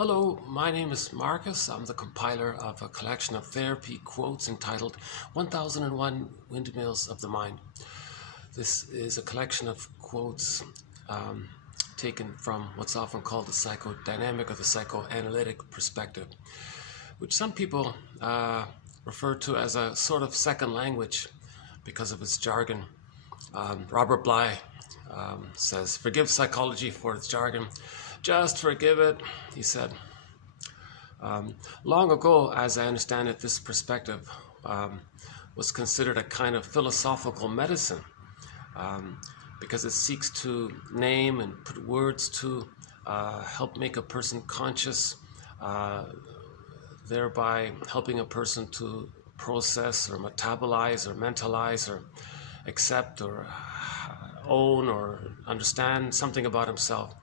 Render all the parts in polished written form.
Hello, my name is Marcus. I'm the compiler of a collection of therapy quotes entitled 1001 Windmills of the Mind. This is a collection of quotes taken from what's often called the psychodynamic or the psychoanalytic perspective, which some people refer to as a sort of second language because of its jargon. Robert Bly says, "Forgive psychology for its jargon. Just forgive it," he said. Long ago, as I understand it, this perspective was considered a kind of philosophical medicine because it seeks to name and put words to help make a person conscious, thereby helping a person to process or metabolize or mentalize or accept or own or understand something about himself.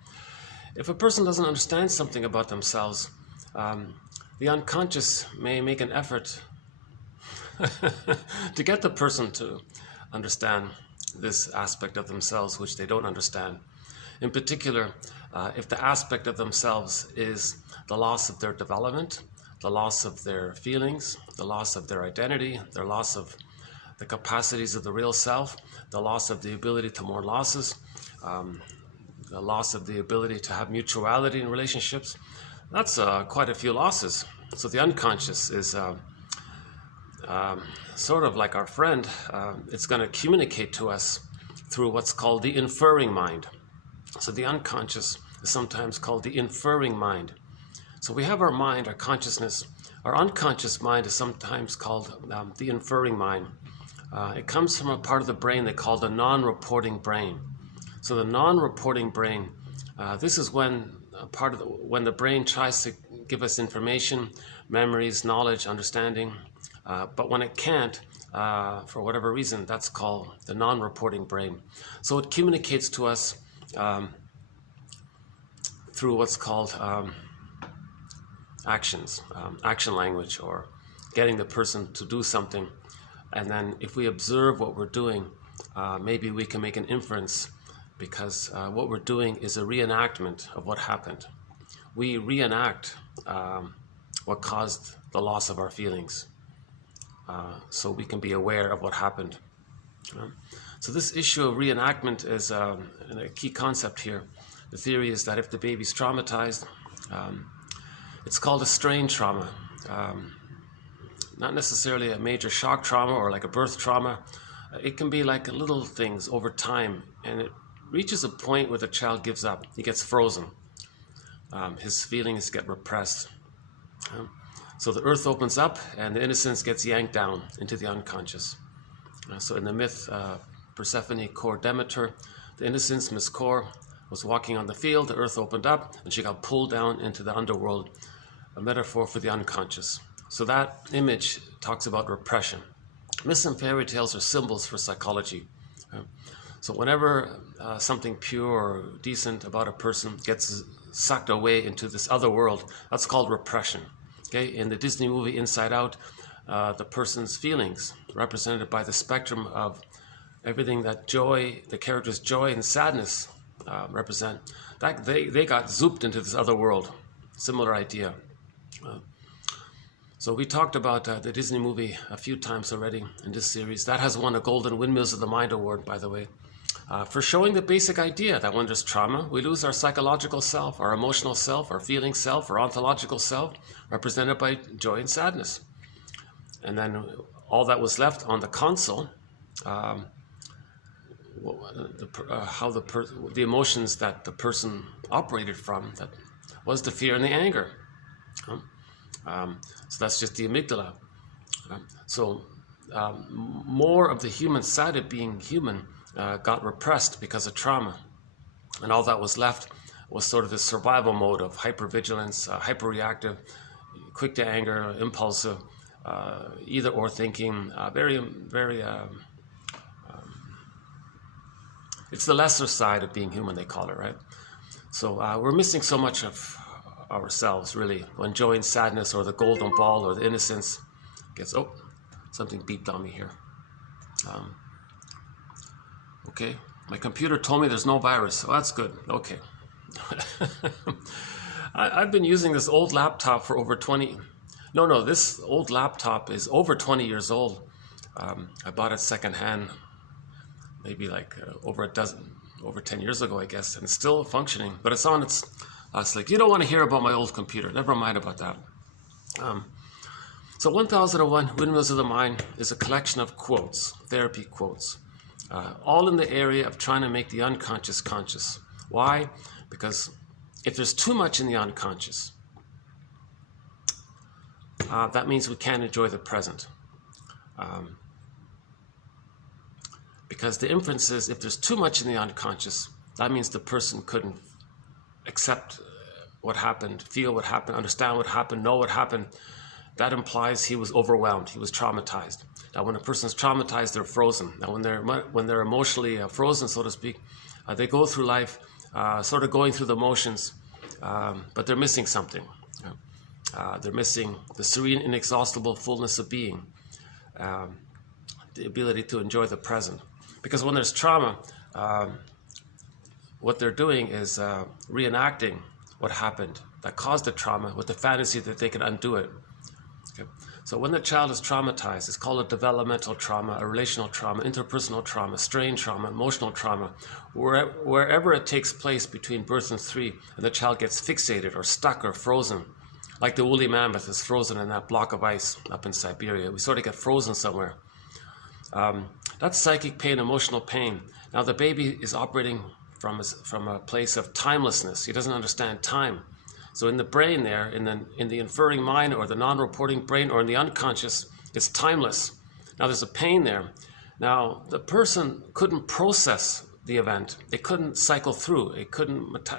If a person doesn't understand something about themselves, the unconscious may make an effort to get the person to understand this aspect of themselves which they don't understand. In particular, if the aspect of themselves is the loss of their development, the loss of their feelings, the loss of their identity, their loss of the capacities of the real self, the loss of the ability to mourn losses, the loss of the ability to have mutuality in relationships, that's quite a few losses. So the unconscious is sort of like our friend. It's going to communicate to us through what's called the inferring mind. So the unconscious is sometimes called the inferring mind. So we have our mind, our consciousness. Our unconscious mind is sometimes called the inferring mind. It comes from a part of the brain they call the non-reporting brain. So the non-reporting brain, this is when when the brain tries to give us information, memories, knowledge, understanding, but when it can't, for whatever reason, that's called the non-reporting brain. So it communicates to us through what's called actions, action language, or getting the person to do something. And then if we observe what we're doing, maybe we can make an inference, because what we're doing is a reenactment of what happened. We reenact what caused the loss of our feelings, so we can be aware of what happened. So this issue of reenactment is a key concept here. The theory is that if the baby's traumatized, it's called a strain trauma. Not necessarily a major shock trauma or like a birth trauma. It can be like little things over time, and it reaches a point where the child gives up. He gets frozen. His feelings get repressed. So the earth opens up and the innocence gets yanked down into the unconscious. So in the myth, Persephone, Core Demeter, the innocence, Miss Core, was walking on the field, the earth opened up, and she got pulled down into the underworld, a metaphor for the unconscious. So that image talks about repression. Myths and fairy tales are symbols for psychology. So whenever something pure or decent about a person gets sucked away into this other world, that's called repression. Okay? In the Disney movie Inside Out, the person's feelings, represented by the spectrum of everything that joy, the characters' joy and sadness represent, that they got zooped into this other world. Similar idea. So we talked about the Disney movie a few times already in this series. That has won a Golden Windmills of the Mind award, by the way, for showing the basic idea that when there's trauma, we lose our psychological self, our emotional self, our feeling self, our ontological self, represented by joy and sadness. And then all that was left on the console, how the emotions that the person operated from, that was the fear and the anger. So that's just the amygdala. More of the human side of being human got repressed because of trauma. And all that was left was sort of the survival mode of hypervigilance, hyperreactive, quick to anger, impulsive, either or thinking, it's the lesser side of being human, they call it, right? So we're missing so much of ourselves, really, when joy and sadness or the golden ball or the innocence gets, oh, something beeped on me here. Okay, my computer told me there's no virus, so that's good. Okay. I've been using this old laptop for over 20. No, this old laptop is over 20 years old. I bought it secondhand, maybe like over 10 years ago, I guess, and it's still functioning. But it's on its. It's like, you don't want to hear about my old computer. Never mind about that. So 1001 Windmills of the Mind is a collection of quotes, therapy quotes, all in the area of trying to make the unconscious conscious. Why? Because if there's too much in the unconscious, that means we can't enjoy the present. Because the inference is, if there's too much in the unconscious, that means the person couldn't accept what happened, feel what happened, understand what happened, know what happened. That implies he was overwhelmed, he was traumatized. Now when a person's traumatized, they're frozen. Now when they're emotionally frozen, so to speak, they go through life sort of going through the motions, but they're missing something. They're missing the serene, inexhaustible fullness of being, the ability to enjoy the present. Because when there's trauma, what they're doing is reenacting what happened that caused the trauma with the fantasy that they can undo it. Okay. So when the child is traumatized, it's called a developmental trauma, a relational trauma, interpersonal trauma, strain trauma, emotional trauma. Wherever it takes place between birth and 3, and the child gets fixated or stuck or frozen, like the woolly mammoth is frozen in that block of ice up in Siberia. We sort of get frozen somewhere. That's psychic pain, emotional pain. Now the baby is operating from a place of timelessness. He doesn't understand time. So in the brain there, in the inferring mind or the non-reporting brain or in the unconscious, it's timeless. Now there's a pain there. Now the person couldn't process the event. It couldn't cycle through. It couldn't,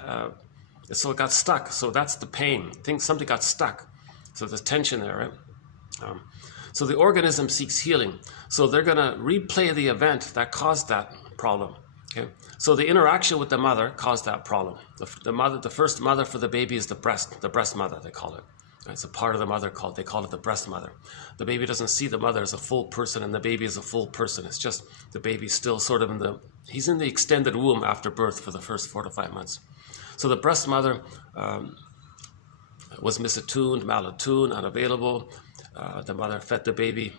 so it got stuck. So that's the pain. Something got stuck. So there's tension there, right? So the organism seeks healing. So they're going to replay the event that caused that problem. Okay, so the interaction with the mother caused that problem. The first mother for the baby is the breast mother, they call it. It's a part of the mother they call it the breast mother. The baby doesn't see the mother as a full person, and the baby is a full person. It's just the baby's still sort of he's in the extended womb after birth for the first 4 to 5 months. So the breast mother was misattuned, malattuned, unavailable. The mother fed the baby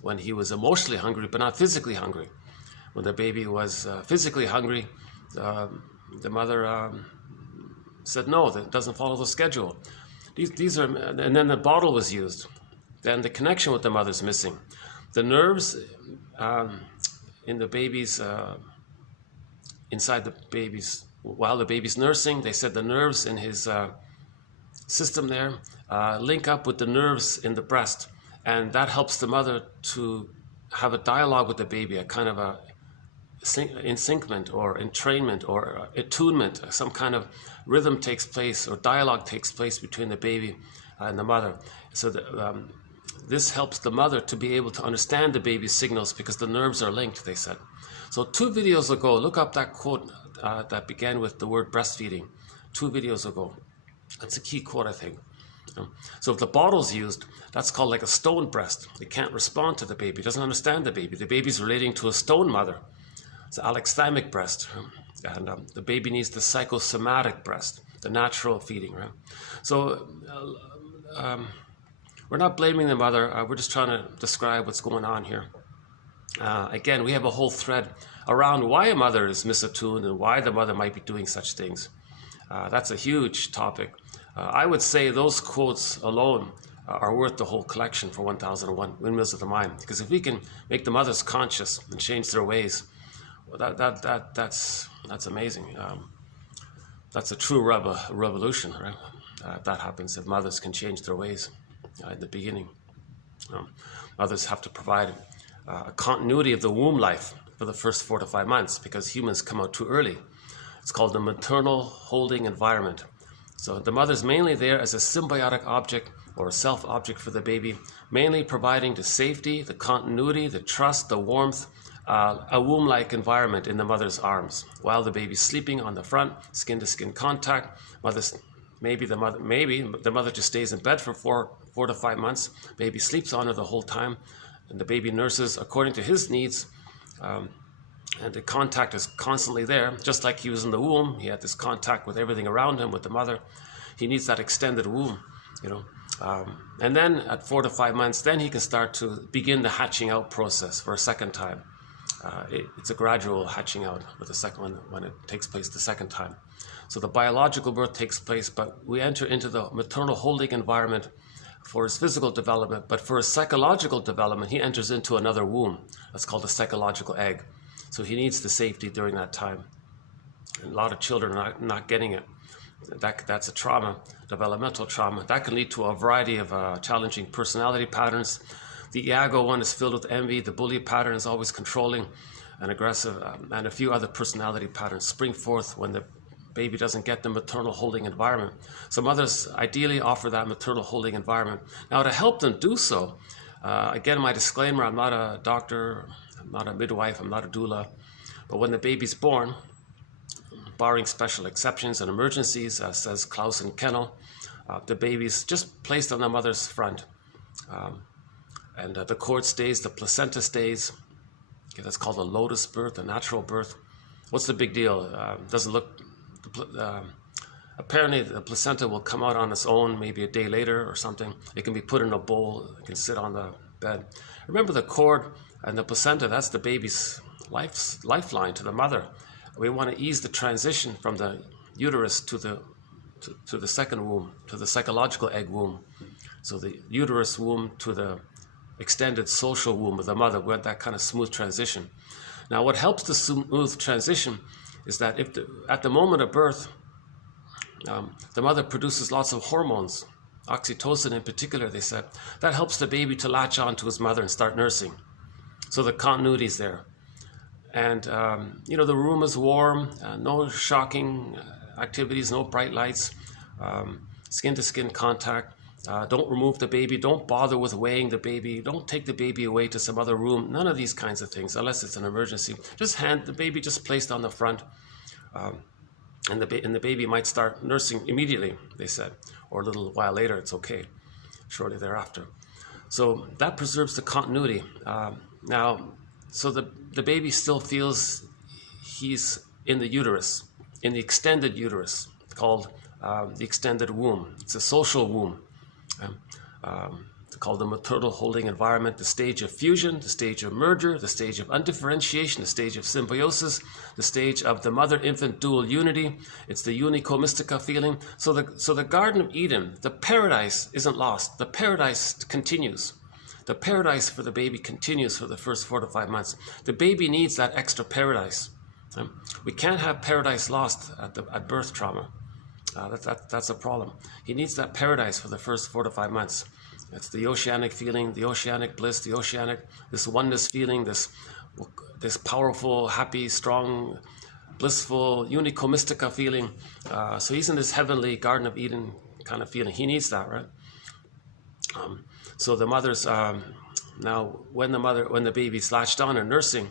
when he was emotionally hungry, but not physically hungry. When the baby was physically hungry, the mother said, no, that doesn't follow the schedule. And then the bottle was used. Then the connection with the mother's missing. The nerves in the baby's, inside the baby's, while the baby's nursing, they said the nerves in his system there link up with the nerves in the breast. And that helps the mother to have a dialogue with the baby, a kind of a ensyncment or entrainment or attunement. Some kind of rhythm takes place or dialogue takes place between the baby and the mother. So this helps the mother to be able to understand the baby's signals because the nerves are linked, they said. So 2 videos ago, look up that quote that began with the word breastfeeding. 2 videos ago. That's a key quote, I think. So if the bottle's used, that's called like a stone breast. It can't respond to the baby. It doesn't understand the baby. The baby's relating to a stone mother. It's an alexithymic breast. And the baby needs the psychosomatic breast, the natural feeding, right? So we're not blaming the mother. We're just trying to describe what's going on here. Again, we have a whole thread around why a mother is misattuned and why the mother might be doing such things. That's a huge topic. I would say those quotes alone are worth the whole collection for 1001 Windmills of the Mind. Because if we can make the mothers conscious and change their ways, well, that's amazing. That's a true revolution, right? That happens if mothers can change their ways in the beginning. Mothers have to provide a continuity of the womb life for the first 4 to 5 months because humans come out too early. It's called the maternal holding environment. So the mother's mainly there as a symbiotic object or a self-object for the baby, mainly providing the safety, the continuity, the trust, the warmth, a womb-like environment in the mother's arms. While the baby's sleeping on the front, skin-to-skin contact, maybe the mother just stays in bed for 4 to 5 months. Baby sleeps on her the whole time, and the baby nurses according to his needs. and the contact is constantly there. Just like he was in the womb, he had this contact with everything around him, with the mother. He needs that extended womb, you know. And then at 4 to 5 months, then he can start to begin the hatching out process for a second time. It's a gradual hatching out with the second one when it takes place the second time. So the biological birth takes place, but we enter into the maternal holding environment for his physical development. But for his psychological development, he enters into another womb. That's called a psychological egg. So he needs the safety during that time. And a lot of children are not getting it. That's a trauma, developmental trauma. That can lead to a variety of challenging personality patterns. The Iago one is filled with envy. The bully pattern is always controlling and aggressive, and a few other personality patterns spring forth when the baby doesn't get the maternal holding environment. So mothers ideally offer that maternal holding environment. Now, to help them do so, again, my disclaimer, I'm not a doctor, I'm not a midwife, I'm not a doula, but when the baby's born, barring special exceptions and emergencies, says Klaus and Kennel, the baby's just placed on the mother's front. And the cord stays, the placenta stays. Okay, that's called a lotus birth, a natural birth. What's the big deal? Doesn't look... apparently the placenta will come out on its own maybe a day later or something. It can be put in a bowl, it can sit on the bed. Remember, the cord and the placenta, that's the baby's lifeline to the mother. We want to ease the transition from the uterus to the second womb, to the psychological egg womb. So the uterus womb to the extended social womb of the mother. We want that kind of smooth transition. Now, what helps the smooth transition is that at the moment of birth, the mother produces lots of hormones, oxytocin in particular, they said. That helps the baby to latch on to his mother and start nursing. So the continuity is there. And, you know, the room is warm, no shocking activities, no bright lights, skin-to-skin contact. Don't remove the baby. Don't bother with weighing the baby. Don't take the baby away to some other room. None of these kinds of things, unless it's an emergency. Just hand the baby just placed on the front, and the baby might start nursing immediately, they said, or a little while later. It's okay, shortly thereafter. So that preserves the continuity. So the baby still feels he's in the uterus, in the extended uterus, called the extended womb. It's a social womb. Called the maternal holding environment, the stage of fusion, the stage of merger, the stage of undifferentiation, the stage of symbiosis, the stage of the mother-infant dual unity. It's the unico mystica feeling. So the Garden of Eden, the paradise isn't lost. The paradise continues. The paradise for the baby continues for the first 4 to 5 months. The baby needs that extra paradise. We can't have paradise lost at birth trauma. That's a problem. He needs that paradise for the first 4 to 5 months. It's the oceanic feeling, the oceanic bliss, this oneness feeling, this powerful, happy, strong, blissful, unico mystica feeling. So he's in this heavenly Garden of Eden kind of feeling. He needs that, right? So the mother's now when the baby's latched on and nursing,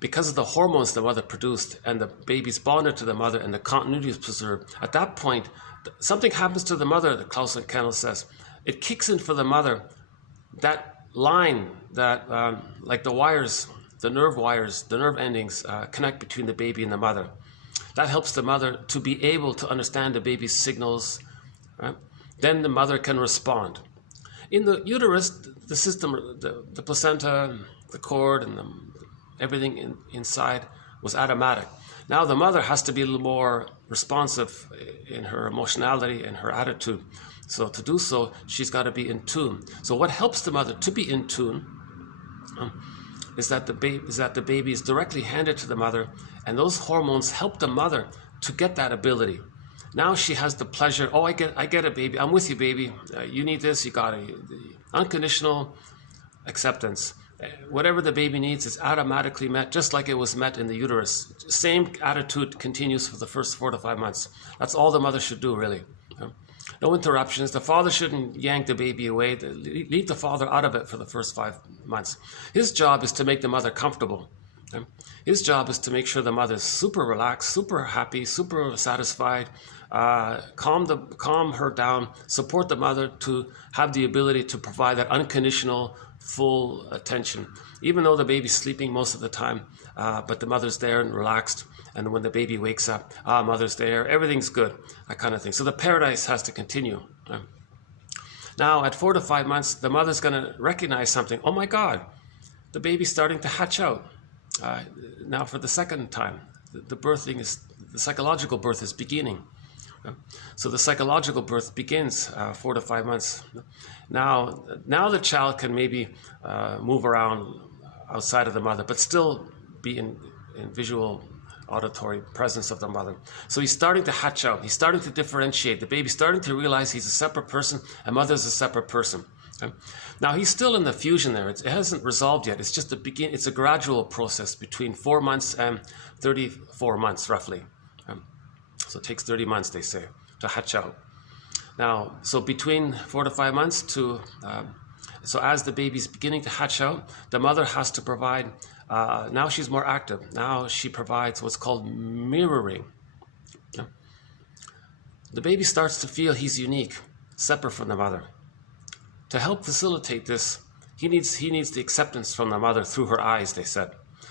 because of the hormones the mother produced and the baby's bonded to the mother and the continuity is preserved, at that point, something happens to the mother, that Klaus and Kennel says. It kicks in for the mother, that line that, like the wires, the nerve endings connect between the baby and the mother. That helps the mother to be able to understand the baby's signals, right? Then the mother can respond. In the uterus, the system, the placenta, the cord, and everything inside was automatic. Now the mother has to be a little more responsive in her emotionality and her attitude. So to do so, she's got to be in tune. So what helps the mother to be in tune is that the baby is directly handed to the mother, and those hormones help the mother to get that ability. Now she has the pleasure. Oh, I get it, baby. I'm with you, baby. You need this. You got it. Unconditional acceptance. Whatever the baby needs is automatically met, just like it was met in the uterus. Same attitude continues for the first 4 to 5 months. That's all the mother should do, really. No interruptions. The father shouldn't yank the baby away. Leave the father out of it for the first 5 months. His job is to make the mother comfortable. His job is to make sure the mother's super relaxed, super happy, super satisfied, calm her down, support the mother to have the ability to provide that unconditional, full attention. Even though the baby's sleeping most of the time, but the mother's there and relaxed. And when the baby wakes up, mother's there, everything's good, that kind of thing. So the paradise has to continue. Now, at 4 to 5 months, the mother's going to recognize something. Oh my God, the baby's starting to hatch out. Now, for the second time, the psychological birth is beginning. So the psychological birth begins 4 to 5 months. Now the child can maybe move around outside of the mother, but still be in visual, auditory presence of the mother. So he's starting to hatch out. He's starting to differentiate. The baby's starting to realize he's a separate person and mother's a separate person. Okay? Now he's still in the fusion there. It hasn't resolved yet. It's just it's a gradual process between 4 months and 34 months roughly. So it takes 30 months, they say, to hatch out. Now, so between 4 to 5 months so as the baby's beginning to hatch out, the mother has to provide, now she's more active. Now she provides what's called mirroring. The baby starts to feel he's unique, separate from the mother. To help facilitate this, he needs the acceptance from the mother through her eyes, they said.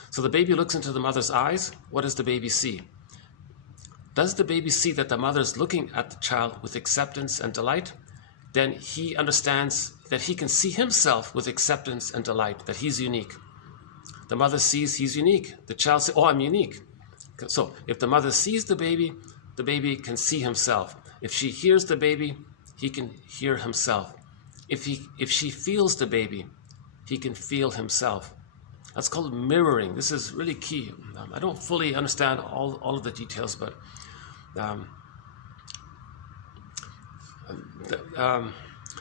So the baby looks into the mother's eyes. What does the baby see? Does the baby see that the mother is looking at the child with acceptance and delight? Then he understands that he can see himself with acceptance and delight, that he's unique. The mother sees he's unique. The child says, oh, I'm unique. So if the mother sees the baby can see himself. If she hears the baby, he can hear himself. If she feels the baby, he can feel himself. That's called mirroring. This is really key. I don't fully understand all of the details, but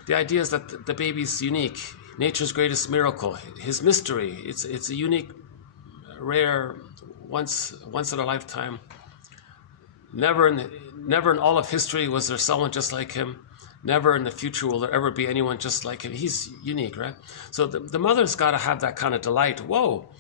the idea is that the baby's unique. Nature's greatest miracle, his mystery. It's a unique, rare, once in a lifetime. Never in all of history was there someone just like him. Never in the future will there ever be anyone just like him. He's unique, right? So the mother's got to have that kind of delight. Whoa,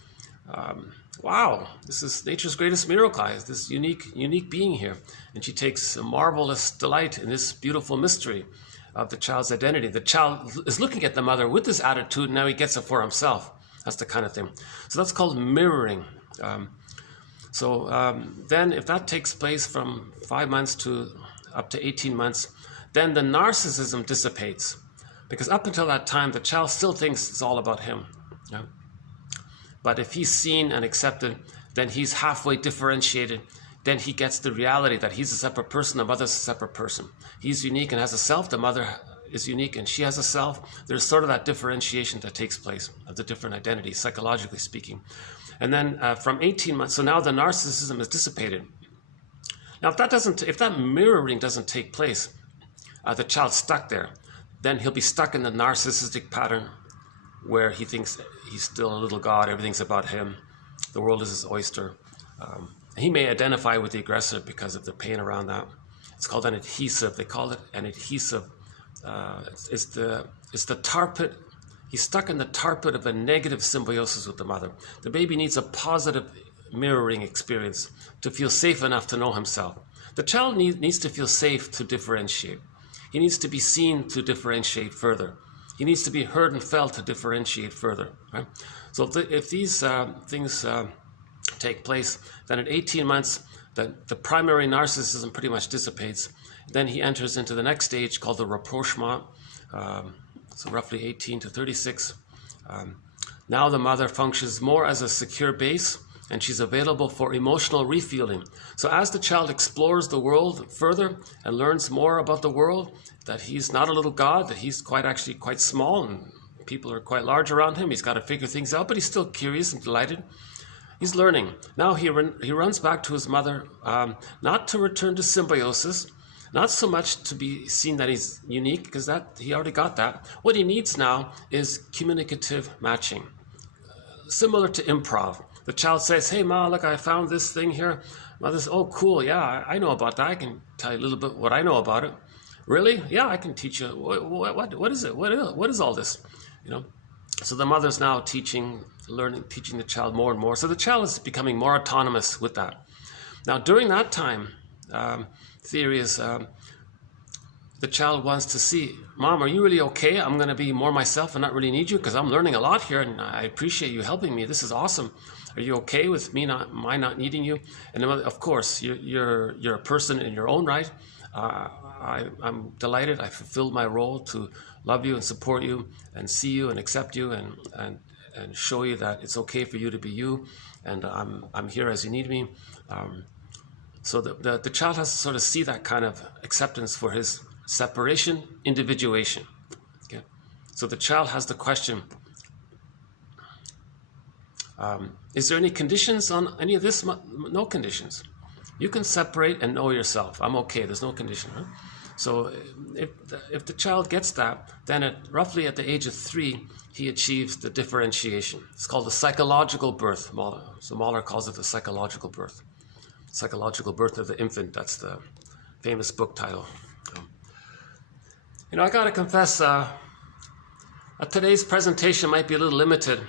wow, this is nature's greatest miracle. This unique being here. And she takes a marvelous delight in this beautiful mystery of the child's identity. The child is looking at the mother with this attitude, and now he gets it for himself. That's the kind of thing. So that's called mirroring. Then if that takes place from 5 months to up to 18 months, then the narcissism dissipates. Because up until that time, the child still thinks it's all about him. Yeah? But if he's seen and accepted, then he's halfway differentiated. Then he gets the reality that he's a separate person, the mother's a separate person. He's unique and has a self, the mother is unique and she has a self. There's sort of that differentiation that takes place of the different identities, psychologically speaking. And then from 18 months, so now the narcissism is dissipated. Now if that mirroring doesn't take place, the child's stuck there. Then he'll be stuck in the narcissistic pattern where he thinks he's still a little god, everything's about him, the world is his oyster. He may identify with the aggressor because of the pain around that. It's called an adhesive. They call it an adhesive. It's the tar pit. He's stuck in the tar pit of a negative symbiosis with the mother. The baby needs a positive mirroring experience to feel safe enough to know himself. The child needs to feel safe to differentiate. He needs to be seen to differentiate further. He needs to be heard and felt to differentiate further. Right? So if these things take place, then at 18 months, the primary narcissism pretty much dissipates. Then he enters into the next stage called the rapprochement, so roughly 18 to 36. Now the mother functions more as a secure base, and she's available for emotional refueling. So as the child explores the world further and learns more about the world, that he's not a little god, that he's actually quite small and people are quite large around him, he's got to figure things out, but he's still curious and delighted. He's learning. Now he runs back to his mother, not to return to symbiosis, not so much to be seen that he's unique, because he already got that. What he needs now is communicative matching, similar to improv. The child says, hey, Ma, look, I found this thing here. Mother says, oh, cool, yeah, I know about that. I can tell you a little bit what I know about it. Really? Yeah, I can teach you. What is it? What is all this? You know. So the mother's now teaching the child more and more. So the child is becoming more autonomous with that. Now, during that time, theory is the child wants to see, Mom, are you really okay? I'm going to be more myself and not really need you because I'm learning a lot here and I appreciate you helping me. This is awesome. Are you okay with my not needing you? And the mother, of course, you're a person in your own right. I'm delighted. I fulfilled my role to love you and support you and see you and accept you and show you that it's okay for you to be you, and I'm here as you need me. So the child has to sort of see that kind of acceptance for his separation, individuation. Okay? So the child has the question, is there any conditions on any of this? No conditions. You can separate and know yourself. I'm okay, there's no condition. Huh? So if the child gets that, then roughly at the age of 3, he achieves the differentiation. It's called the psychological birth. So Mahler calls it the psychological birth. Psychological birth of the infant, that's the famous book title. You know, I gotta confess, today's presentation might be a little limited.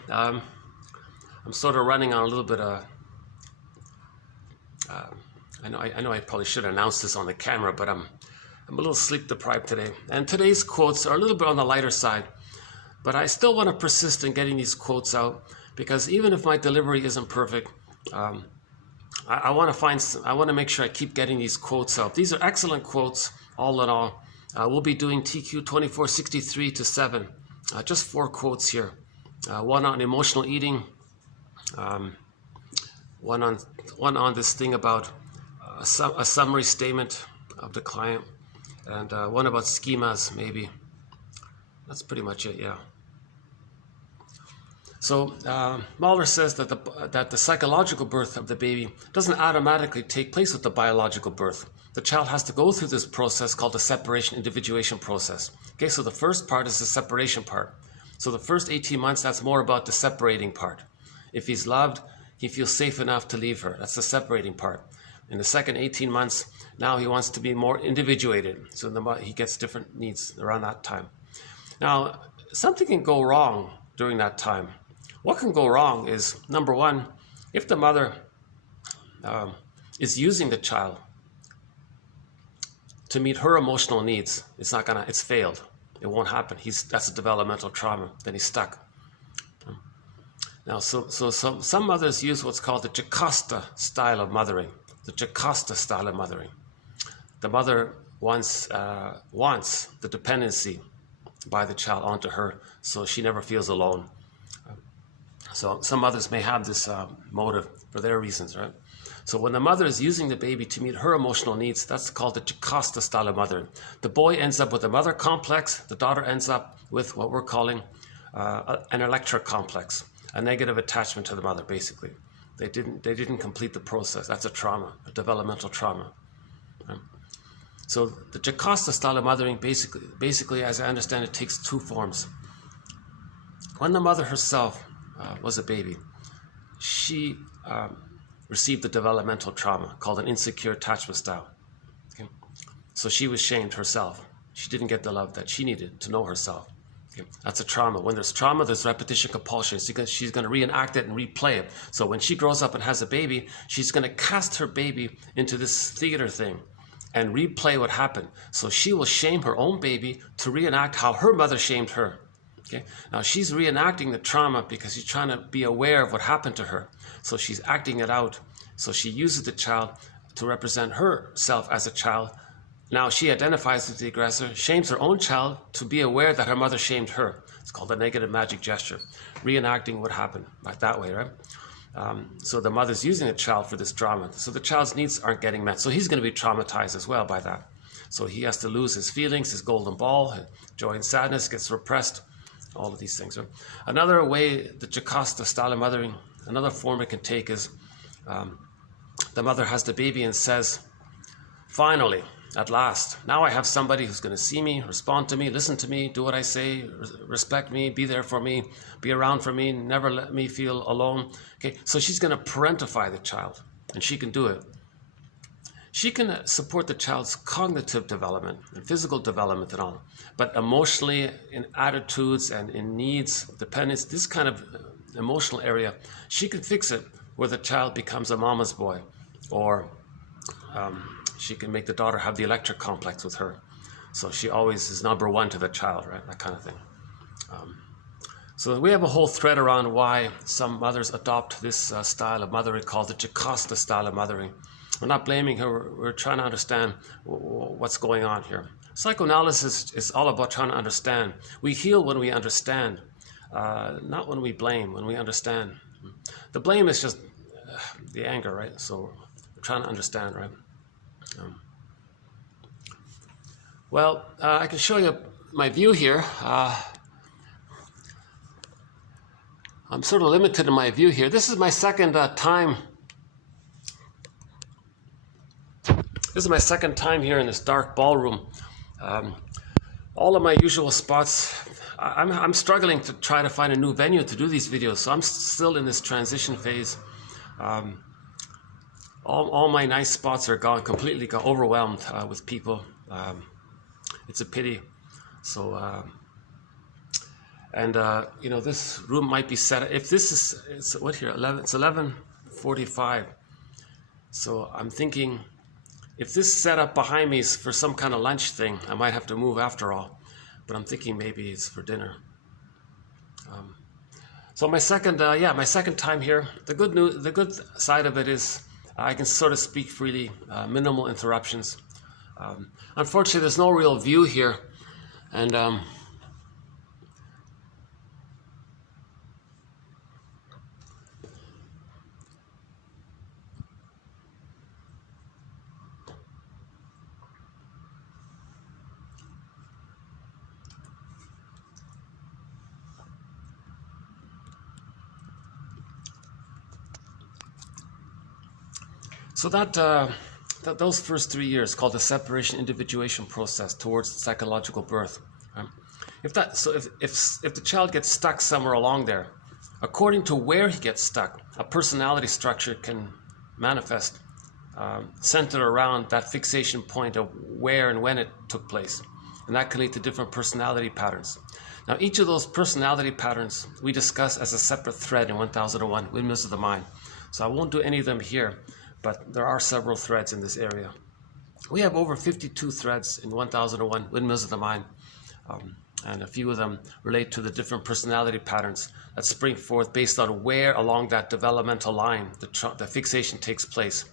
I'm sort of running on a little bit of, I know I probably should announce this on the camera, but I'm a little sleep deprived today. And today's quotes are a little bit on the lighter side, but I still want to persist in getting these quotes out, because even if my delivery isn't perfect, I want to make sure I keep getting these quotes out. These are excellent quotes, all in all. We'll be doing TQ 2463 to 7. Just 4 quotes here. One on emotional eating. One on this thing about a summary statement of the client, and one about schemas, maybe. That's pretty much it, yeah. So Mahler says that the psychological birth of the baby doesn't automatically take place with the biological birth. The child has to go through this process called the separation individuation process. Okay, so the first part is the separation part. So the first 18 months, that's more about the separating part. If he's loved, he feels safe enough to leave her. That's the separating part. In the second 18 months, now he wants to be more individuated. So he gets different needs around that time. Now, something can go wrong during that time. What can go wrong is, number one, if the mother is using the child to meet her emotional needs, it's failed. It won't happen. That's a developmental trauma. Then he's stuck. Now, so some mothers use what's called the Jocasta style of mothering. The Jocasta style of mothering. The mother wants the dependency by the child onto her, so she never feels alone. So some mothers may have this motive for their reasons, right? So when the mother is using the baby to meet her emotional needs, that's called the Jocasta style of mothering. The boy ends up with a mother complex. The daughter ends up with what we're calling an Electra complex, a negative attachment to the mother, basically. They didn't complete the process. That's a trauma, a developmental trauma. Right? So the Jocasta style of mothering, basically, as I understand it, takes 2 forms. When the mother herself was a baby, she received a developmental trauma called an insecure attachment style. Okay? So she was shamed herself. She didn't get the love that she needed to know herself. Okay? That's a trauma. When there's trauma, there's repetition compulsion. She's going to reenact it and replay it. So when she grows up and has a baby, she's going to cast her baby into this theater thing and replay what happened. So she will shame her own baby to reenact how her mother shamed her. Okay? Now she's reenacting the trauma because she's trying to be aware of what happened to her. So she's acting it out. So she uses the child to represent herself as a child. Now she identifies with the aggressor, shames her own child to be aware that her mother shamed her. It's called a negative magic gesture, reenacting what happened, like that way, right? So the mother's using the child for this drama. So the child's needs aren't getting met. So he's going to be traumatized as well by that. So he has to lose his feelings, his golden ball, joy and sadness gets repressed, all of these things. Right? Another way, the Jocasta style of mothering, another form it can take is the mother has the baby and says, finally, at last, now I have somebody who's going to see me, respond to me, listen to me, do what I say, respect me, be there for me, be around for me, never let me feel alone. Okay, so she's going to parentify the child, and she can do it. She can support the child's cognitive development and physical development and all, but emotionally, in attitudes and in needs, dependence, this kind of emotional area, she can fix it where the child becomes a mama's boy, or she can make the daughter have the Electra complex with her. So she always is number one to the child, right? That kind of thing. So we have a whole thread around why some mothers adopt this style of mothering called the Jocasta style of mothering. We're not blaming her, we're trying to understand what's going on here. Psychoanalysis is all about trying to understand. We heal when we understand, not when we blame, when we understand. The blame is just the anger, right? So we're trying to understand, right? Well, I can show you my view here. I'm sort of limited in my view here. This is my second time. This is my second time here in this dark ballroom. All of my usual spots, I'm struggling to try to find a new venue to do these videos, so I'm still in this transition phase. All my nice spots are gone, completely got overwhelmed with people. It's a pity. So, you know, this room might be set. If this is, it's what here? 11. It's 11:45. So I'm thinking, if this setup behind me is for some kind of lunch thing, I might have to move after all. But I'm thinking maybe it's for dinner. So my second, my second time here. The good side of it is I can sort of speak freely, minimal interruptions. Unfortunately, there's no real view here, and so those first 3 years, called the separation individuation process towards psychological birth. If the child gets stuck somewhere along there, according to where he gets stuck, a personality structure can manifest, centered around that fixation point of where and when it took place, and that can lead to different personality patterns. Now, each of those personality patterns we discuss as a separate thread in 1001 Windmills of the Mind. So I won't do any of them here, but there are several threads in this area. We have over 52 threads in 1001 Windmills of the Mind, and a few of them relate to the different personality patterns that spring forth based on where along that developmental line the fixation takes place.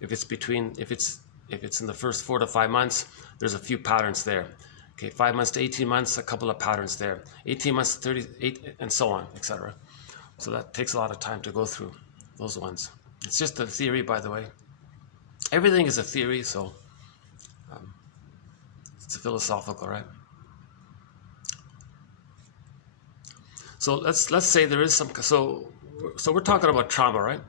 If it's in the first 4 to 5 months, there's a few patterns there. Okay, 5 months to 18 months, a couple of patterns there. 18 months to 38, and so on, etc. So that takes a lot of time to go through those ones. It's just a theory, by the way. Everything is a theory, so it's philosophical, right? So let's say there is some. So we're talking about trauma, right?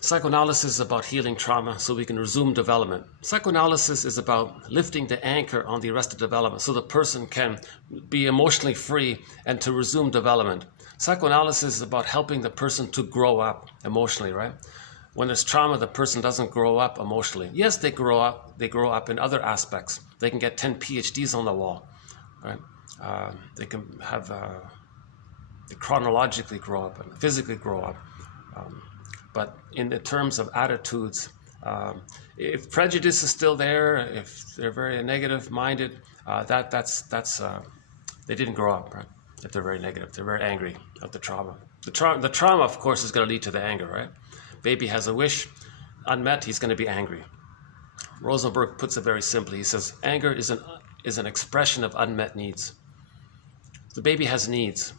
Psychoanalysis is about healing trauma so we can resume development. Psychoanalysis is about lifting the anchor on the arrested development so the person can be emotionally free and to resume development. Psychoanalysis is about helping the person to grow up emotionally, right? When there's trauma, the person doesn't grow up emotionally. Yes, they grow up in other aspects. They can get 10 PhDs on the wall, right? They can have, they chronologically grow up and physically grow up. But in the terms of attitudes, if prejudice is still there, if they're very negative-minded, they didn't grow up, right? If they're very negative, they're very angry at the trauma. The trauma, of course, is going to lead to the anger, right? Baby has a wish, unmet, he's going to be angry. Rosenberg puts it very simply. He says, anger is an expression of unmet needs. The baby has needs.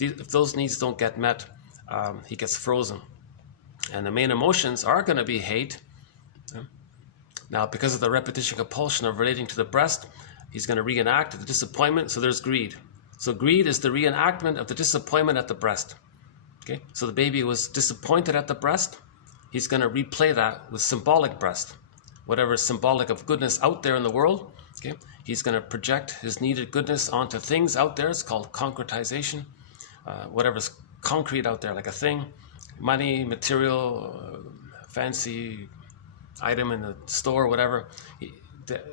If those needs don't get met, he gets frozen. And the main emotions are going to be hate. Now, because of the repetition compulsion of relating to the breast, he's going to reenact the disappointment, so there's greed. So greed is the reenactment of the disappointment at the breast. Okay? So the baby was disappointed at the breast. He's going to replay that with symbolic breast. Whatever is symbolic of goodness out there in the world, okay? He's going to project his needed goodness onto things out there. It's called concretization. Whatever's concrete out there, like a thing, money, material, fancy item in the store, whatever.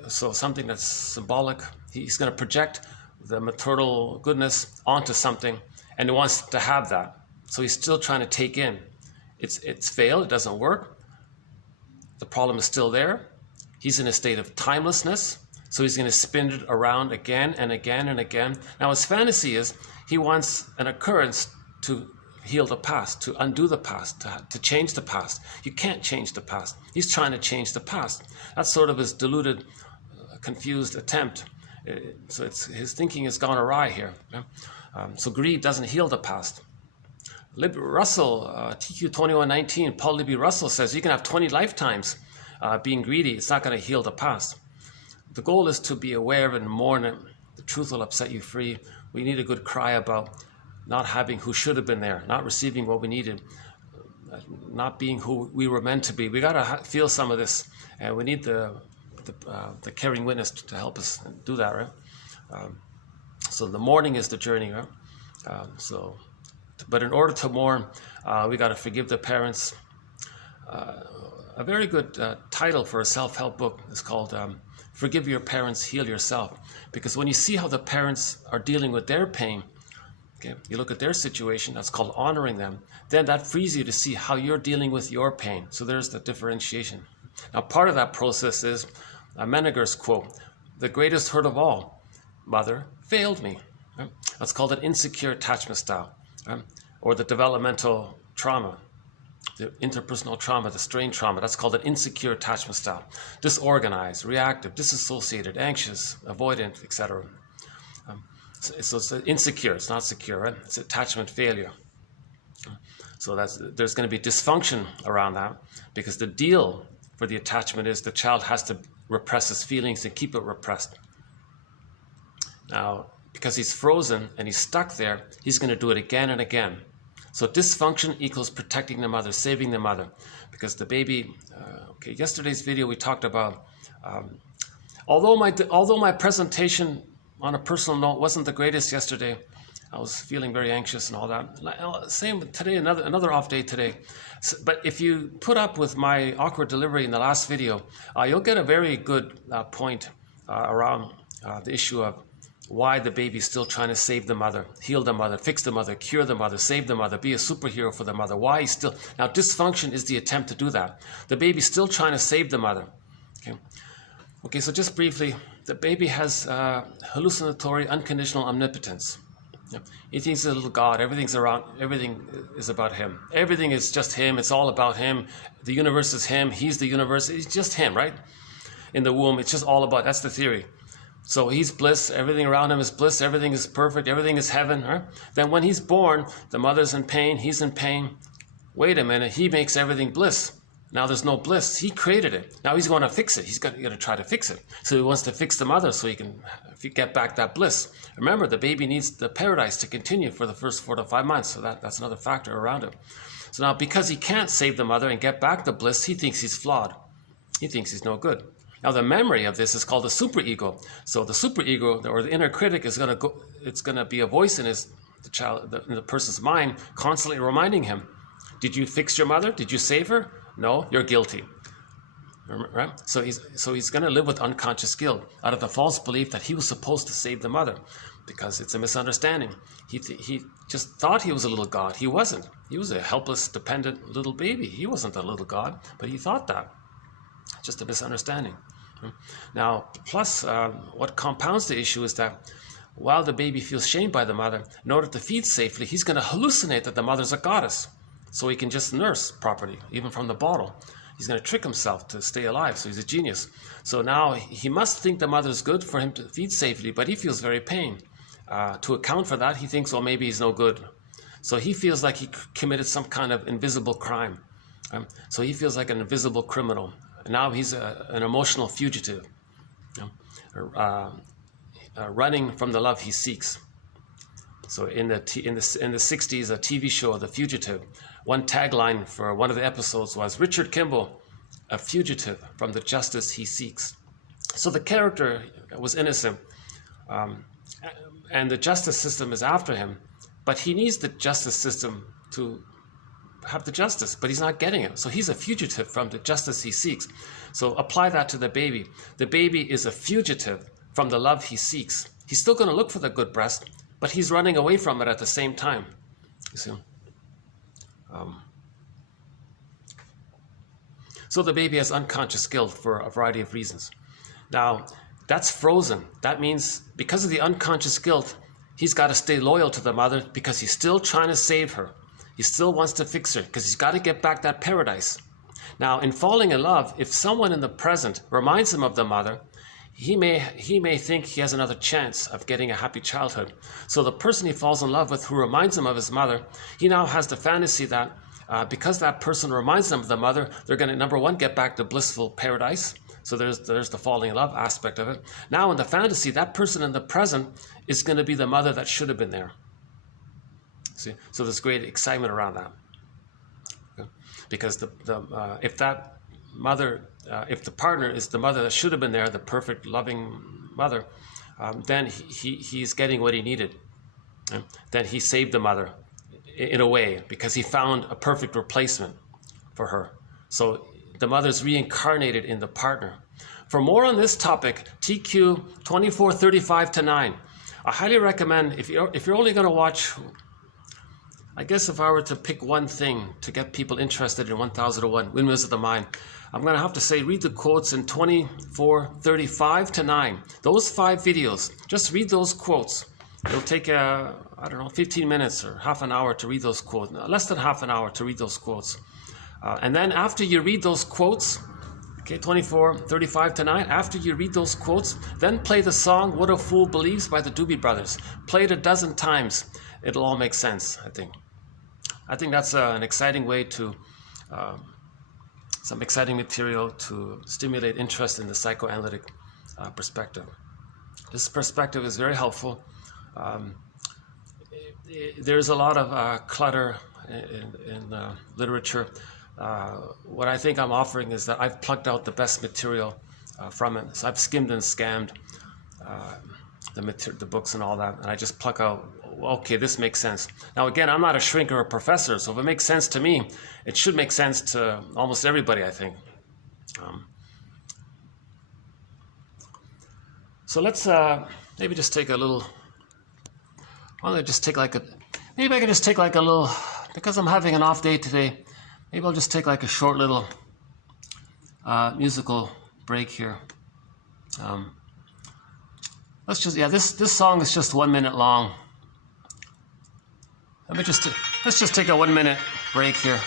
So something that's symbolic, he's going to project the maternal goodness onto something, and he wants to have that. So he's still trying to take in. It's failed, it doesn't work. The problem is still there. He's in a state of timelessness. So he's going to spin it around again and again and again. Now his fantasy is he wants an occurrence to heal the past, to undo the past, to change the past. You can't change the past. He's trying to change the past. That's sort of his deluded, confused attempt. So his thinking has gone awry here. So greed doesn't heal the past. Russell, TQ 2119, Paul Libby Russell says you can have 20 lifetimes being greedy. It's not going to heal the past. The goal is to be aware of it and mourn it. The truth will upset you free. We need a good cry about not having who should have been there, not receiving what we needed, not being who we were meant to be. We got to feel some of this, and we need the caring witness to help us do that, right? So the mourning is the journey, right? But in order to mourn, we got to forgive the parents. A very good title for a self-help book is called Forgive Your Parents, Heal Yourself. Because when you see how the parents are dealing with their pain, okay, you look at their situation, that's called honoring them, then that frees you to see how you're dealing with your pain. So there's the differentiation. Now part of that process is Menninger's quote, "The greatest hurt of all, mother failed me." Right? That's called an insecure attachment style, right? Or the developmental trauma, the interpersonal trauma, the strain trauma. That's called an insecure attachment style. Disorganized, reactive, disassociated, anxious, avoidant, etc. So it's insecure, it's not secure, right? It's attachment failure. So there's going to be dysfunction around that, because the deal for the attachment is the child has to repress his feelings and keep it repressed. Now, because he's frozen and he's stuck there, he's going to do it again and again. So dysfunction equals protecting the mother, saving the mother, because the baby, yesterday's video we talked about, although my presentation on a personal note wasn't the greatest yesterday, I was feeling very anxious and all that. Same today, another off day today. But if you put up with my awkward delivery in the last video, you'll get a very good point around the issue of why the baby's still trying to save the mother, heal the mother, fix the mother, cure the mother, save the mother, be a superhero for the mother. Why he's still... Now, dysfunction is the attempt to do that. The baby's still trying to save the mother. Okay, so just briefly, the baby has hallucinatory unconditional omnipotence. He thinks he's a little God. Everything is about him. Everything is just him. It's all about him. The universe is him. He's the universe. It's just him, right? In the womb, it's just all about... That's the theory. So he's bliss, everything around him is bliss, everything is perfect, everything is heaven. Right? Then when he's born, the mother's in pain, he's in pain. Wait a minute, he makes everything bliss. Now there's no bliss, he created it. Now he's going to fix it, he's got to try to fix it. So he wants to fix the mother so he can get back that bliss. Remember, the baby needs the paradise to continue for the first 4 to 5 months, so that's another factor around it. So now because he can't save the mother and get back the bliss, he thinks he's flawed. He thinks he's no good. Now the memory of this is called the superego. So the superego, or the inner critic, is going to go. It's going to be a voice in in the person's mind, constantly reminding him, "Did you fix your mother? Did you save her? No, you're guilty." Right? So he's going to live with unconscious guilt out of the false belief that he was supposed to save the mother, because it's a misunderstanding. He just thought he was a little God. He wasn't. He was a helpless, dependent little baby. He wasn't a little God, but he thought that. Just a misunderstanding. Now, plus, what compounds the issue is that while the baby feels shamed by the mother, in order to feed safely, he's going to hallucinate that the mother's a goddess, so he can just nurse properly, even from the bottle. He's going to trick himself to stay alive, so he's a genius. So now he must think the mother's good for him to feed safely, but he feels very pain. To account for that, he thinks, well, maybe he's no good. So he feels like he committed some kind of invisible crime. So he feels like an invisible criminal. Now he's an emotional fugitive, running from the love he seeks. So in the 60s, a TV show, The Fugitive, one tagline for one of the episodes was, "Richard Kimball, a fugitive from the justice he seeks." So the character was innocent, and the justice system is after him, but he needs the justice system to have the justice, but he's not getting it. So he's a fugitive from the justice he seeks. So apply that to the baby. The baby is a fugitive from the love he seeks. He's still going to look for the good breast, but he's running away from it at the same time. You see? So the baby has unconscious guilt for a variety of reasons. Now, that's frozen. That means because of the unconscious guilt, he's got to stay loyal to the mother because he's still trying to save her. He still wants to fix her because he's got to get back that paradise. Now, in falling in love, if someone in the present reminds him of the mother, he may think he has another chance of getting a happy childhood. So the person he falls in love with who reminds him of his mother, he now has the fantasy that because that person reminds them of the mother, they're going to, number one, get back to blissful paradise. So there's the falling in love aspect of it. Now in the fantasy, that person in the present is going to be the mother that should have been there. See? So there's great excitement around that. Okay? Because if that mother, if the partner is the mother that should have been there, the perfect, loving mother, then he's getting what he needed. Then he saved the mother in a way because he found a perfect replacement for her. So the mother's reincarnated in the partner. For more on this topic, TQ 2435-9. I highly recommend, if you're only going to watch, I guess if I were to pick one thing to get people interested in 1001 Windmills of the Mind, I'm going to have to say read the quotes in 2435-9. Those 5 videos, just read those quotes. It'll take, I don't know, 15 minutes or half an hour to read those quotes, less than half an hour to read those quotes. And then after you read those quotes, okay, 2435-9, after you read those quotes, then play the song What a Fool Believes by the Doobie Brothers. Play it a dozen times. It'll all make sense, I think. I think that's an exciting way to, some exciting material to stimulate interest in the psychoanalytic perspective. This perspective is very helpful. There's a lot of clutter in literature. What I think I'm offering is that I've plucked out the best material from it. So I've skimmed and scanned the books and all that, and I just pluck out, okay, this makes sense. Now again, I'm not a shrink or a professor, so if it makes sense to me, it should make sense to almost everybody, I think. So let's maybe just take a little, why don't I just take like a, maybe I can just take like a little, because I'm having an off day today, maybe I'll just take like a short little musical break here. Let's just, yeah, this song is just 1 minute long. Let's just take a 1 minute break here.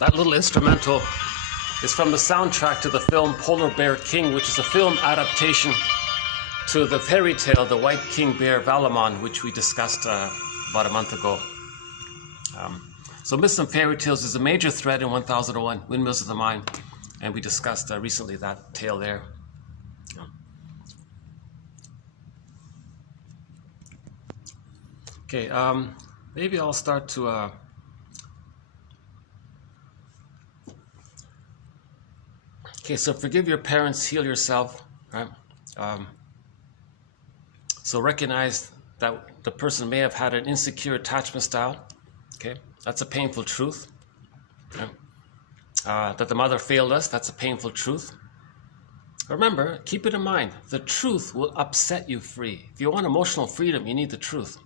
That little instrumental is from the soundtrack to the film Polar Bear King, which is a film adaptation to the fairy tale, The White King Bear Valamon, which we discussed about a month ago. So myths and fairy tales is a major thread in 1001 Windmills of the Mind, and we discussed recently that tale there. Okay, maybe I'll start to okay, so forgive your parents, heal yourself, right? So recognize that the person may have had an insecure attachment style, okay? That's a painful truth. Okay? That the mother failed us, that's a painful truth. Remember, keep it in mind, the truth will upset you free. If you want emotional freedom, you need the truth.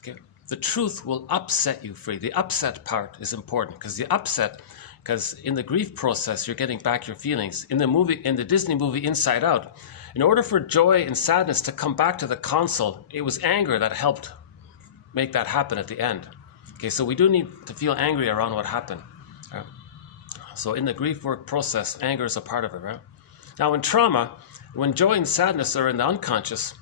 Okay? The truth will upset you free. The upset part is important because because in the grief process, you're getting back your feelings. In the Disney movie Inside Out, in order for joy and sadness to come back to the console, it was anger that helped make that happen at the end. Okay, so we do need to feel angry around what happened. Right? So in the grief work process, anger is a part of it, right? Now in trauma, when joy and sadness are in the unconscious,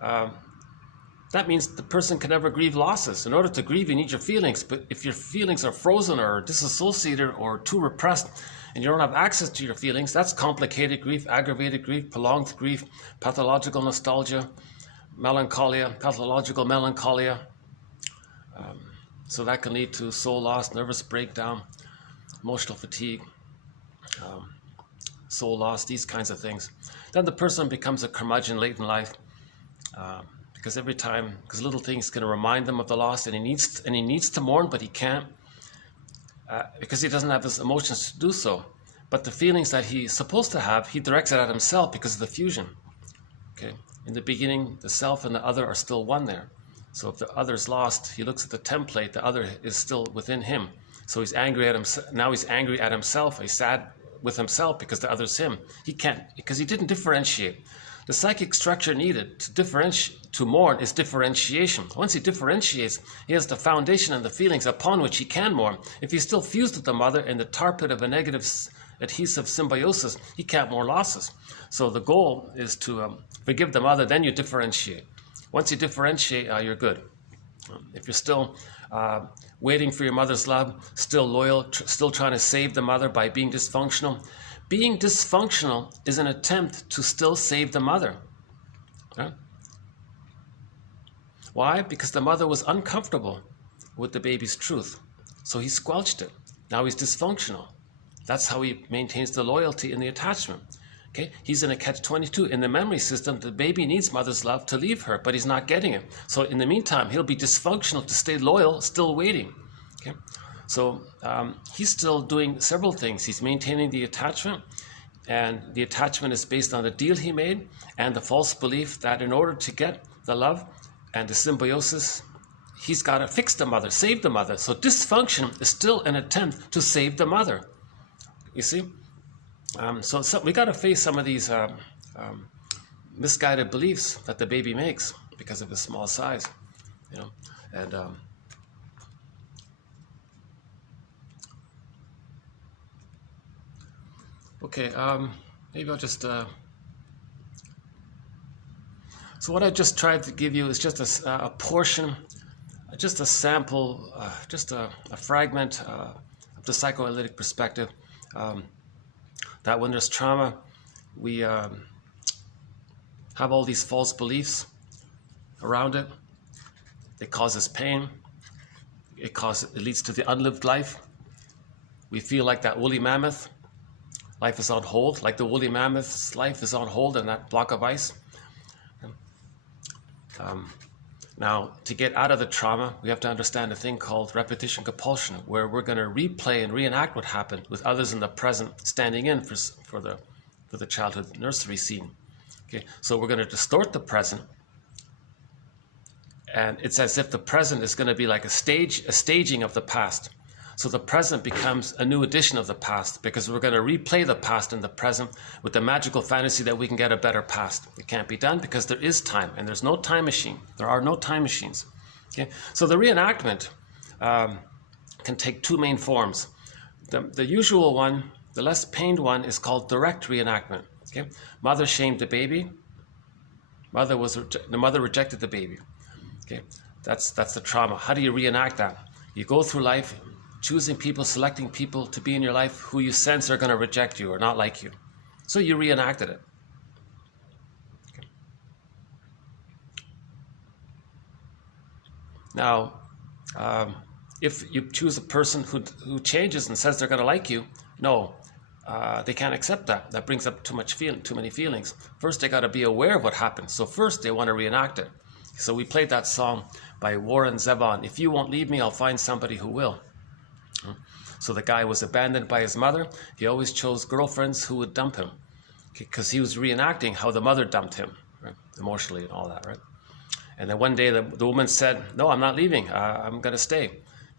that means the person can never grieve losses. In order to grieve, you need your feelings. But if your feelings are frozen or disassociated or too repressed, and you don't have access to your feelings, that's complicated grief, aggravated grief, prolonged grief, pathological nostalgia, melancholia, pathological melancholia. So that can lead to soul loss, nervous breakdown, emotional fatigue, soul loss, these kinds of things. Then the person becomes a curmudgeon late in life. Because little things can remind them of the loss, and he needs to mourn, but he can't because he doesn't have his emotions to do so. But the feelings that he's supposed to have, he directs it at himself because of the fusion. Okay, in the beginning, the self and the other are still one there. So if the other's lost, he looks at the template. The other is still within him. So he's angry at himself. Now he's angry at himself. He's sad with himself because the other's him. He can't, because he didn't differentiate. The psychic structure needed to mourn is differentiation. Once he differentiates, he has the foundation and the feelings upon which he can mourn. If he's still fused with the mother in the tar pit of a negative adhesive symbiosis, he can't mourn losses. So the goal is to forgive the mother, then you differentiate. Once you differentiate, you're good. If you're still waiting for your mother's love, still loyal, still trying to save the mother by being dysfunctional, being dysfunctional is an attempt to still save the mother. Okay? Why? Because the mother was uncomfortable with the baby's truth. So he squelched it. Now he's dysfunctional. That's how he maintains the loyalty and the attachment. Okay? He's in a catch-22. In the memory system, the baby needs mother's love to leave her, but he's not getting it. So in the meantime, he'll be dysfunctional to stay loyal, still waiting. Okay? So he's still doing several things. He's maintaining the attachment, and the attachment is based on the deal he made and the false belief that in order to get the love and the symbiosis, he's got to fix the mother, save the mother. So dysfunction is still an attempt to save the mother. You see? So we got to face some of these misguided beliefs that the baby makes because of his small size, you know, and okay, maybe I'll just, so what I just tried to give you is just a portion, just a sample, just a fragment of the psychoanalytic perspective, that when there's trauma, we have all these false beliefs around it. It causes pain. It leads to the unlived life. We feel like that woolly mammoth. Life is on hold, like the woolly mammoth's life is on hold in that block of ice. Now, to get out of the trauma, we have to understand a thing called repetition compulsion, where we're going to replay and reenact what happened with others in the present standing in for the childhood nursery scene. Okay, so we're going to distort the present, and it's as if the present is going to be like a staging of the past. So the present becomes a new edition of the past because we're going to replay the past in the present with the magical fantasy that we can get a better past. It can't be done because there is time and there's no time machine. There are no time machines. Okay? So the reenactment can take two main forms. The usual one, the less pained one, is called direct reenactment. Okay? Mother shamed the baby. The mother rejected the baby. Okay? That's the trauma. How do you reenact that? You go through life choosing people, selecting people to be in your life who you sense are going to reject you or not like you. So you reenacted it. Okay. Now, if you choose a person who changes and says they're going to like you, no, they can't accept that. That brings up too many feelings. First, they got to be aware of what happened. So first, they want to reenact it. So we played that song by Warren Zevon. If you won't leave me, I'll find somebody who will. So the guy was abandoned by his mother. He always chose girlfriends who would dump him because he was reenacting how the mother dumped him, right? Emotionally and all that, right? And then one day the woman said, "No, I'm not leaving. I'm going to stay."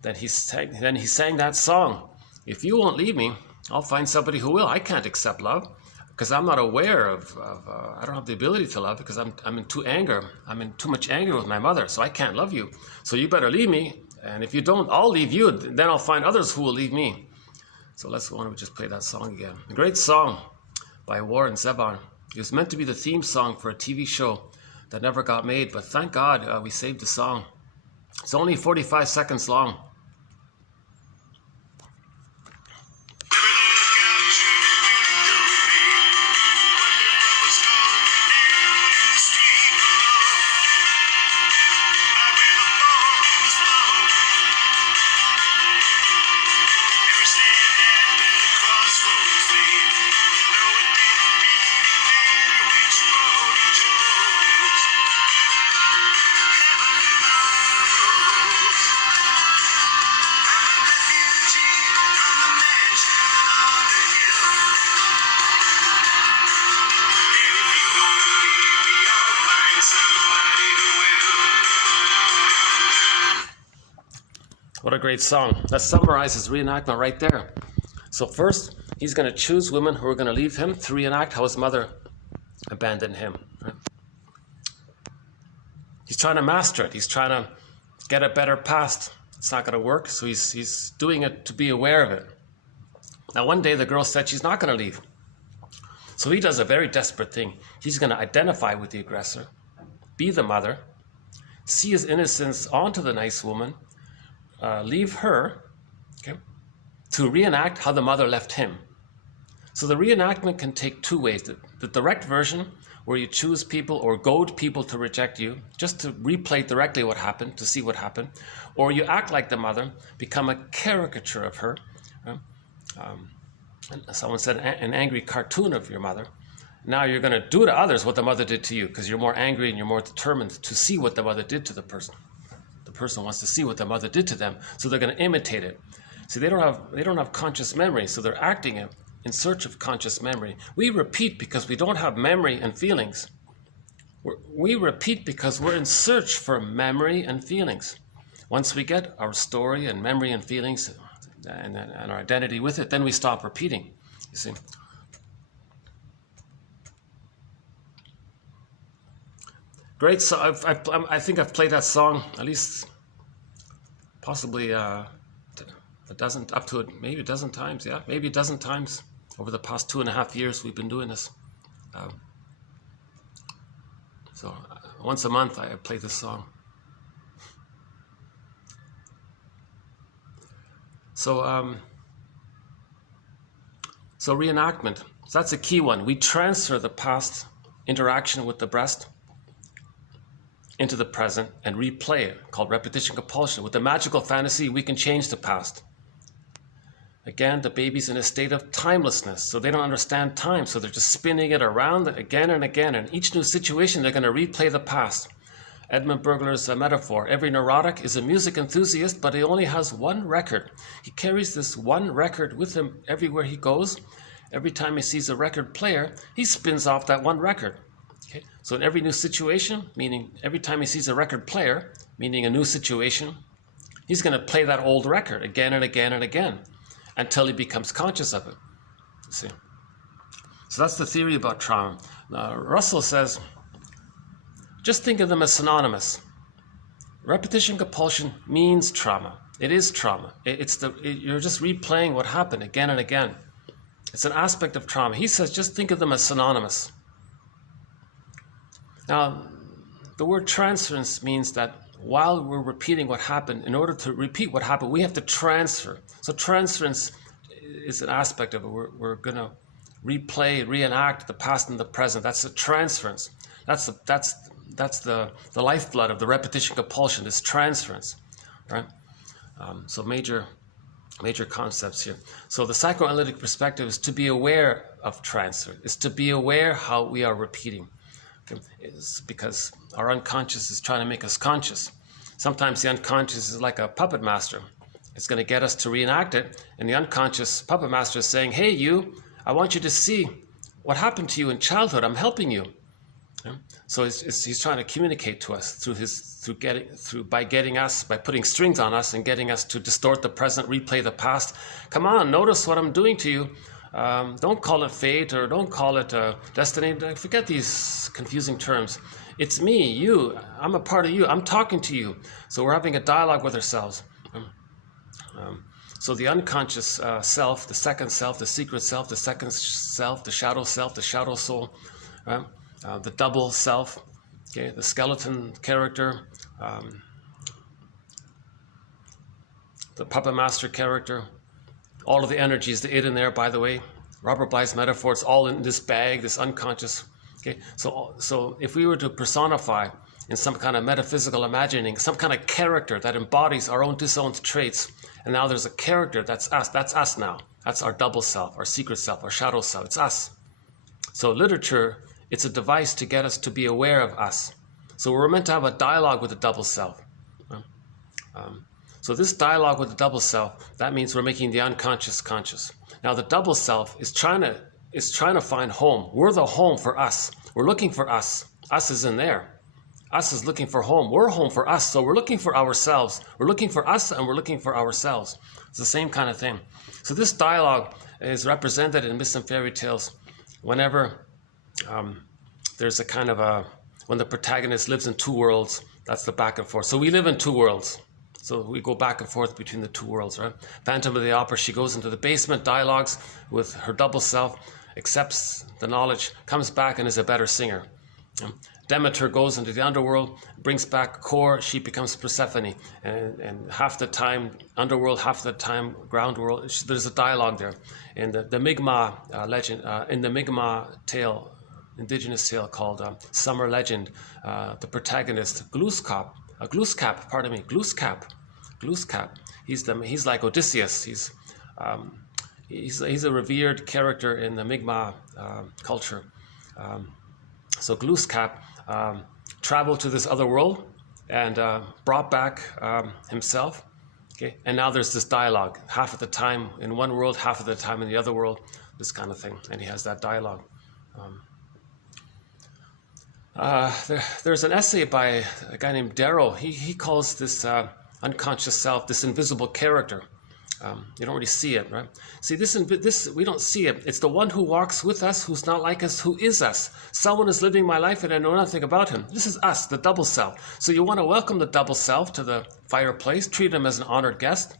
Then he sang that song. If you won't leave me, I'll find somebody who will. I can't accept love because I'm not aware of I don't have the ability to love because I'm in too much anger with my mother, so I can't love you. So you better leave me. And if you don't, I'll leave you. Then I'll find others who will leave me. So why don't we just play that song again? A great song by Warren Zevon. It was meant to be the theme song for a TV show that never got made, but thank God we saved the song. It's only 45 seconds long. What a great song. That summarizes reenactment right there. So first, he's going to choose women who are going to leave him to reenact how his mother abandoned him. Right? He's trying to master it. He's trying to get a better past. It's not going to work, so he's doing it to be aware of it. Now one day the girl said she's not going to leave. So he does a very desperate thing. He's going to identify with the aggressor, be the mother, see his innocence onto the nice woman, leave her, okay, to reenact how the mother left him. So the reenactment can take two ways. The direct version, where you choose people or goad people to reject you, just to replay directly what happened, to see what happened, or you act like the mother, become a caricature of her. Someone said an angry cartoon of your mother. Now you're going to do to others what the mother did to you, because you're more angry and you're more determined to see what the mother did to the person. The person wants to see what the mother did to them, so they're going to imitate it. See, they don't have conscious memory, so they're acting it in search of conscious memory. We repeat because we don't have memory and feelings. We repeat because we're in search for memory and feelings. Once we get our story and memory and feelings and our identity with it, then we stop repeating, you see. Great, so I think I've played that song at least possibly a dozen, up to maybe a dozen times, yeah, maybe a dozen times over the past 2.5 years we've been doing this. So once a month I play this song. So reenactment, so that's a key one. We transfer the past interaction with the breast into the present and replay it, called repetition compulsion. With the magical fantasy, we can change the past. Again, the baby's in a state of timelessness, so they don't understand time, so they're just spinning it around again and again. And each new situation, they're going to replay the past. Edmund Burglar's metaphor: every neurotic is a music enthusiast, but he only has one record. He carries this one record with him everywhere he goes. Every time he sees a record player, he spins off that one record. Okay? So in every new situation, meaning every time he sees a record player, meaning a new situation, he's going to play that old record again and again and again until he becomes conscious of it. See? So that's the theory about trauma. Russell says, just think of them as synonymous. Repetition compulsion means trauma. It is trauma. You're just replaying what happened again and again. It's an aspect of trauma. He says, just think of them as synonymous. Now, the word transference means that while we're repeating what happened, in order to repeat what happened, we have to transfer. So transference is an aspect of it. We're going to replay, reenact the past and the present. That's a transference. That's the lifeblood of the repetition compulsion, this transference, right? So major concepts here. So the psychoanalytic perspective is to be aware of transfer. It's to be aware how we are repeating. Okay? It's because our unconscious is trying to make us conscious. Sometimes the unconscious is like a puppet master. It's going to get us to reenact it, and the unconscious puppet master is saying, hey, you, I want you to see what happened to you in childhood. I'm helping you. Okay? So he's trying to communicate to us by putting strings on us and getting us to distort the present, replay the past. Come on, notice what I'm doing to you. Don't call it fate or don't call it destiny. Forget these confusing terms. It's me, you. I'm a part of you. I'm talking to you. So we're having a dialogue with ourselves. So the unconscious self, the second self, the secret self, the second self, the shadow soul, right? The double self, okay, the skeleton character, the puppet master character, all of the energies, the id in there, by the way. Robert Bly's metaphor, it's all in this bag, this unconscious. Okay, so if we were to personify in some kind of metaphysical imagining, some kind of character that embodies our own disowned traits, and now there's a character that's us now. That's our double self, our secret self, our shadow self, it's us. So literature, it's a device to get us to be aware of us. So we're meant to have a dialogue with the double self. So this dialogue with the double self, that means we're making the unconscious conscious. Now the double self is trying to find home. We're the home for us. We're looking for us. Us is in there. Us is looking for home. We're home for us. So we're looking for ourselves. We're looking for us and we're looking for ourselves. It's the same kind of thing. So this dialogue is represented in myths and fairy tales whenever there's a kind of when the protagonist lives in two worlds, that's the back and forth. So we live in two worlds. So we go back and forth between the two worlds, right? Phantom of the Opera, she goes into the basement, dialogues with her double self, accepts the knowledge, comes back and is a better singer. Demeter goes into the underworld, brings back Kor, she becomes Persephone. And half the time underworld, half the time ground world. There's a dialogue there. In the Mi'kmaq legend, in the Mi'kmaq tale, indigenous tale called Summer Legend, the protagonist, Glooskap, he's like Odysseus. He's a revered character in the Mi'kmaq culture. So Glooskap traveled to this other world and brought back himself. Okay, and now there's this dialogue. Half of the time in one world, half of the time in the other world, this kind of thing. And he has that dialogue. There's an essay by a guy named Darrow. He calls this unconscious self, this invisible character. You don't really see it, right? See, this we don't see it. It's the one who walks with us, who's not like us, who is us. Someone is living my life and I know nothing about him. This is us, the double self. So you want to welcome the double self to the fireplace, treat him as an honored guest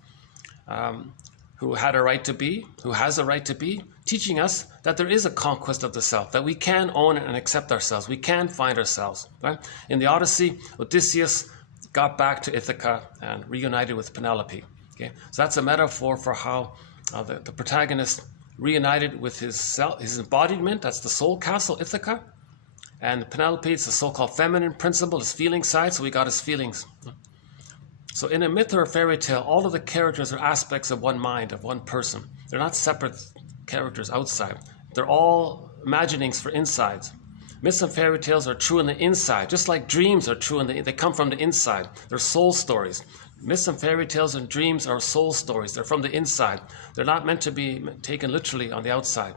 who had a right to be, who has a right to be, teaching us that there is a conquest of the self, that we can own and accept ourselves. We can find ourselves, right? In the Odyssey, Odysseus got back to Ithaca and reunited with Penelope. Okay, so that's a metaphor for how the protagonist reunited with his self, his embodiment. That's the soul castle, Ithaca, and Penelope is the so-called feminine principle, his feeling side. So he got his feelings. So in a myth or a fairy tale, all of the characters are aspects of one mind, of one person. They're not separate characters outside. They're all imaginings for insides. Myths and fairy tales are true in the inside, just like dreams are true they come from the inside. They're soul stories. Myths and fairy tales and dreams are soul stories. They're from the inside. They're not meant to be taken literally on the outside.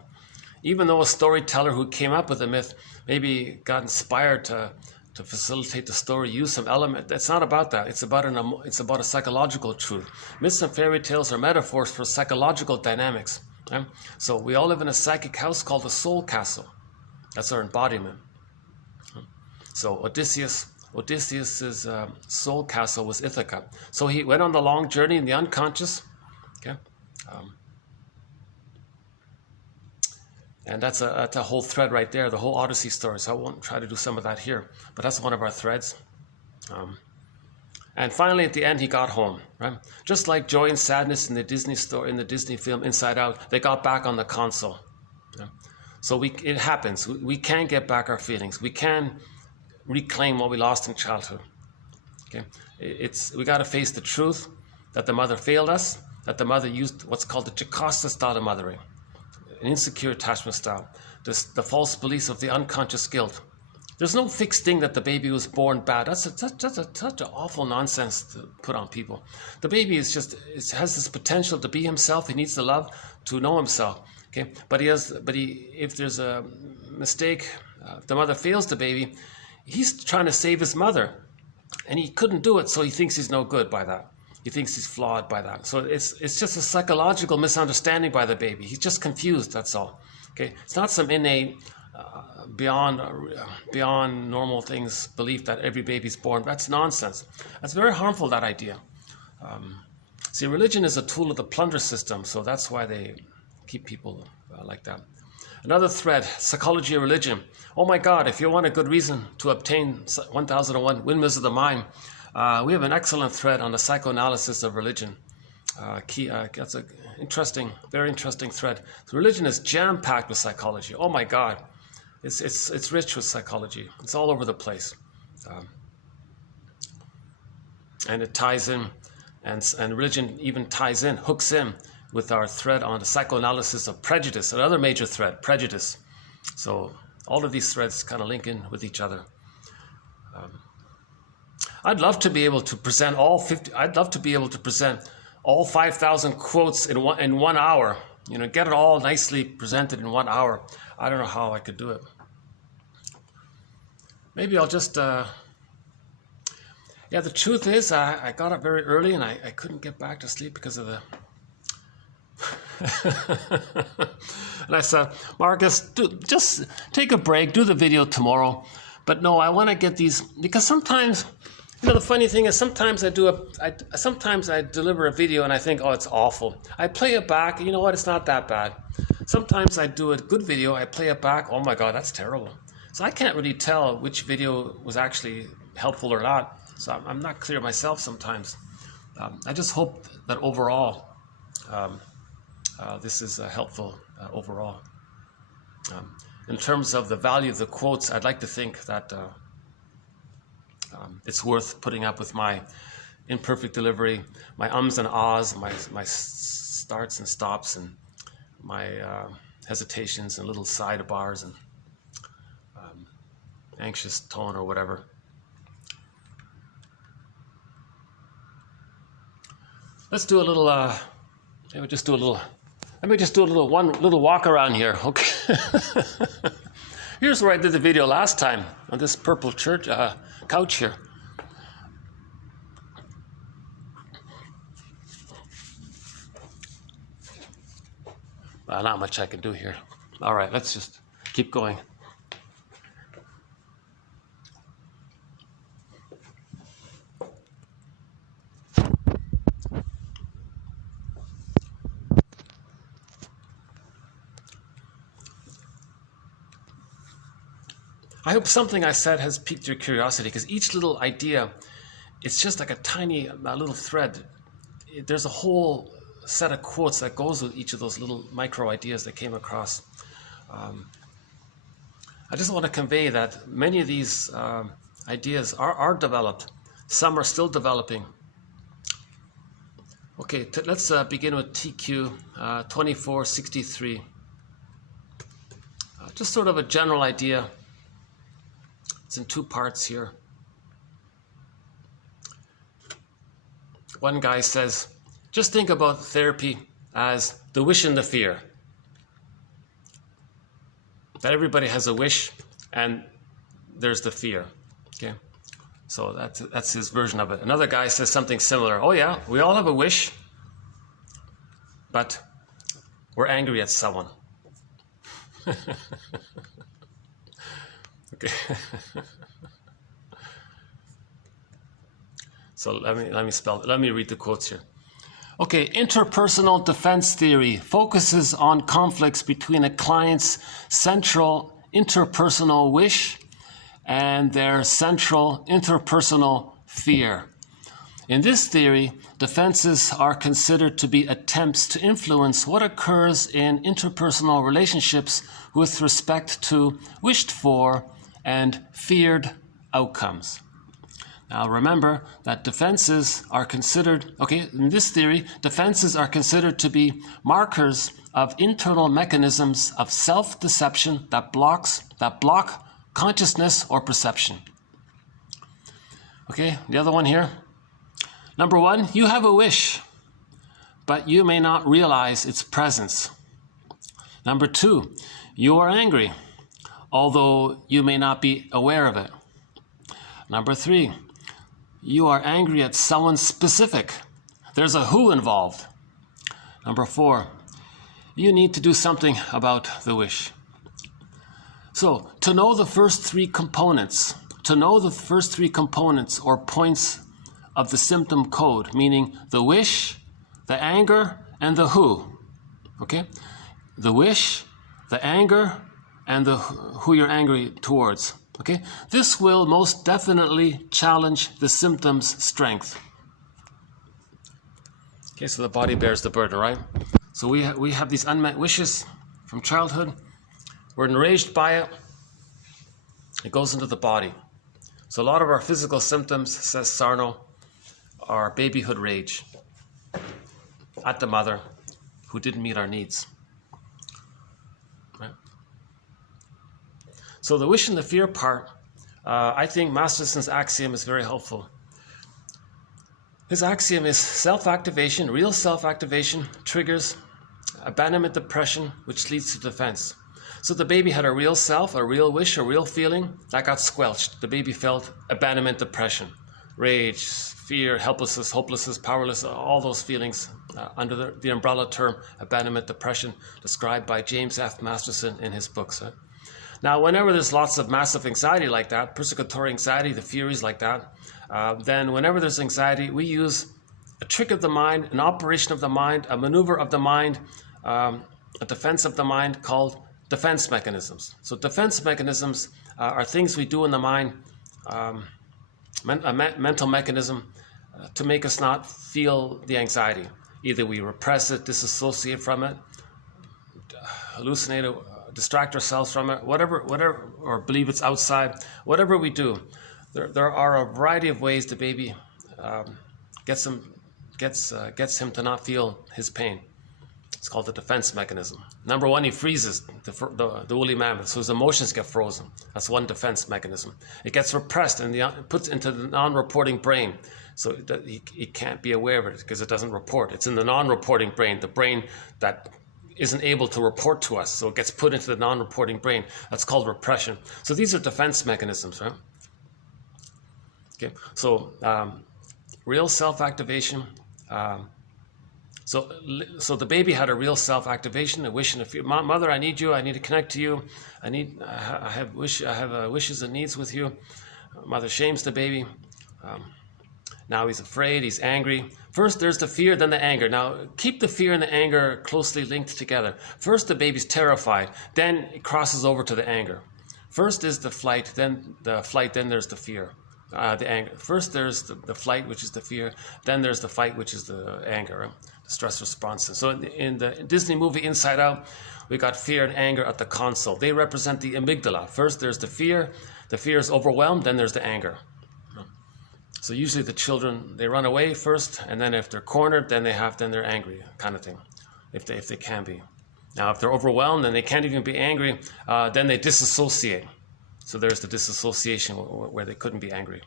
Even though a storyteller who came up with a myth maybe got inspired to facilitate the story, use some element, it's not about that. It's about a psychological truth. Myths and fairy tales are metaphors for psychological dynamics. Right? So we all live in a psychic house called the soul castle. That's our embodiment. So Odysseus's soul castle was Ithaca. So he went on the long journey in the unconscious. Okay, and that's a whole thread right there, the whole Odyssey story. So I won't try to do some of that here, but that's one of our threads. And finally, at the end, he got home. Right, just like joy and sadness in the Disney story, in the Disney film Inside Out, they got back on the console. Yeah. So it happens. We can get back our feelings. We can reclaim what we lost in childhood. Okay, we got to face the truth that the mother failed us, that the mother used what's called the Jocasta style of mothering, an insecure attachment style, the false beliefs of the unconscious guilt. There's no fixed thing that the baby was born bad. That's such an awful nonsense to put on people. The baby has this potential to be himself. He needs the love to know himself. Okay, but if there's a mistake, if the mother fails the baby, he's trying to save his mother, and he couldn't do it, so he thinks he's no good by that. He thinks he's flawed by that. So it's just a psychological misunderstanding by the baby. He's just confused, that's all. Okay, it's not some innate, beyond normal things belief that every baby's born. That's nonsense. That's very harmful, that idea. See, religion is a tool of the plunder system, so that's why they keep people like that. Another thread, psychology of religion. Oh my God, if you want a good reason to obtain 1001 Windmills of the Mind, we have an excellent thread on the psychoanalysis of religion. That's an interesting, very interesting thread. So religion is jam-packed with psychology. Oh my God, it's rich with psychology. It's all over the place. And it ties in, and religion even ties in, hooks in with our thread on the psychoanalysis of prejudice, another major thread, prejudice. So all of these threads kind of link in with each other. I'd love to be able to present all 5,000 quotes in 1 hour. You know, get it all nicely presented in 1 hour. I don't know how I could do it. Maybe I'll just, yeah, the truth is I got up very early and I couldn't get back to sleep because of the, and I said, Marcus, just take a break, do the video tomorrow. But no, I want to get these, because sometimes, you know, the funny thing is sometimes sometimes I deliver a video and I think, oh, it's awful. I play it back, you know what, it's not that bad. Sometimes I do a good video, I play it back, oh my God, that's terrible. So I can't really tell which video was actually helpful or not. So I'm not clear myself sometimes. I just hope that overall, this is helpful overall. In terms of the value of the quotes, I'd like to think that it's worth putting up with my imperfect delivery, my ums and ahs, my starts and stops, and my hesitations and little sidebars and anxious tone or whatever. Let's do a little, let me just do a little walk around here, okay? Here's where I did the video last time, on this purple church couch here. Well, not much I can do here. All right, let's just keep going. I hope something I said has piqued your curiosity, because each little idea, it's just like a tiny little thread. There's a whole set of quotes that goes with each of those little micro ideas that came across. I just want to convey that many of these ideas are developed. Some are still developing. Okay, let's begin with TQ 2463. Just sort of a general idea. It's in 2 parts here. One guy says, just think about therapy as the wish and the fear. That everybody has a wish and there's the fear. Okay, so that's his version of it. Another guy says something similar. Oh yeah, we all have a wish, but we're angry at someone. Okay. So let me read the quotes here. Okay, interpersonal defense theory focuses on conflicts between a client's central interpersonal wish and their central interpersonal fear. In this theory, defenses are considered to be attempts to influence what occurs in interpersonal relationships with respect to wished for and feared outcomes. Now remember that defenses are considered, in this theory, defenses are considered to be markers of internal mechanisms of self-deception that block consciousness or perception. Okay, the other one here. Number 1, you have a wish, but you may not realize its presence. Number 2, you are angry, although you may not be aware of it. Number 3, you are angry at someone specific. There's a who involved. Number 4, you need to do something about the wish. So, to know the first 3 components, or points of the symptom code, meaning the wish, the anger, and the who. Okay? The wish, the anger, and the who you're angry towards. Okay? This will most definitely challenge the symptom's strength. Okay, so the body bears the burden, right? So we have these unmet wishes from childhood. We're enraged by it. It goes into the body. So a lot of our physical symptoms, says Sarno, are babyhood rage at the mother who didn't meet our needs. Right? So the wish and the fear part, I think Masterson's axiom is very helpful. His axiom is self-activation, real self-activation triggers abandonment depression, which leads to defense. So the baby had a real self, a real wish, a real feeling, that got squelched. The baby felt abandonment depression, rage, fear, helplessness, hopelessness, powerless, all those feelings under the umbrella term abandonment depression, described by James F. Masterson in his books. Right? Now, whenever there's lots of massive anxiety like that, persecutory anxiety, the furies like that, then whenever there's anxiety, we use a trick of the mind, an operation of the mind, a maneuver of the mind, a defense of the mind called defense mechanisms. So defense mechanisms are things we do in the mind, a mental mechanism to make us not feel the anxiety. Either we repress it, disassociate from it, hallucinate it, distract ourselves from it, whatever, or believe it's outside. Whatever we do, there are a variety of ways the baby gets him to not feel his pain. It's called the defense mechanism. Number one, he freezes the woolly mammoth, so his emotions get frozen. That's one defense mechanism. It gets repressed and puts into the non-reporting brain, so that he can't be aware of it because it doesn't report. It's in the non-reporting brain, the brain that isn't able to report to us, so it gets put into the non-reporting brain. That's called repression. So these are defense mechanisms, right? Okay, so real self-activation. So the baby had a real self-activation, a wish and a fear. Mother, I need you. I need to connect to you. I have wishes and needs with you. Mother shames the baby. Now he's afraid. He's angry. First, there's the fear, then the anger. Now, keep the fear and the anger closely linked together. First, the baby's terrified. Then it crosses over to the anger. First is the flight. Then there's the fear. The anger. First, there's the flight, which is the fear. Then there's the fight, which is the anger, right? The stress response. So in the Disney movie Inside Out, we got fear and anger at the console. They represent the amygdala. First, there's the fear. The fear is overwhelmed. Then there's the anger. So usually the children, they run away first, and then if they're cornered, then they're angry, kind of thing, if they can be. Now, if they're overwhelmed and they can't even be angry, then they disassociate. So there's the disassociation where they couldn't be angry.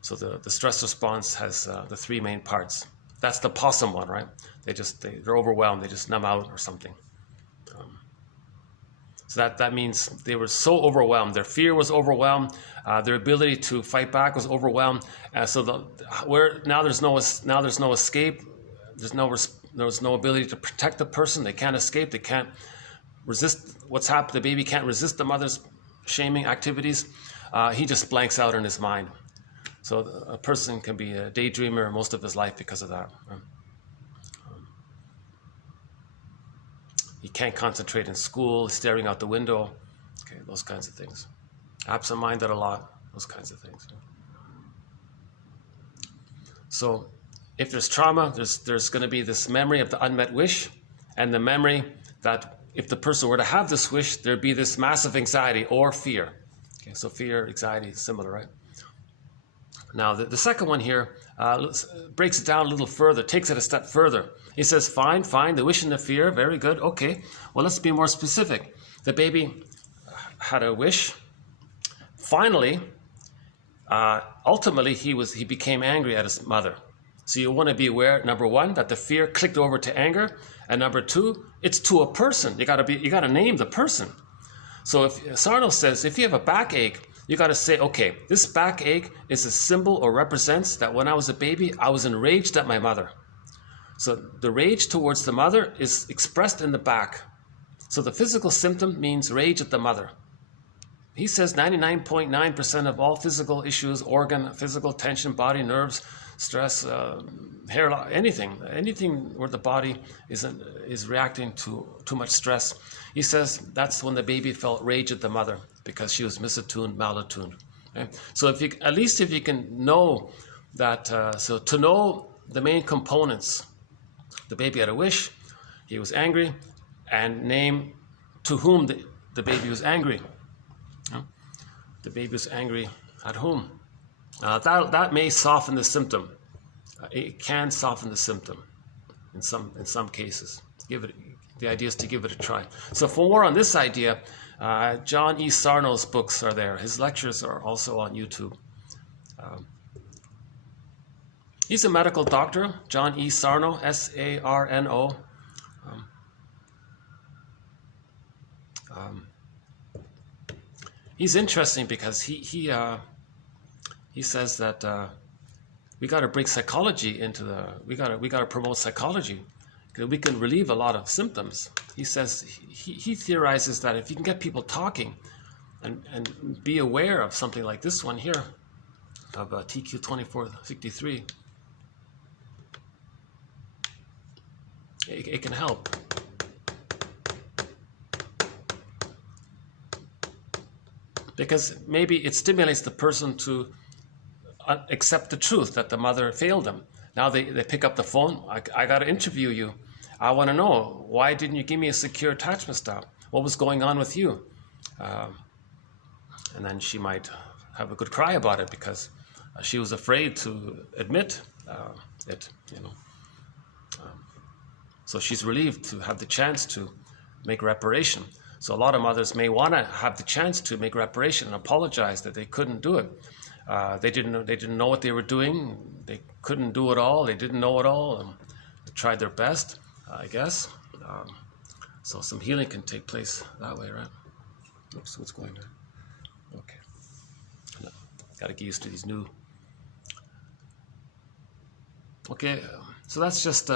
So the stress response has the three main parts. That's the possum one, right? They're overwhelmed. They just numb out or something. So that means they were so overwhelmed. Their fear was overwhelmed. Their ability to fight back was overwhelmed. Now there's no escape. There's no ability to protect the person. They can't escape. They can't resist what's happened. The baby can't resist the mother's shaming activities. He just blanks out in his mind. So a person can be a daydreamer most of his life because of that. He can't concentrate in school, staring out the window, okay, those kinds of things. Absent-minded a lot, those kinds of things. So if there's trauma, there's going to be this memory of the unmet wish, and the memory that if the person were to have this wish, there'd be this massive anxiety or fear. Okay, so fear, anxiety is similar, right? Now, the second one here breaks it down a little further, takes it a step further. He says, fine, the wish and the fear, very good, okay. Well, let's be more specific. The baby had a wish. Finally, ultimately, he became angry at his mother. So you want to be aware, number one, that the fear clicked over to anger, and number two, it's to a person. You got to name the person. So if Sarno says, if you have a backache, you got to say, okay, this backache is a symbol or represents that when I was a baby, I was enraged at my mother. So the rage towards the mother is expressed in the back. So the physical symptom means rage at the mother. he says 99.9% of all physical issues, physical tension, body, nerves, stress, hair loss, anything where the body is reacting to too much stress. He says that's when the baby felt rage at the mother because she was misattuned, malattuned. Okay? So at least if you can know that, so to know the main components, the baby had a wish, he was angry, and name to whom the baby was angry. The baby was angry at whom? That may soften the symptom. It can soften the symptom in some cases. The idea is to give it a try. So for more on this idea, John E. Sarno's books are there. His lectures are also on YouTube. He's a medical doctor, John E. Sarno, S-A-R-N-O. He's interesting because he says that we got to bring psychology into we got to promote psychology because we can relieve a lot of symptoms. He says he theorizes that if you can get people talking and be aware of something like this one here of TQ 2463, it can help. Because maybe it stimulates the person to accept the truth that the mother failed them. Now they pick up the phone. I got to interview you. I want to know, why didn't you give me a secure attachment style? What was going on with you? And then she might have a good cry about it because she was afraid to admit it. So she's relieved to have the chance to make reparation. So a lot of mothers may want to have the chance to make reparation and apologize that they couldn't do it. They didn't know what they were doing. They couldn't do it all. They didn't know it all. They tried their best, I guess. So some healing can take place that way, right? Oops, what's going on? Okay. No, got to get used to these new. Okay, so that's just.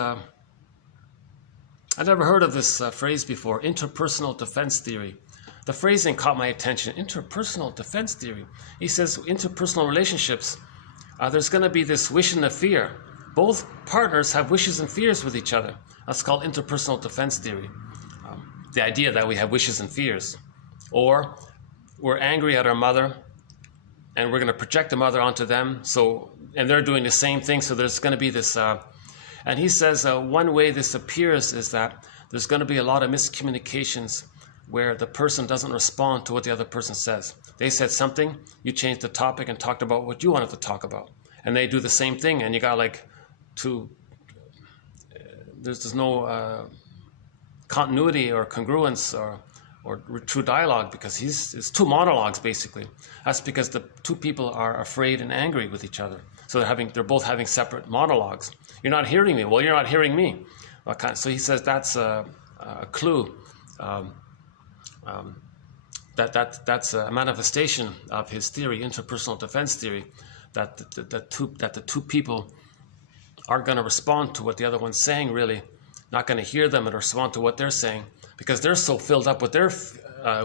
I'd never heard of this phrase before, interpersonal defense theory. The phrasing caught my attention, interpersonal defense theory. He says interpersonal relationships, there's going to be this wish and a fear. Both partners have wishes and fears with each other. That's called interpersonal defense theory. The idea that we have wishes and fears. Or we're angry at our mother and we're going to project the mother onto them. And they're doing the same thing, so there's going to be this... And he says one way this appears is that there's going to be a lot of miscommunications where the person doesn't respond to what the other person says. They said something, you changed the topic and talked about what you wanted to talk about. And they do the same thing, and you got like there's no continuity or congruence or true dialogue because it's two monologues basically. That's because the two people are afraid and angry with each other. So they're both having separate monologues. You're not hearing me. Well, you're not hearing me. So he says that's a clue. That's a manifestation of his theory, interpersonal defense theory, that the two people aren't going to respond to what the other one's saying. Really, not going to hear them and respond to what they're saying because they're so filled up with their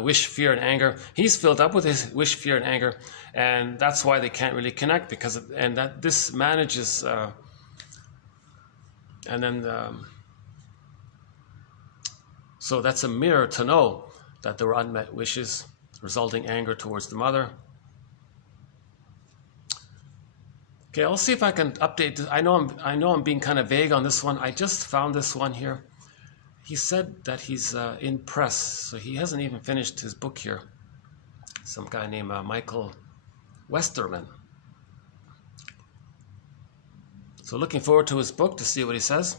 wish, fear, and anger. He's filled up with his wish, fear, and anger, and that's why they can't really connect that this manages. So that's a mirror to know that there were unmet wishes, resulting anger towards the mother. Okay, I'll see if I can update this. I know I'm being kind of vague on this one. I just found this one here. He said that he's in press, so he hasn't even finished his book here. Some guy named Michael Westerman. So looking forward to his book to see what he says.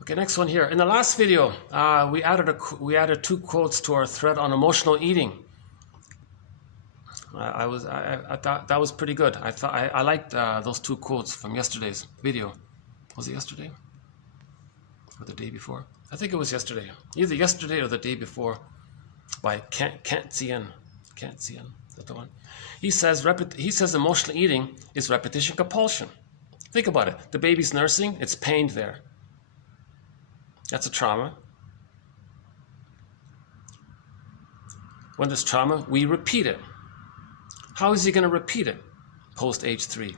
Okay, next one here. In the last video, we added 2 quotes to our thread on emotional eating. I thought that was pretty good. I liked those 2 quotes from yesterday's video. Was it yesterday or the day before? I think it was yesterday. Either yesterday or the day before. By Kant-Zien. Kant-Zien. Is that the one? He says emotional eating is repetition compulsion. Think about it. The baby's nursing, it's pained there. That's a trauma. when there's trauma, we repeat it. How is he going to repeat it post age 3?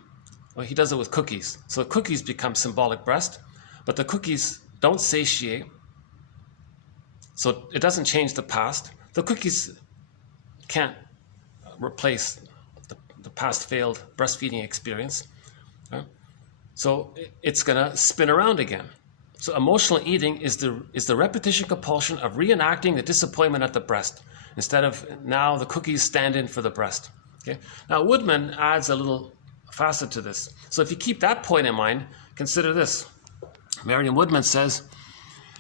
Well, he does it with cookies. So the cookies become symbolic breast, but the cookies don't satiate. So it doesn't change the past. The cookies can't replace the past failed breastfeeding experience. So it's going to spin around again. So emotional eating is the repetition compulsion of reenacting the disappointment at the breast, instead of now the cookies stand in for the breast. Okay? Now Woodman adds a little facet to this. So if you keep that point in mind, consider this. Marion Woodman says,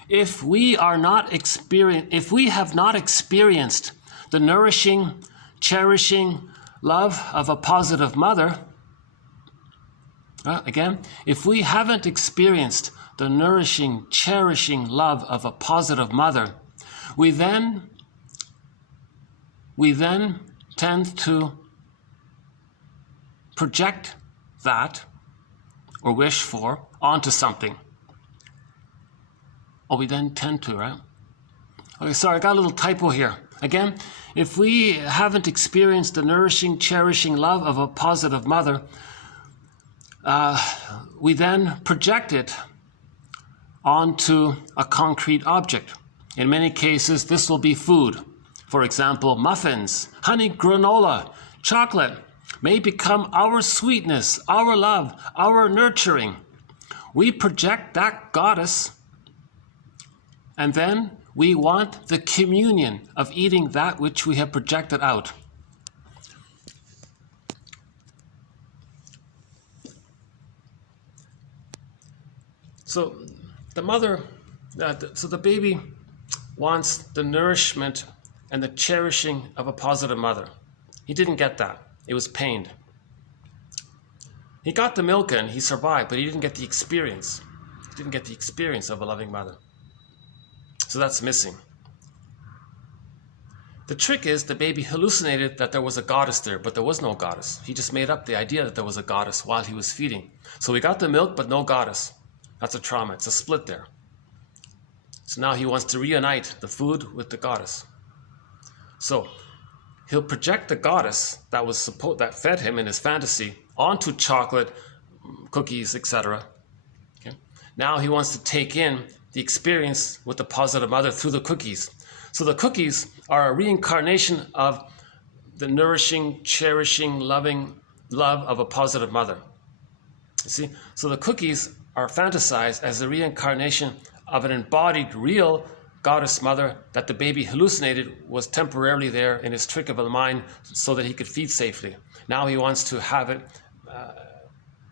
if we have not experienced the nourishing, cherishing love of a positive mother, again, if we haven't experienced the nourishing, cherishing love of a positive mother, we then tend to project that, or wish for, onto something. Oh, we then tend to, right? Okay, sorry, I got a little typo here. Again, if we haven't experienced the nourishing, cherishing love of a positive mother, we then project it onto a concrete object. In many cases, this will be food. For example, muffins, honey granola, chocolate may become our sweetness, our love, our nurturing. We project that goddess, and then we want the communion of eating that which we have projected out. So the mother, so the baby wants the nourishment and the cherishing of a positive mother. He didn't get that. It was pained. He got the milk and he survived, but he didn't get the experience. He didn't get the experience of a loving mother. So that's missing. The trick is the baby hallucinated that there was a goddess there, but there was no goddess. He just made up the idea that there was a goddess while he was feeding. So we got the milk, but no goddess. That's a trauma. It's a split there. So now he wants to reunite the food with the goddess. So he'll project the goddess that fed him in his fantasy onto chocolate, cookies, etc. Okay? Now he wants to take in the experience with the positive mother through the cookies. So the cookies are a reincarnation of the nourishing, cherishing, loving love of a positive mother. You see? So the cookies are fantasized as a reincarnation of an embodied, real goddess mother that the baby hallucinated was temporarily there in his trick of a mind so that he could feed safely. Now he wants to have it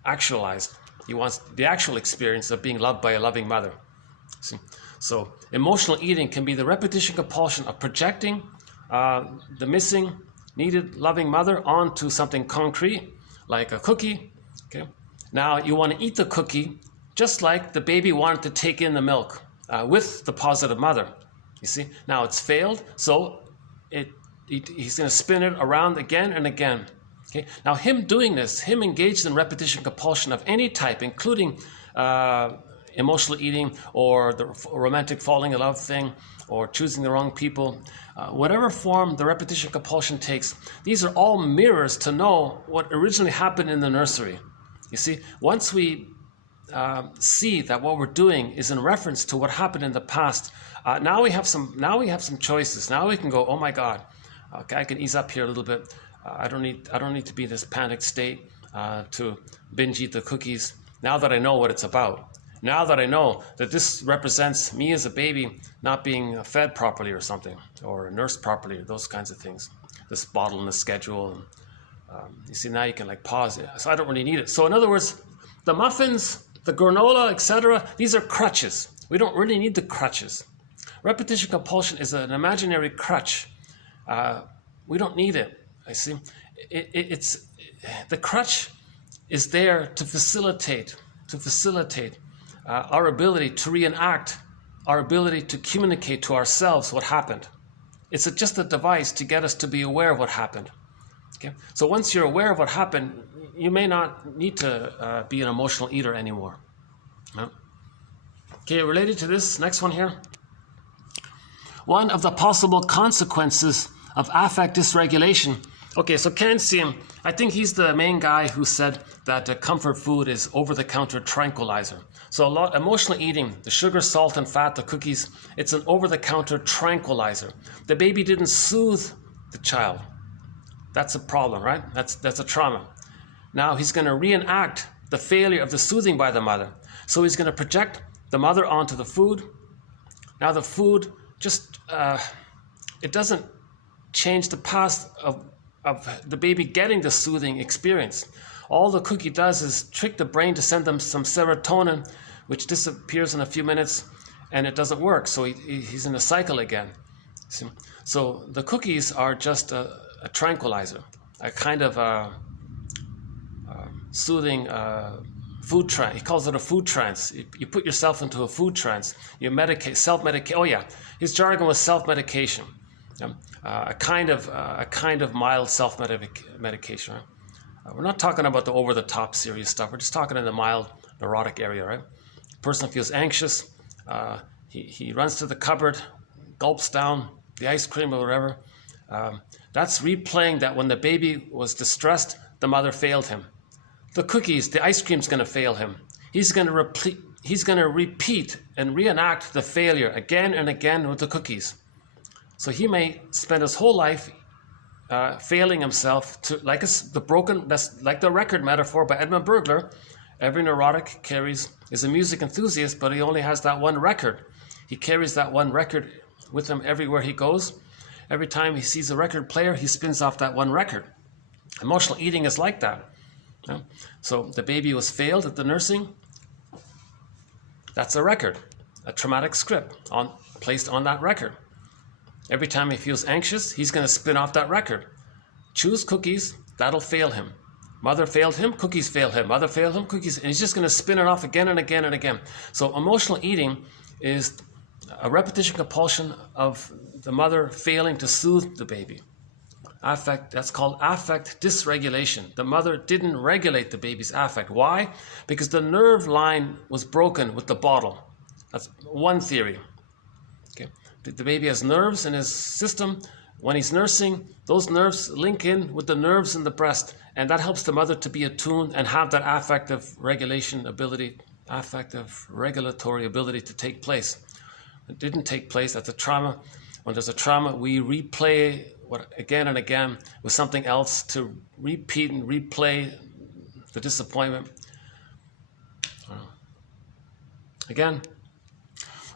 actualized. He wants the actual experience of being loved by a loving mother. See? So emotional eating can be the repetition compulsion of projecting the missing, needed, loving mother onto something concrete, like a cookie. Okay? Now you want to eat the cookie just like the baby wanted to take in the milk with the positive mother. You see? Now it's failed, so he's going to spin it around again and again. Okay? Now him doing this, him engaged in repetition compulsion of any type, including emotional eating or the romantic falling in love thing or choosing the wrong people, whatever form the repetition compulsion takes, these are all mirrors to know what originally happened in the nursery. You see, once we see that what we're doing is in reference to what happened in the past, now we have some choices. Now we can go, oh my God, okay, I can ease up here a little bit. I don't need to be in this panicked state to binge eat the cookies. Now that I know what it's about, now that I know that this represents me as a baby not being fed properly or something, or nursed properly, or those kinds of things. This bottle and the schedule. And, you see, now you can like pause it. So I don't really need it. So in other words, the muffins, the granola, etc., these are crutches. We don't really need the crutches. Repetition compulsion is an imaginary crutch. We don't need it. I see. It's the crutch is there to facilitate our ability to reenact, our ability to communicate to ourselves what happened. It's just a device to get us to be aware of what happened. Okay? So once you're aware of what happened, you may not need to be an emotional eater anymore. No? Okay, related to this, next one here. One of the possible consequences of affect dysregulation. Okay, so Ken Sim, I think he's the main guy who said that comfort food is over-the-counter tranquilizer. So emotional eating, the sugar, salt, and fat, the cookies, it's an over-the-counter tranquilizer. The baby didn't soothe the child. That's a problem, right? That's a trauma. Now he's going to reenact the failure of the soothing by the mother. So he's going to project the mother onto the food. Now the food just, it doesn't change the past of the baby getting the soothing experience. All the cookie does is trick the brain to send them some serotonin, which disappears in a few minutes, and it doesn't work. So he's in a cycle again. See? So the cookies are just a tranquilizer, a kind of soothing food trance. He calls it a food trance. You put yourself into a food trance. You self-medicate. Oh yeah, his jargon was self-medication. A kind of mild self-medication. Right? We're not talking about the over-the-top serious stuff. We're just talking in the mild neurotic area, right? Person feels anxious. He runs to the cupboard, gulps down the ice cream or whatever. That's replaying that when the baby was distressed, the mother failed him. The cookies, the ice cream's going to fail him. He's going to repeat and reenact the failure again and again with the cookies. So he may spend his whole life failing himself to, that's like the record metaphor by Edmund Burglar. Every neurotic is a music enthusiast, but he only has that one record. He carries that one record with him everywhere he goes. Every time he sees a record player, he spins off that one record. Emotional eating is like that. Yeah? So the baby was failed at the nursing. That's a record, a traumatic script placed on that record. Every time he feels anxious, he's going to spin off that record. Choose cookies, that'll fail him. Mother failed him, cookies failed him. Mother failed him, cookies, and he's just going to spin it off again and again and again. So emotional eating is a repetition compulsion of the mother failing to soothe the baby. That's called affect dysregulation. The mother didn't regulate the baby's affect. Why? Because the nerve line was broken with the bottle. That's one theory. Okay. The baby has nerves in his system. When he's nursing, those nerves link in with the nerves in the breast, and that helps the mother to be attuned and have that affective regulatory ability to take place. It didn't take place. That's a trauma. When there's a trauma, we replay again and again with something else to repeat and replay the disappointment. Again,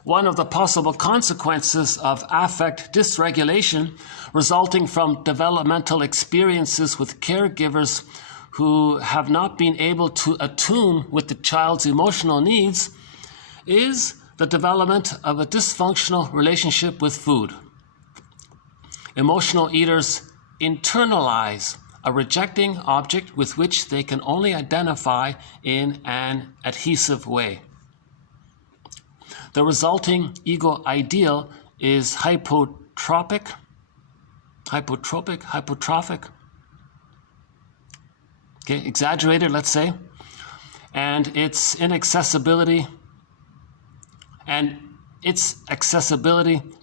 one of the possible consequences of affect dysregulation resulting from developmental experiences with caregivers who have not been able to attune with the child's emotional needs is the development of a dysfunctional relationship with food. Emotional eaters internalize a rejecting object with which they can only identify in an adhesive way. The resulting ego ideal is hypotrophic, okay, exaggerated, let's say, and its inaccessibility,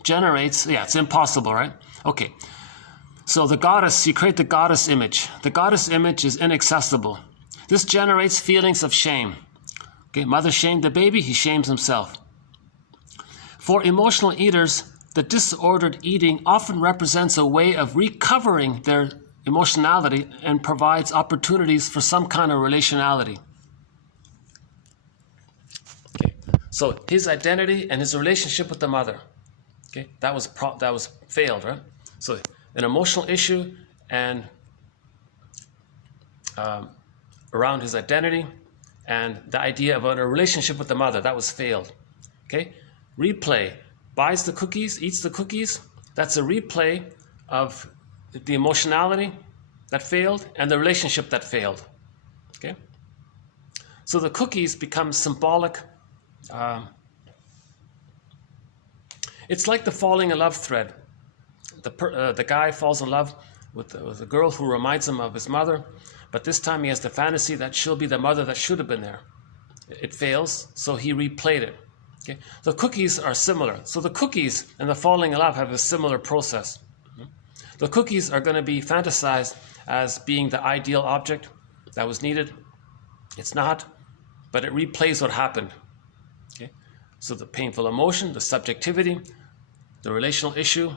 generates, it's impossible, right? Okay, so the goddess, you create the goddess image. The goddess image is inaccessible. This generates feelings of shame. Okay, mother shamed the baby, he shames himself. For emotional eaters, the disordered eating often represents a way of recovering their emotionality and provides opportunities for some kind of relationality. Okay, so his identity and his relationship with the mother, okay, that was failed, right? So an emotional issue and around his identity and the idea of a relationship with the mother, that was failed. Okay, replay, buys the cookies, eats the cookies. That's a replay of the emotionality that failed and the relationship that failed. Okay, so the cookies become symbolic. It's like the falling in love thread. The guy falls in love with a girl who reminds him of his mother, but this time he has the fantasy that she'll be the mother that should have been there. It fails, so he replayed it. Okay? The cookies are similar. So the cookies and the falling in love have a similar process. The cookies are going to be fantasized as being the ideal object that was needed. It's not, but it replays what happened. Okay? So the painful emotion, the subjectivity, the relational issue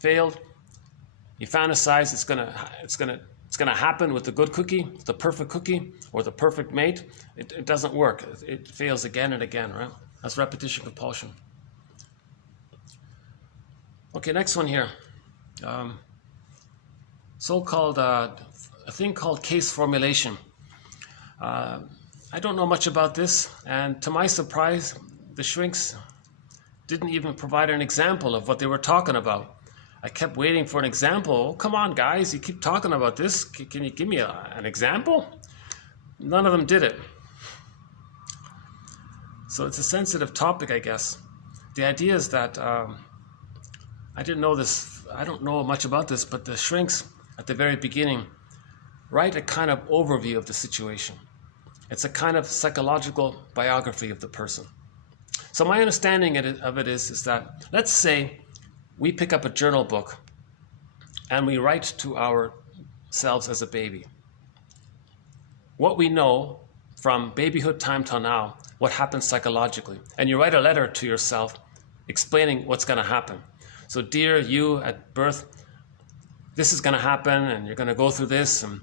failed. You fantasize it's gonna happen with the good cookie, the perfect cookie, or the perfect mate. It doesn't work. It fails again and again, right? That's repetition compulsion. Okay, next one here. So-called a thing called case formulation. I don't know much about this, and to my surprise, the shrinks didn't even provide an example of what they were talking about. I kept waiting for an example. Oh, come on, guys, you keep talking about this. Can you give me an example? None of them did it. So it's a sensitive topic, I guess. The idea is that I didn't know this. I don't know much about this, but the shrinks at the very beginning write a kind of overview of the situation. It's a kind of psychological biography of the person. So my understanding of it is that, let's say we pick up a journal book and we write to ourselves as a baby. What we know from babyhood time till now, what happens psychologically. And you write a letter to yourself explaining what's going to happen. So, dear you at birth, this is going to happen, and you're going to go through this, and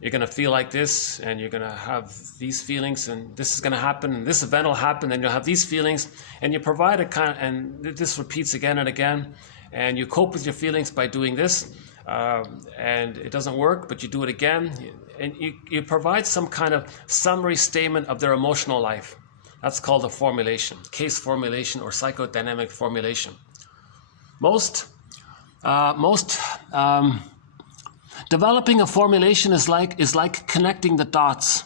you're going to feel like this, and you're going to have these feelings, and this is going to happen, and this event will happen, and you'll have these feelings, and you provide a kind of, and this repeats again and again, and you cope with your feelings by doing this, and it doesn't work, but you do it again, and you provide some kind of summary statement of their emotional life. That's called a formulation, case formulation or psychodynamic formulation. Most developing a formulation is like connecting the dots,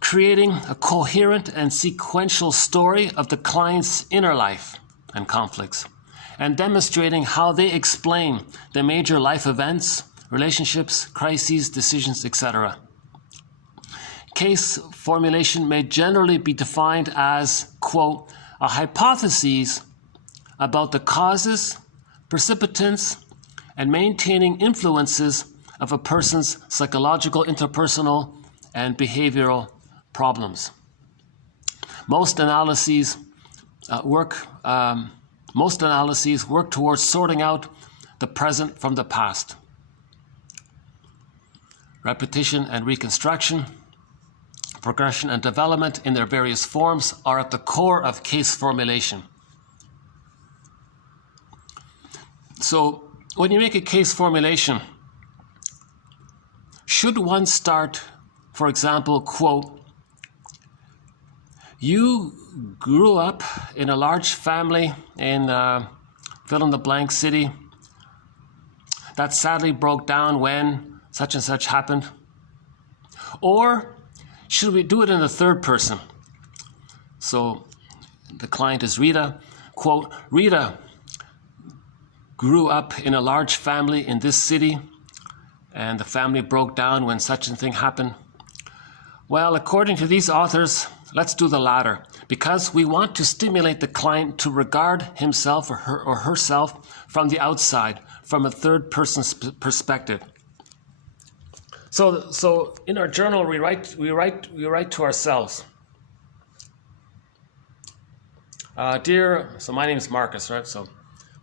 creating a coherent and sequential story of the client's inner life and conflicts, and demonstrating how they explain the major life events, relationships, crises, decisions, etc. Case formulation may generally be defined as, quote, a hypothesis about the causes, precipitants, and maintaining influences of a person's psychological, interpersonal, and behavioral problems. Most analyses work towards sorting out the present from the past. Repetition and reconstruction, progression and development in their various forms are at the core of case formulation. So, when you make a case formulation, should one start, for example, quote, you grew up in a large family in fill-in-the-blank city that sadly broke down when such and such happened? Or should we do it in the third person? So the client is Rita, quote, Rita grew up in a large family in this city, and the family broke down when such a thing happened. Well, according to these authors, let's do the latter, because we want to stimulate the client to regard himself or herself from the outside, from a third person's perspective. So in our journal, we write to ourselves. So my name is Marcus, right? So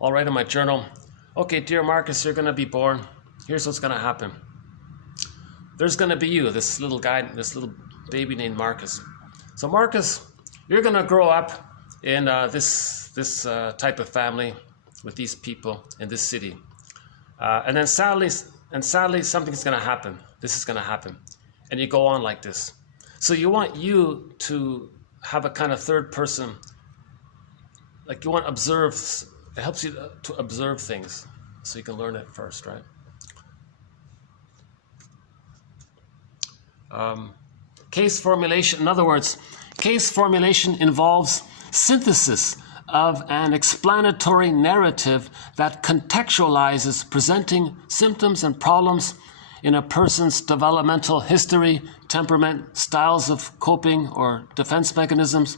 I'll write in my journal, okay, dear Marcus, you're going to be born. Here's what's going to happen. There's going to be you, this little guy, this little baby named Marcus. So Marcus, you're going to grow up in this type of family with these people in this city. And then sadly, something's going to happen. This is going to happen. And you go on like this. So you want you to have a kind of third person, like you want to observe. It helps you to observe things so you can learn it first, right? Case formulation, in other words, case formulation involves synthesis of an explanatory narrative that contextualizes presenting symptoms and problems in a person's developmental history, temperament, styles of coping or defense mechanisms,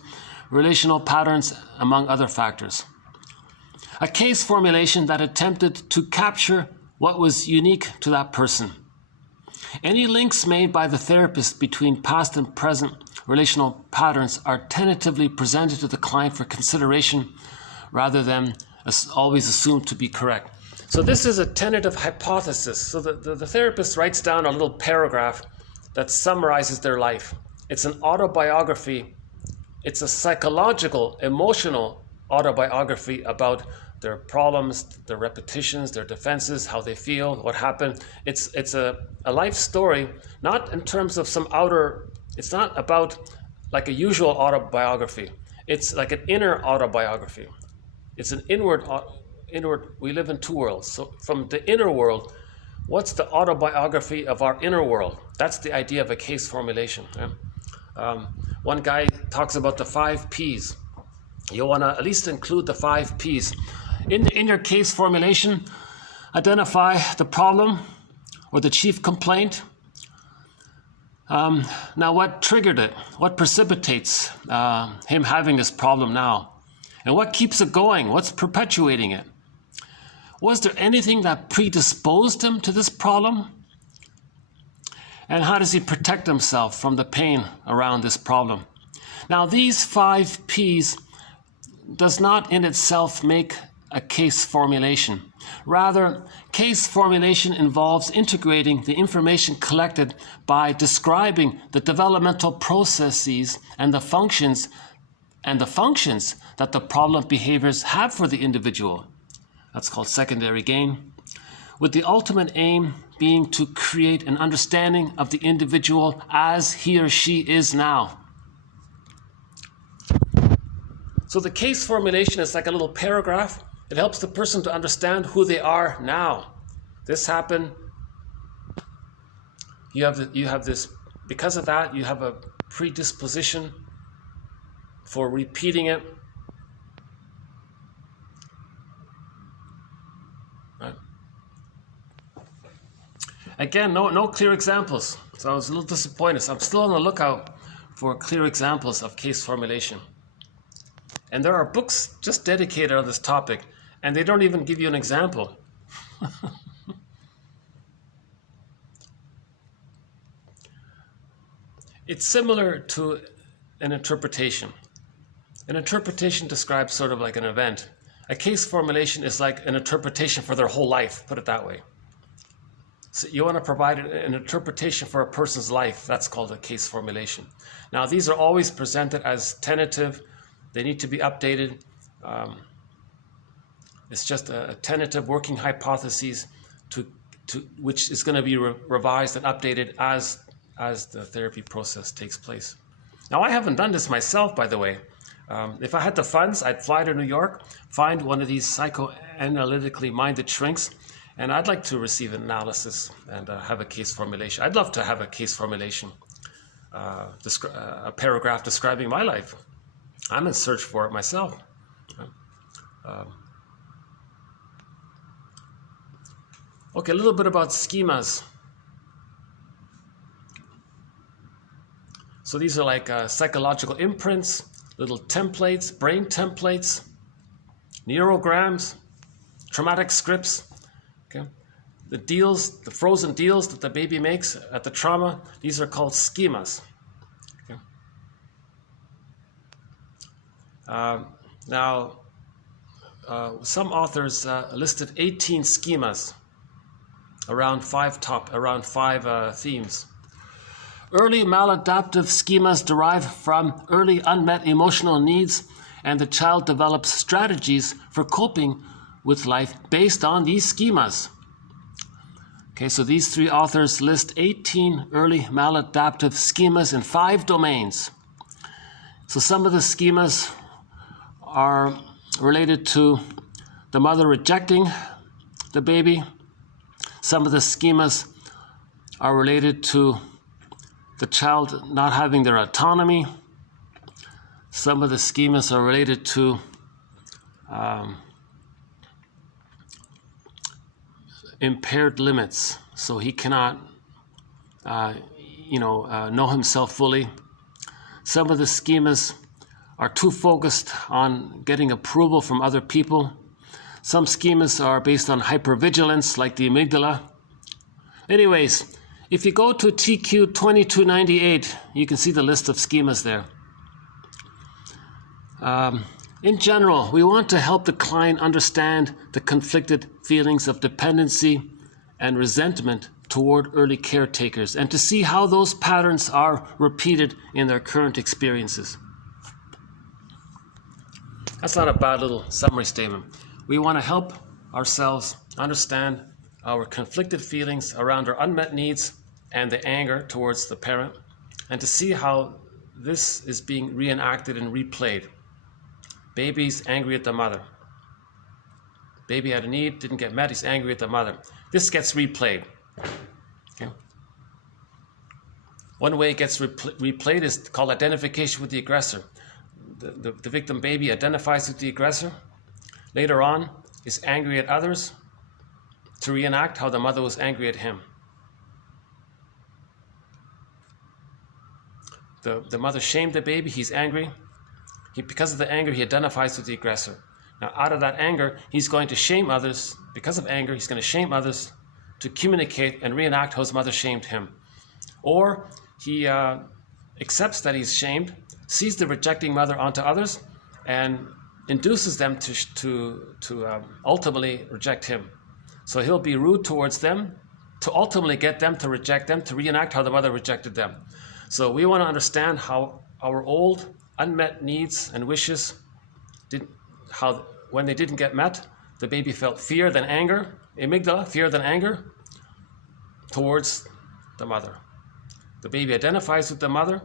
relational patterns, among other factors. A case formulation that attempted to capture what was unique to that person. Any links made by the therapist between past and present relational patterns are tentatively presented to the client for consideration rather than always assumed to be correct. So this is a tentative hypothesis. So the therapist writes down a little paragraph that summarizes their life. It's an autobiography. It's a psychological, emotional autobiography about their problems, their repetitions, their defenses, how they feel, what happened. It's a life story, not in terms of some outer, it's not about like a usual autobiography. It's like an inner autobiography. It's an inward, we live in two worlds. So from the inner world, what's the autobiography of our inner world? That's the idea of a case formulation. Yeah? One guy talks about the 5 Ps. You want to at least include the 5 Ps. In your case formulation, identify the problem or the chief complaint. Now, what triggered it? What precipitates him having this problem now? And what keeps it going? What's perpetuating it? Was there anything that predisposed him to this problem? And how does he protect himself from the pain around this problem? Now, these 5 Ps does not in itself make a case formulation. Rather, case formulation involves integrating the information collected by describing the developmental processes and the functions that the problem behaviors have for the individual. That's called secondary gain, with the ultimate aim being to create an understanding of the individual as he or she is now. So the case formulation is like a little paragraph. It helps the person to understand who they are now. This happened. You have this, because of that, you have a predisposition for repeating it. Right. Again, no clear examples. So I was a little disappointed. So I'm still on the lookout for clear examples of case formulation. And there are books just dedicated on this topic, and they don't even give you an example. It's similar to an interpretation. An interpretation describes sort of like an event. A case formulation is like an interpretation for their whole life, put it that way. So you want to provide an interpretation for a person's life. That's called a case formulation. Now, these are always presented as tentative. They need to be updated. It's just a tentative working hypothesis which is going to be revised and updated as the therapy process takes place. Now, I haven't done this myself, by the way. If I had the funds, I'd fly to New York, find one of these psychoanalytically minded shrinks, and I'd like to receive an analysis and have a case formulation. I'd love to have a case formulation, a paragraph describing my life. I'm in search for it myself. Okay, a little bit about schemas. So these are like psychological imprints, little templates, brain templates, neurograms, traumatic scripts. Okay, the deals, the frozen deals that the baby makes at the trauma, these are called schemas. Okay. Now, some authors listed 18 schemas around five themes. Early maladaptive schemas derive from early unmet emotional needs, and the child develops strategies for coping with life based on these schemas. Okay, so these 3 authors list 18 early maladaptive schemas in 5 domains. So some of the schemas are related to the mother rejecting the baby. Some of the schemas are related to the child not having their autonomy. Some of the schemas are related to impaired limits, so he cannot, know himself fully. Some of the schemas are too focused on getting approval from other people. Some schemas are based on hypervigilance, like the amygdala. Anyways, if you go to TQ 2298, you can see the list of schemas there. In general, we want to help the client understand the conflicted feelings of dependency and resentment toward early caretakers, and to see how those patterns are repeated in their current experiences. That's not a bad little summary statement. We want to help ourselves understand our conflicted feelings around our unmet needs and the anger towards the parent, and to see how this is being reenacted and replayed. Baby's angry at the mother. Baby had a need, didn't get met, he's angry at the mother. This gets replayed. Okay. One way it gets replayed is called identification with the aggressor. The victim baby identifies with the aggressor. Later on, is angry at others to reenact how the mother was angry at him. The mother shamed the baby, he's angry. Because of the anger, he identifies with the aggressor. Now, out of that anger, he's going to shame others. Because of anger, he's going to shame others to communicate and reenact how his mother shamed him. Or he accepts that he's shamed, sees the rejecting mother onto others, and induces them to ultimately reject him. So he'll be rude towards them to ultimately get them to reject them, to reenact how the mother rejected them. So we want to understand how our old unmet needs and wishes, when they didn't get met, the baby felt fear then anger, amygdala, fear then anger, towards the mother. The baby identifies with the mother,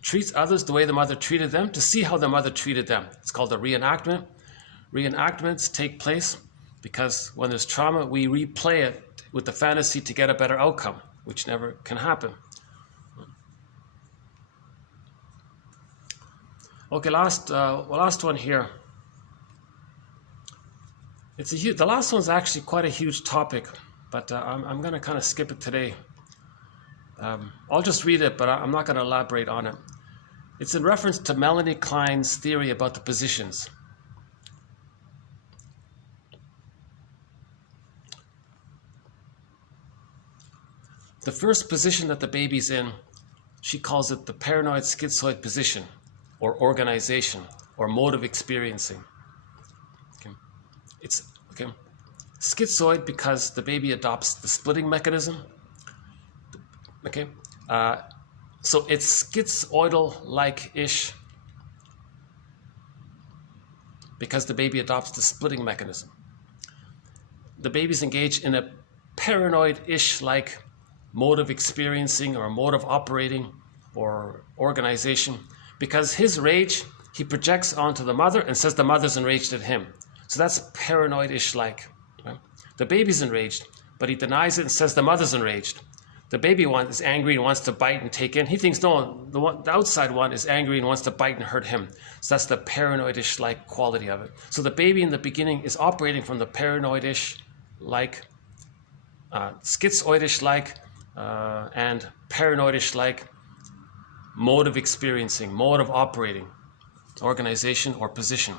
treats others the way the mother treated them, to see how the mother treated them. It's called a reenactment. Reenactments take place because when there's trauma, we replay it with the fantasy to get a better outcome, which never can happen. Okay, last one here. The last one's actually quite a huge topic, but I'm going to kind of skip it today. I'll just read it, but I'm not going to elaborate on it. It's in reference to Melanie Klein's theory about the positions. The first position that the baby's in, she calls it the paranoid schizoid position, or organization, or mode of experiencing. Okay. It's schizoid because the baby adopts the splitting mechanism. Okay, so it's schizoidal-like-ish because the baby adopts the splitting mechanism. The baby's engaged in a paranoid-ish like mode of experiencing or mode of operating or organization because his rage he projects onto the mother and says the mother's enraged at him. So that's paranoid-ish like. Right? The baby's enraged, but he denies it and says the mother's enraged. The baby one is angry and wants to bite and take in. He thinks, no, the outside one is angry and wants to bite and hurt him. So that's the paranoid-ish like quality of it. So the baby in the beginning is operating from the paranoid-ish like, schizoid-ish like, and paranoid-ish like mode of experiencing, mode of operating, organization or position.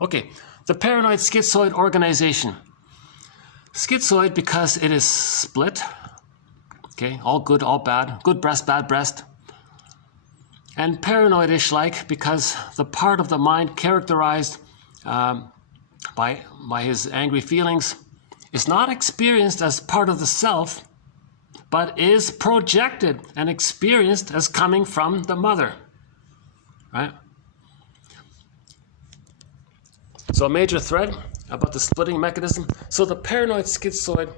Okay, the paranoid schizoid organization. Schizoid because it is split. Okay, all good, all bad. Good breast, bad breast. And paranoid-ish like because the part of the mind characterized by his angry feelings is not experienced as part of the self, but is projected and experienced as coming from the mother. Right? So a major thread about the splitting mechanism. So the paranoid schizoid,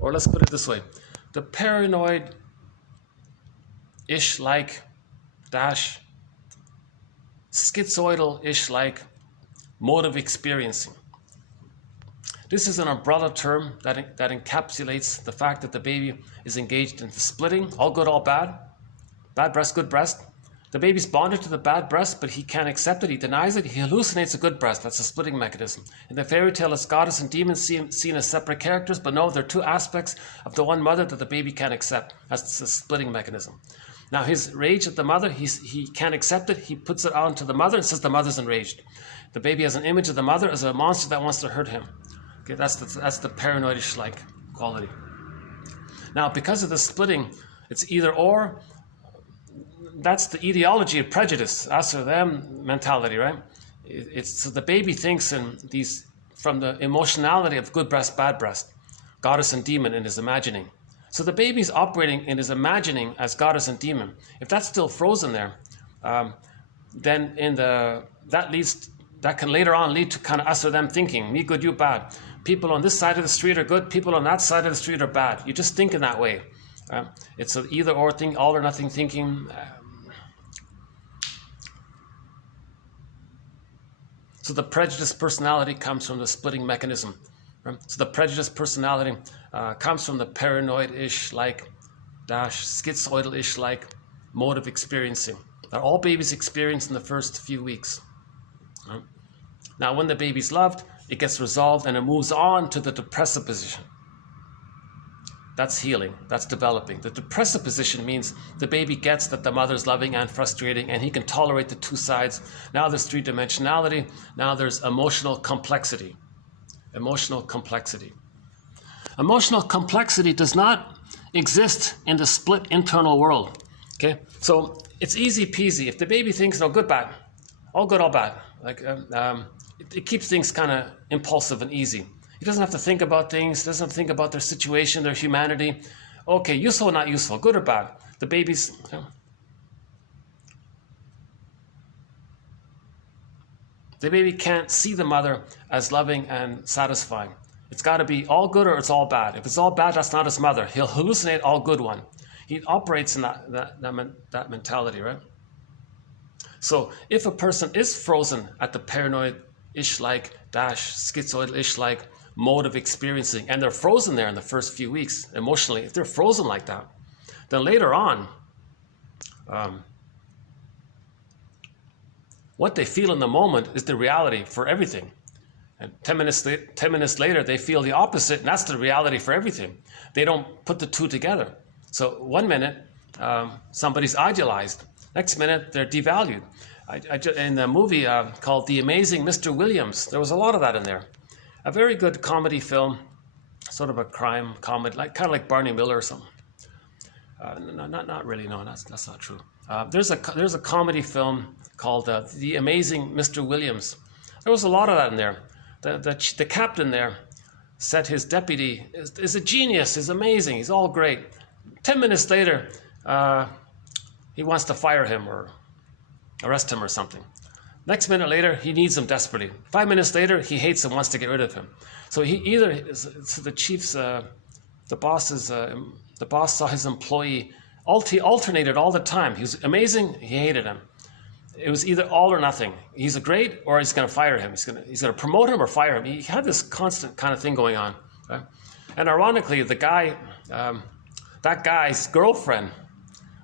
or let's put it this way, the paranoid-ish like dash schizoidal-ish like mode of experiencing. This is an umbrella term that encapsulates the fact that the baby is engaged in the splitting, all good, all bad, bad breast, good breast. The baby's bonded to the bad breast, but he can't accept it, he denies it, he hallucinates a good breast. That's a splitting mechanism. In the fairy tale, it's goddess and demons seen as separate characters, but no, they're two aspects of the one mother that the baby can't accept. That's the splitting mechanism. Now his rage at the mother, he can't accept it, he puts it on to the mother and says the mother's enraged. The baby has an image of the mother as a monster that wants to hurt him. Okay, that's the paranoidish like quality. Now, because of the splitting, it's either or. That's the etiology of prejudice, us or them mentality, right? It's so the baby thinks in these from the emotionality of good breast, bad breast, goddess and demon in his imagining. So the baby's operating in his imagining as goddess and demon. If that's still frozen there, then that can later on lead to kind of us or them thinking, me good, you bad. People on this side of the street are good, people on that side of the street are bad. You just think in that way. It's an either or thing, all or nothing thinking. So the prejudiced personality comes from the splitting mechanism. Right? So the prejudiced personality comes from the paranoid-ish like schizoidal-ish like mode of experiencing that all babies experience in the first few weeks. Right? Now, when the baby's loved, it gets resolved and it moves on to the depressive position. That's healing, that's developing. The depressive position means the baby gets that the mother's loving and frustrating and he can tolerate the two sides. Now there's three-dimensionality, now there's emotional complexity. Emotional complexity. Emotional complexity does not exist in the split internal world. Okay, so it's easy peasy. If the baby thinks, no, good, bad, all good, all bad, like it keeps things kind of impulsive and easy. He doesn't have to think about things, doesn't have to think about their situation, their humanity. Okay, useful, not useful, good or bad. The baby's, the baby can't see the mother as loving and satisfying. It's got to be all good or it's all bad. If it's all bad, that's not his mother. He'll hallucinate all good one. He operates in that mentality, right? So if a person is frozen at the paranoid-ish like schizoid-ish like mode of experiencing, and they're frozen there in the first few weeks emotionally, if they're frozen like that, then later on, what they feel in the moment is the reality for everything. And 10 minutes later, they feel the opposite, and that's the reality for everything. They don't put the two together. So 1 minute, somebody's idealized. Next minute, they're devalued. In the movie called The Amazing Mr. Williams, there was a lot of that in there. A very good comedy film, sort of a crime comedy, kind of like Barney Miller or something. Not really. No, that's not true. There's a comedy film called The Amazing Mr. Williams. There was a lot of that in there. The captain there said his deputy is a genius, is amazing, he's all great. 10 minutes later, he wants to fire him or arrest him or something. Next minute later, he needs him desperately. 5 minutes later, he hates him, wants to get rid of him. So the boss saw his employee alternated all the time. He was amazing, he hated him. It was either all or nothing. He's great or he's going to fire him. He's going to promote him or fire him. He had this constant kind of thing going on. Right? And ironically, that guy's girlfriend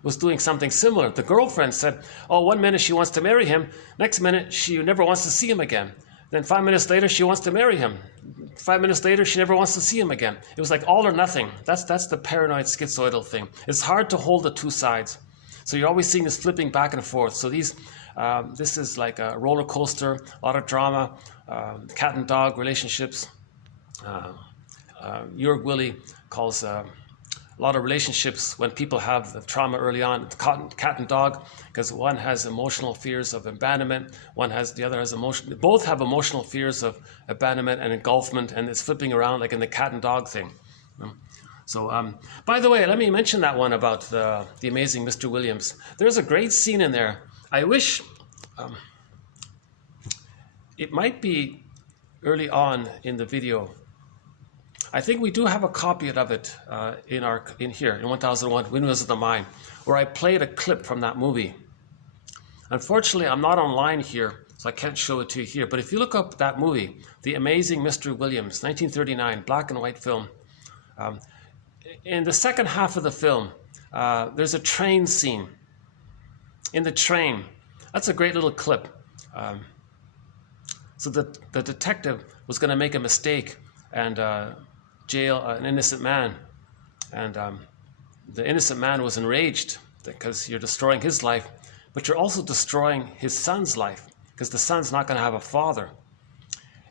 was doing something similar. The girlfriend said, oh, 1 minute she wants to marry him. Next minute, she never wants to see him again. Then 5 minutes later, she wants to marry him. 5 minutes later, she never wants to see him again. It was like all or nothing. That's the paranoid schizoidal thing. It's hard to hold the two sides. So you're always seeing this flipping back and forth. So this is like a roller coaster, a lot of drama, cat and dog relationships. Jörg Willi calls a lot of relationships when people have the trauma early on, cat and dog, because one has emotional fears of abandonment, both have emotional fears of abandonment and engulfment, and it's flipping around like in the cat and dog thing. So, by the way, let me mention that one about the Amazing Mr. Williams. There's a great scene in there. I wish it might be early on in the video. I think we do have a copy of it in here in 1001 Windmills of the Mind, where I played a clip from that movie. Unfortunately, I'm not online here, so I can't show it to you here. But if you look up that movie, The Amazing Mr. Williams, 1939, black and white film. In the second half of the film, there's a train scene. In the train, that's a great little clip. So the detective was going to make a mistake and jail an innocent man, and the innocent man was enraged because you're destroying his life, but you're also destroying his son's life. because the son's not going to have a father.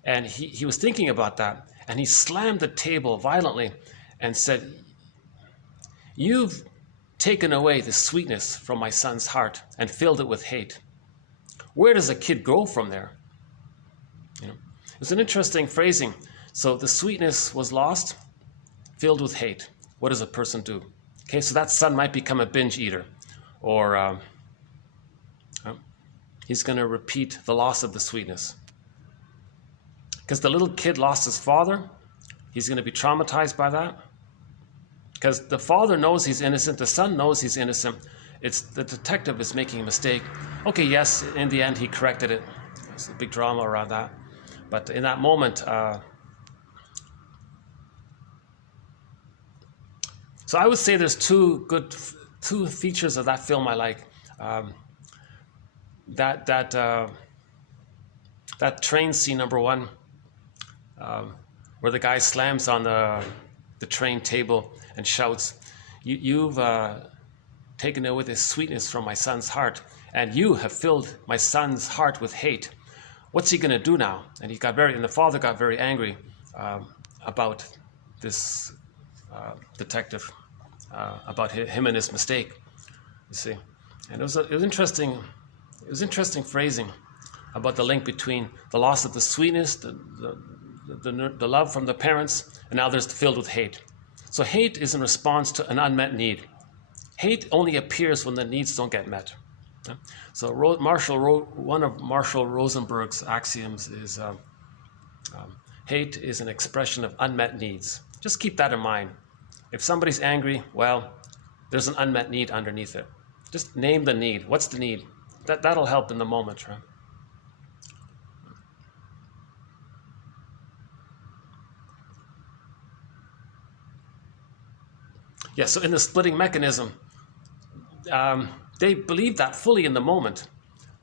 And he was thinking about that, and he slammed the table violently and said, "You've taken away the sweetness from my son's heart and filled it with hate. Where does a kid grow from there?" You know, it was an interesting phrasing. So the sweetness was lost, filled with hate. What does a person do? Okay, so that son might become a binge eater, or he's going to repeat the loss of the sweetness. Because the little kid lost his father, he's going to be traumatized by that. Because the father knows he's innocent, the son knows he's innocent. It's the detective is making a mistake. Okay, yes, in the end he corrected it. There's a big drama around that. But in that moment, so I would say there's two features of that film I like. That train scene, number one, where the guy slams on the train table and shouts, "You've taken away the sweetness from my son's heart, and you have filled my son's heart with hate. What's he going to do now?" And the father got very angry about this detective, about him and his mistake. You see, and it was interesting. It was interesting phrasing about the link between the loss of the sweetness, the love from the parents, and now there's filled with hate. So hate is in response to an unmet need. Hate only appears when the needs don't get met. So one of Marshall Rosenberg's axioms is hate is an expression of unmet needs. Just keep that in mind. If somebody's angry, well, there's an unmet need underneath it. Just name the need. What's the need? That'll help in the moment, right? Yeah, so in the splitting mechanism, they believe that fully in the moment.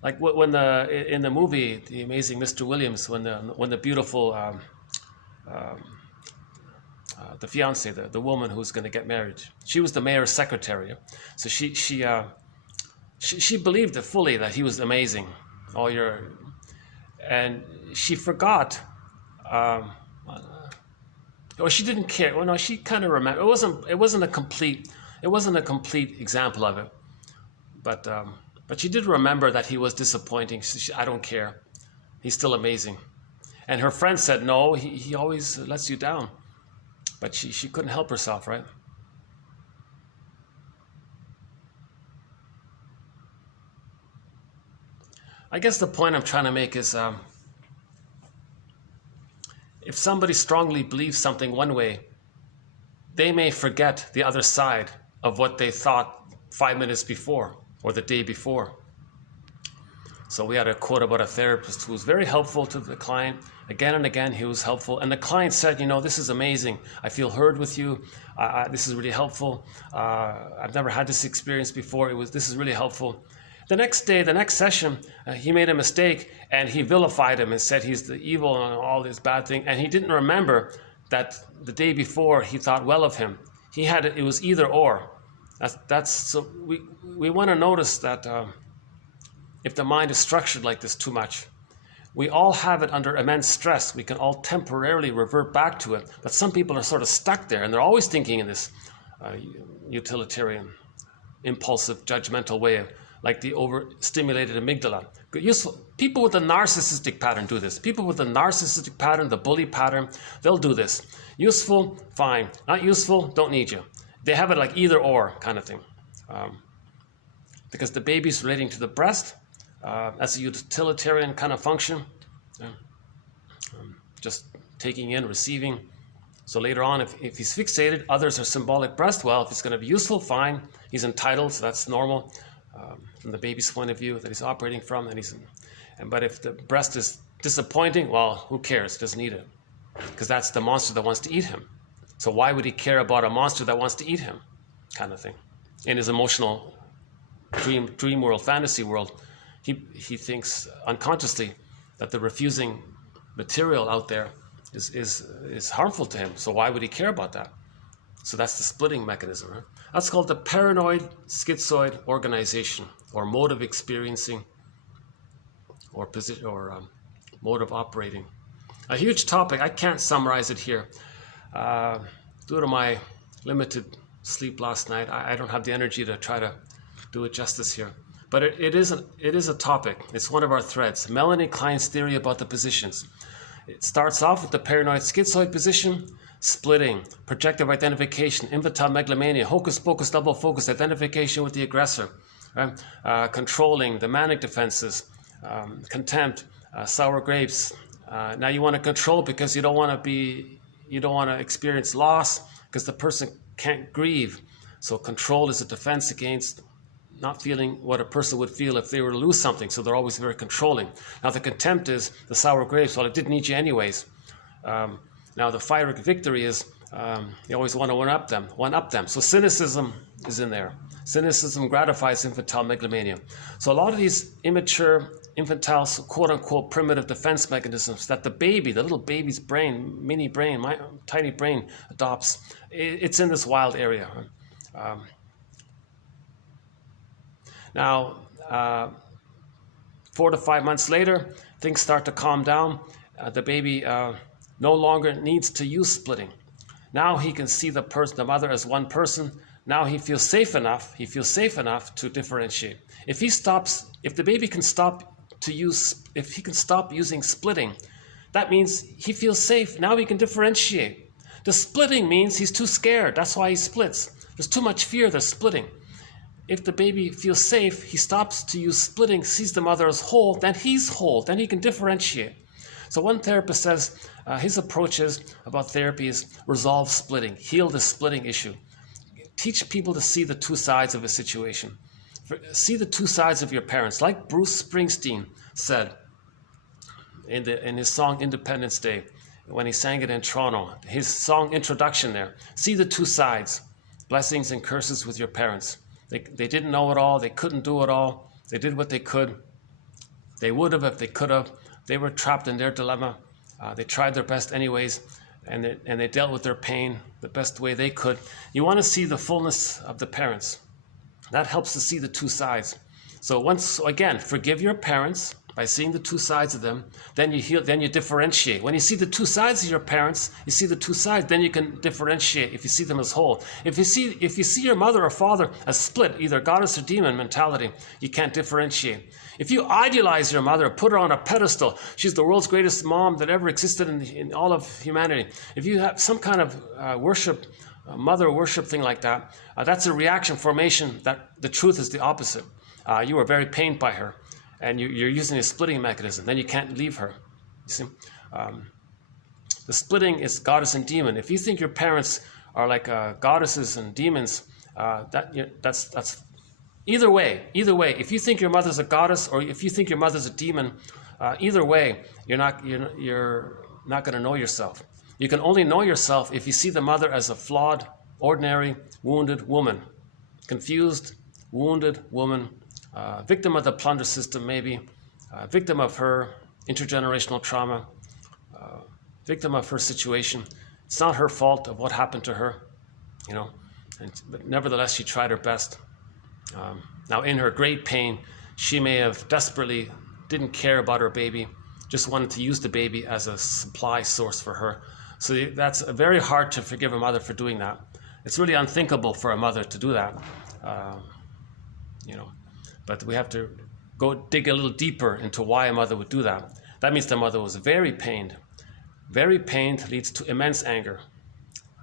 Like when in the movie, The Amazing Mr. Williams, when the beautiful, the fiancée, the woman who's going to get married, she was the mayor's secretary. So she believed it fully that he was amazing. And she forgot. Or she didn't care. Well, no, she kind of remembered. It wasn't a complete example of it. But she did remember that he was disappointing. I don't care. He's still amazing. And her friend said, no, he always lets you down. But she couldn't help herself, right? I guess the point I'm trying to make is if somebody strongly believes something one way, they may forget the other side of what they thought 5 minutes before or the day before. So we had a quote about a therapist who was very helpful to the client. Again and again, he was helpful. And the client said, this is amazing. I feel heard with you. This is really helpful. I've never had this experience before. This is really helpful. The next day, the next session, he made a mistake and he vilified him and said he's the evil and all this bad thing. And he didn't remember that the day before he thought well of him. It was either or. So we want to notice that if the mind is structured like this too much, we all have it under immense stress. We can all temporarily revert back to it. But some people are sort of stuck there and they're always thinking in this utilitarian, impulsive, judgmental way of, like the overstimulated amygdala. Useful. People with a narcissistic pattern do this. People with a narcissistic pattern, the bully pattern, they'll do this. Useful, fine. Not useful, don't need you. They have it like either or kind of thing. Because the baby's relating to the breast, that's a utilitarian kind of function. Just taking in, receiving. So later on, if he's fixated, others are symbolic breast. Well, if it's going to be useful, fine. He's entitled, so that's normal. From the baby's point of view that he's operating from, but if the breast is disappointing, well, who cares? Doesn't need it, because that's the monster that wants to eat him. So why would he care about a monster that wants to eat him, kind of thing? In his emotional dream world, fantasy world, he thinks unconsciously that the refusing material out there is harmful to him. So why would he care about that? So that's the splitting mechanism, right? That's called the paranoid schizoid organization, or mode of experiencing, or position or mode of operating. A huge topic. I can't summarize it here. Due to my limited sleep last night, I don't have the energy to try to do it justice here. But it is a topic. It's one of our threads. Melanie Klein's theory about the positions. It starts off with the paranoid schizoid position, splitting, projective identification, infantile megalomania, hocus pocus, double focus, identification with the aggressor, right? Controlling, the manic defenses, contempt, sour grapes. Now you want to control because you don't want to experience loss because the person can't grieve. So control is a defense against not feeling what a person would feel if they were to lose something. So they're always very controlling. Now the contempt is the sour grapes. Well, it didn't need you anyways. Now the pyrrhic victory is you always want to one up them. So cynicism is in there. Cynicism gratifies infantile megalomania. So a lot of these immature, infantile, quote unquote, primitive defense mechanisms that the little baby's brain, mini brain, my tiny brain adopts, it's in this wild area. Now, 4 to 5 months later, things start to calm down. The baby no longer needs to use splitting. Now he can see the mother as one person. Now he feels safe enough. To differentiate. If the baby can stop using splitting, that means he feels safe. Now he can differentiate. The splitting means he's too scared. That's why he splits. There's too much fear. There's splitting. If the baby feels safe, he stops to use splitting, sees the mother as whole, then he's whole, then he can differentiate. So one therapist says his approaches about therapy is resolve splitting, heal the splitting issue. Teach people to see the two sides of a situation. See the two sides of your parents. Like Bruce Springsteen said in his song Independence Day, when he sang it in Toronto, his song introduction there. See the two sides, blessings and curses with your parents. They didn't know it all. They couldn't do it all. They did what they could. They would have if they could have. They were trapped in their dilemma. They tried their best anyways, and they dealt with their pain the best way they could. You want to see the fullness of the parents. That helps to see the two sides. So again, forgive your parents by seeing the two sides of them. Then you heal. Then you differentiate. When you see the two sides of your parents, you see the two sides. Then you can differentiate if you see them as whole. If you see your mother or father as split, either goddess or demon mentality, you can't differentiate. If you idealize your mother, put her on a pedestal, she's the world's greatest mom that ever existed in all of humanity. If you have some kind of mother worship thing like that, that's a reaction formation that the truth is the opposite. You were very pained by her. And you're using a splitting mechanism, then you can't leave her. You see, the splitting is goddess and demon. If you think your parents are like goddesses and demons, that's either way. If you think your mother's a goddess or if you think your mother's a demon, either way, you're not going to know yourself. You can only know yourself if you see the mother as a flawed, ordinary, wounded woman, confused, wounded woman. Victim of the plunder system, maybe, victim of her intergenerational trauma, victim of her situation. It's not her fault of what happened to her, but nevertheless, she tried her best. Now, in her great pain, she may have desperately didn't care about her baby, just wanted to use the baby as a supply source for her. So that's very hard to forgive a mother for doing that. It's really unthinkable for a mother to do that, But we have to go dig a little deeper into why a mother would do that. That means the mother was very pained. Very pained leads to immense anger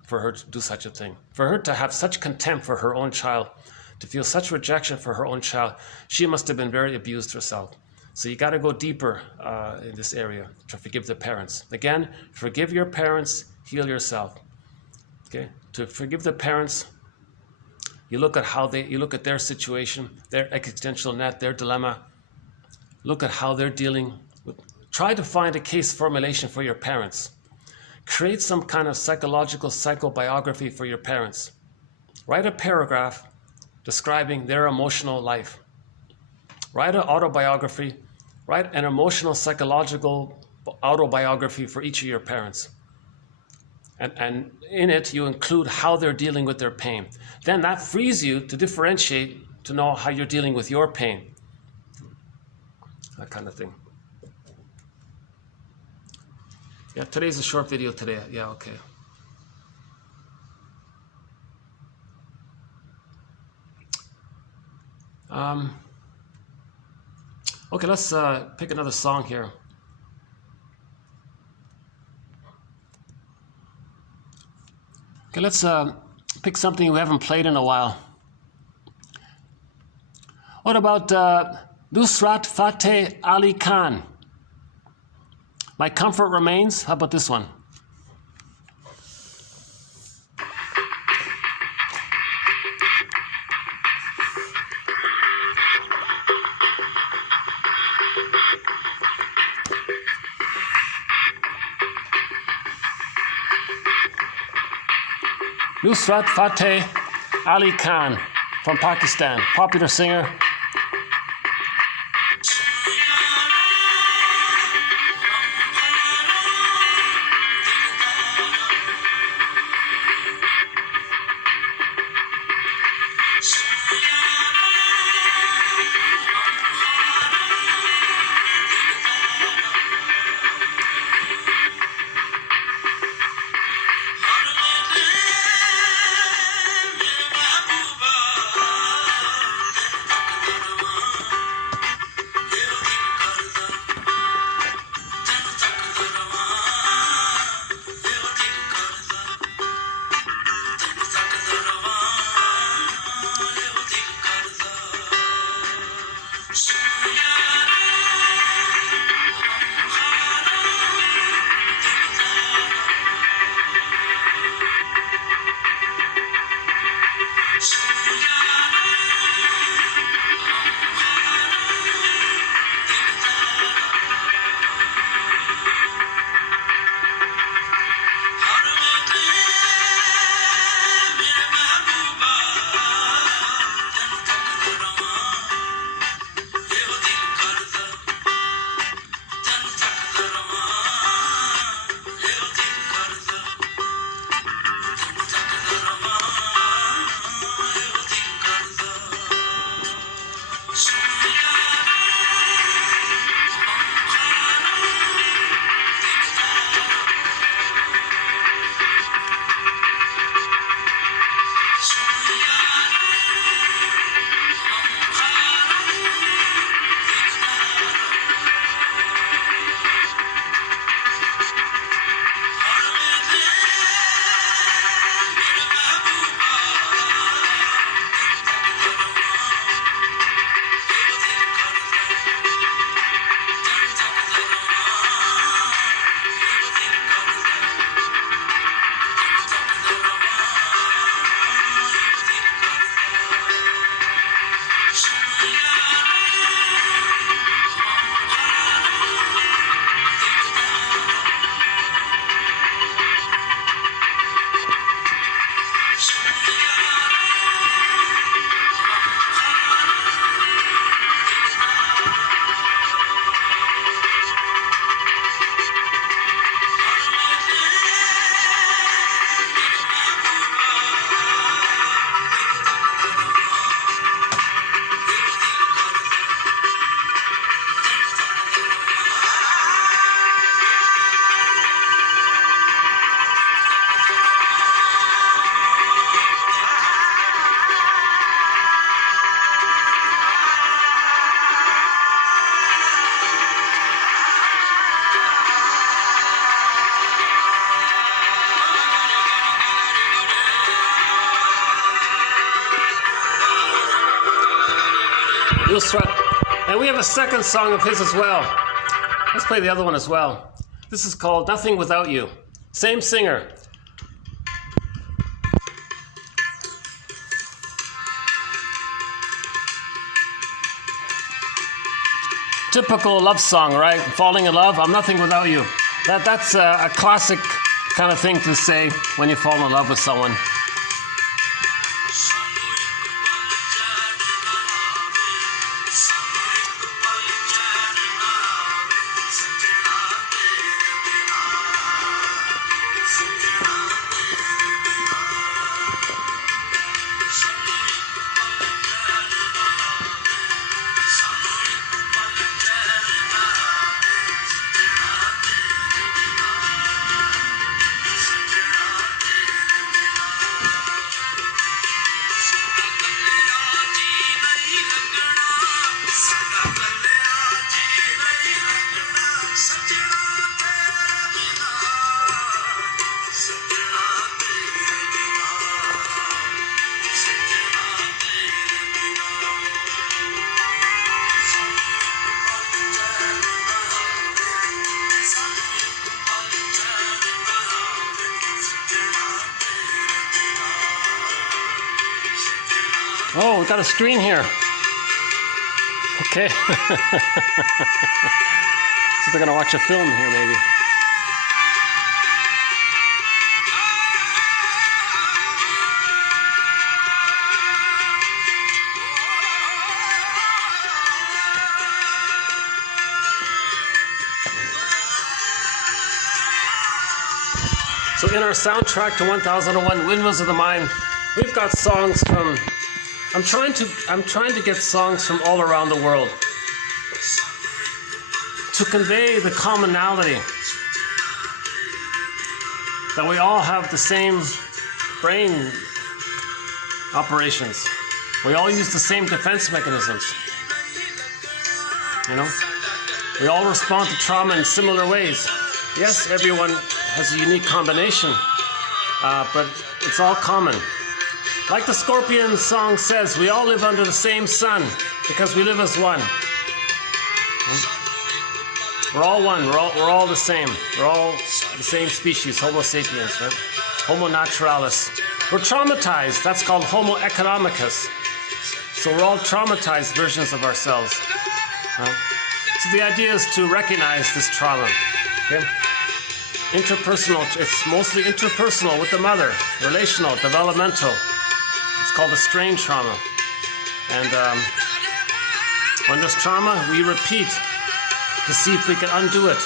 for her to do such a thing. For her to have such contempt for her own child, to feel such rejection for her own child, she must have been very abused herself. So you got to go deeper in this area to forgive the parents. Again, forgive your parents, heal yourself. Okay? To forgive the parents, you look at their situation, their existential net, their dilemma. Look at how they're dealing with. Try to find a case formulation for your parents. Create some kind of psychological psychobiography for your parents. Write a paragraph describing their emotional life. Write an autobiography. Write an emotional psychological autobiography for each of your parents. And in it, you include how they're dealing with their pain. Then that frees you to differentiate, to know how you're dealing with your pain. That kind of thing. Yeah, today's a short video today. Yeah, okay. Okay, let's pick another song here. Okay, let's pick something we haven't played in a while. What about Nusrat Fateh Ali Khan? My Comfort Remains. How about this one? Nusrat Fateh Ali Khan from Pakistan, popular singer. Nusrat. And we have a second song of his as well. Let's play the other one as well. This is called Nothing Without You. Same singer. Typical love song, right? Falling in love, I'm nothing without you. That's a classic kind of thing to say when you fall in love with someone. Oh, we got a screen here. Okay. So they're gonna watch a film here, maybe. So in our soundtrack to 1001 Windmills of the Mind, we've got songs from. I'm trying to get songs from all around the world to convey the commonality that we all have the same brain operations. We all use the same defense mechanisms. You know, we all respond to trauma in similar ways. Yes, everyone has a unique combination, but it's all common. Like the Scorpion song says, we all live under the same sun because we live as one. We're all one. We're all the same. We're all the same species, Homo sapiens, right? Homo naturalis. We're traumatized. That's called Homo economicus. So we're all traumatized versions of ourselves. So the idea is to recognize this trauma. Okay? Interpersonal. It's mostly interpersonal with the mother. Relational, developmental. It's called a strain trauma. And when there's trauma, we repeat to see if we can undo it.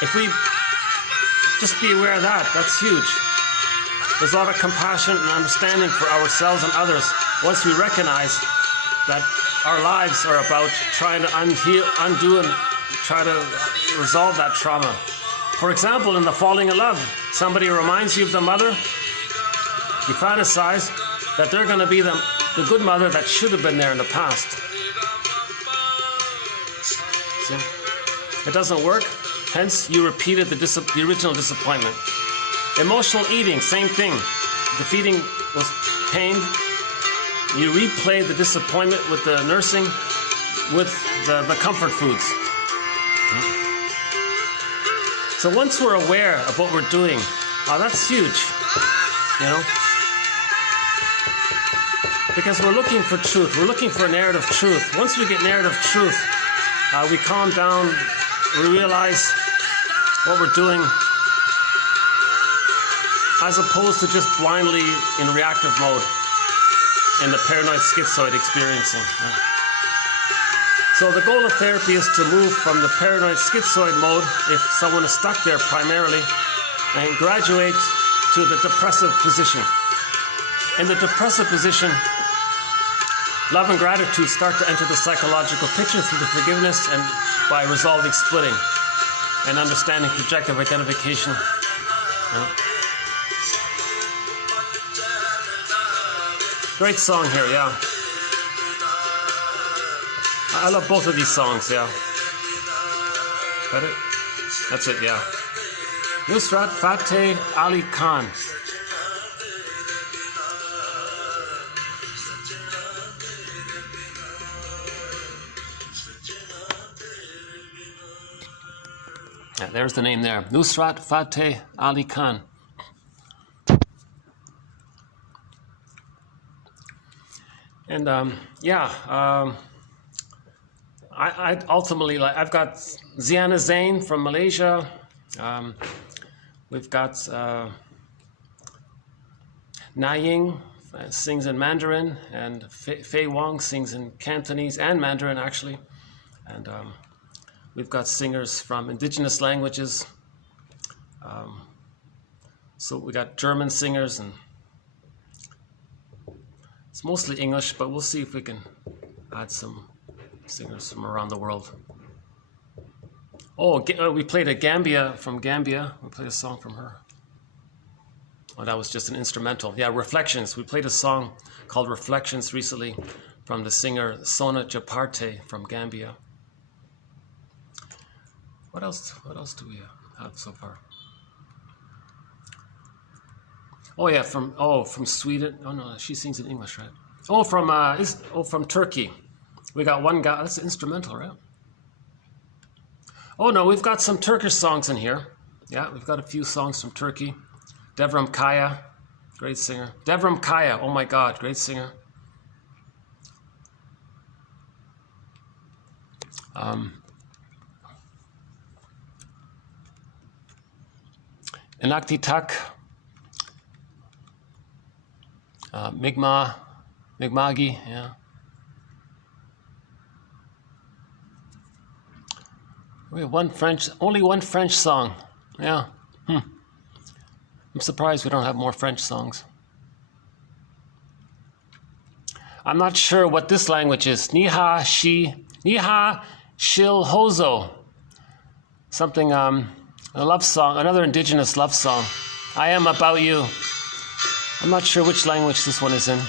If we just be aware of that, that's huge. There's a lot of compassion and understanding for ourselves and others once we recognize that our lives are about trying to undo and try to resolve that trauma. For example, in the falling in love, somebody reminds you of the mother. You fantasize that they're going to be the good mother that should have been there in the past. See? It doesn't work, hence you repeated the original disappointment. Emotional eating, same thing. The feeding was pain. You replay the disappointment with the nursing, with the comfort foods. So once we're aware of what we're doing, that's huge, you know? Because we're looking for truth. We're looking for narrative truth. Once we get narrative truth, we calm down, we realize what we're doing, as opposed to just blindly in reactive mode in the paranoid schizoid experiencing. So the goal of therapy is to move from the paranoid schizoid mode, if someone is stuck there primarily, and graduate to the depressive position. In the depressive position, love and gratitude start to enter the psychological picture through the forgiveness and by resolving splitting and understanding projective identification. Great song here, yeah. I love both of these songs, yeah. Got it? That's it, yeah. Nusrat Fateh Ali Khan. Yeah, there's the name there. Nusrat Fateh Ali Khan. And I ultimately, like, I've got Ziana Zain from Malaysia. We've got Na Ying sings in Mandarin, and Fei Wong sings in Cantonese and Mandarin, actually. And we've got singers from indigenous languages. So we got German singers, and it's mostly English, but we'll see if we can add some singers from around the world. Oh, we played a Gambia from Gambia. We played a song from her. Oh, that was just an instrumental. Yeah, Reflections. We played a song called Reflections recently from the singer Sona Japarte from Gambia. What else do we have so far? Oh yeah, from Sweden. Oh no, she sings in English, right? Oh, from Turkey. We got one guy. That's an instrumental, right? Oh no, we've got some Turkish songs in here. Yeah, we've got a few songs from Turkey. Devram Kaya, Great singer. Devram Kaya, oh my God, great singer. Enaktitak, Migmagi, yeah. We have only one French song, yeah. I'm surprised we don't have more French songs. I'm not sure what this language is. Niha Shil Hozo. Something, a love song, another indigenous love song. I Am About You. I'm not sure which language this one is in.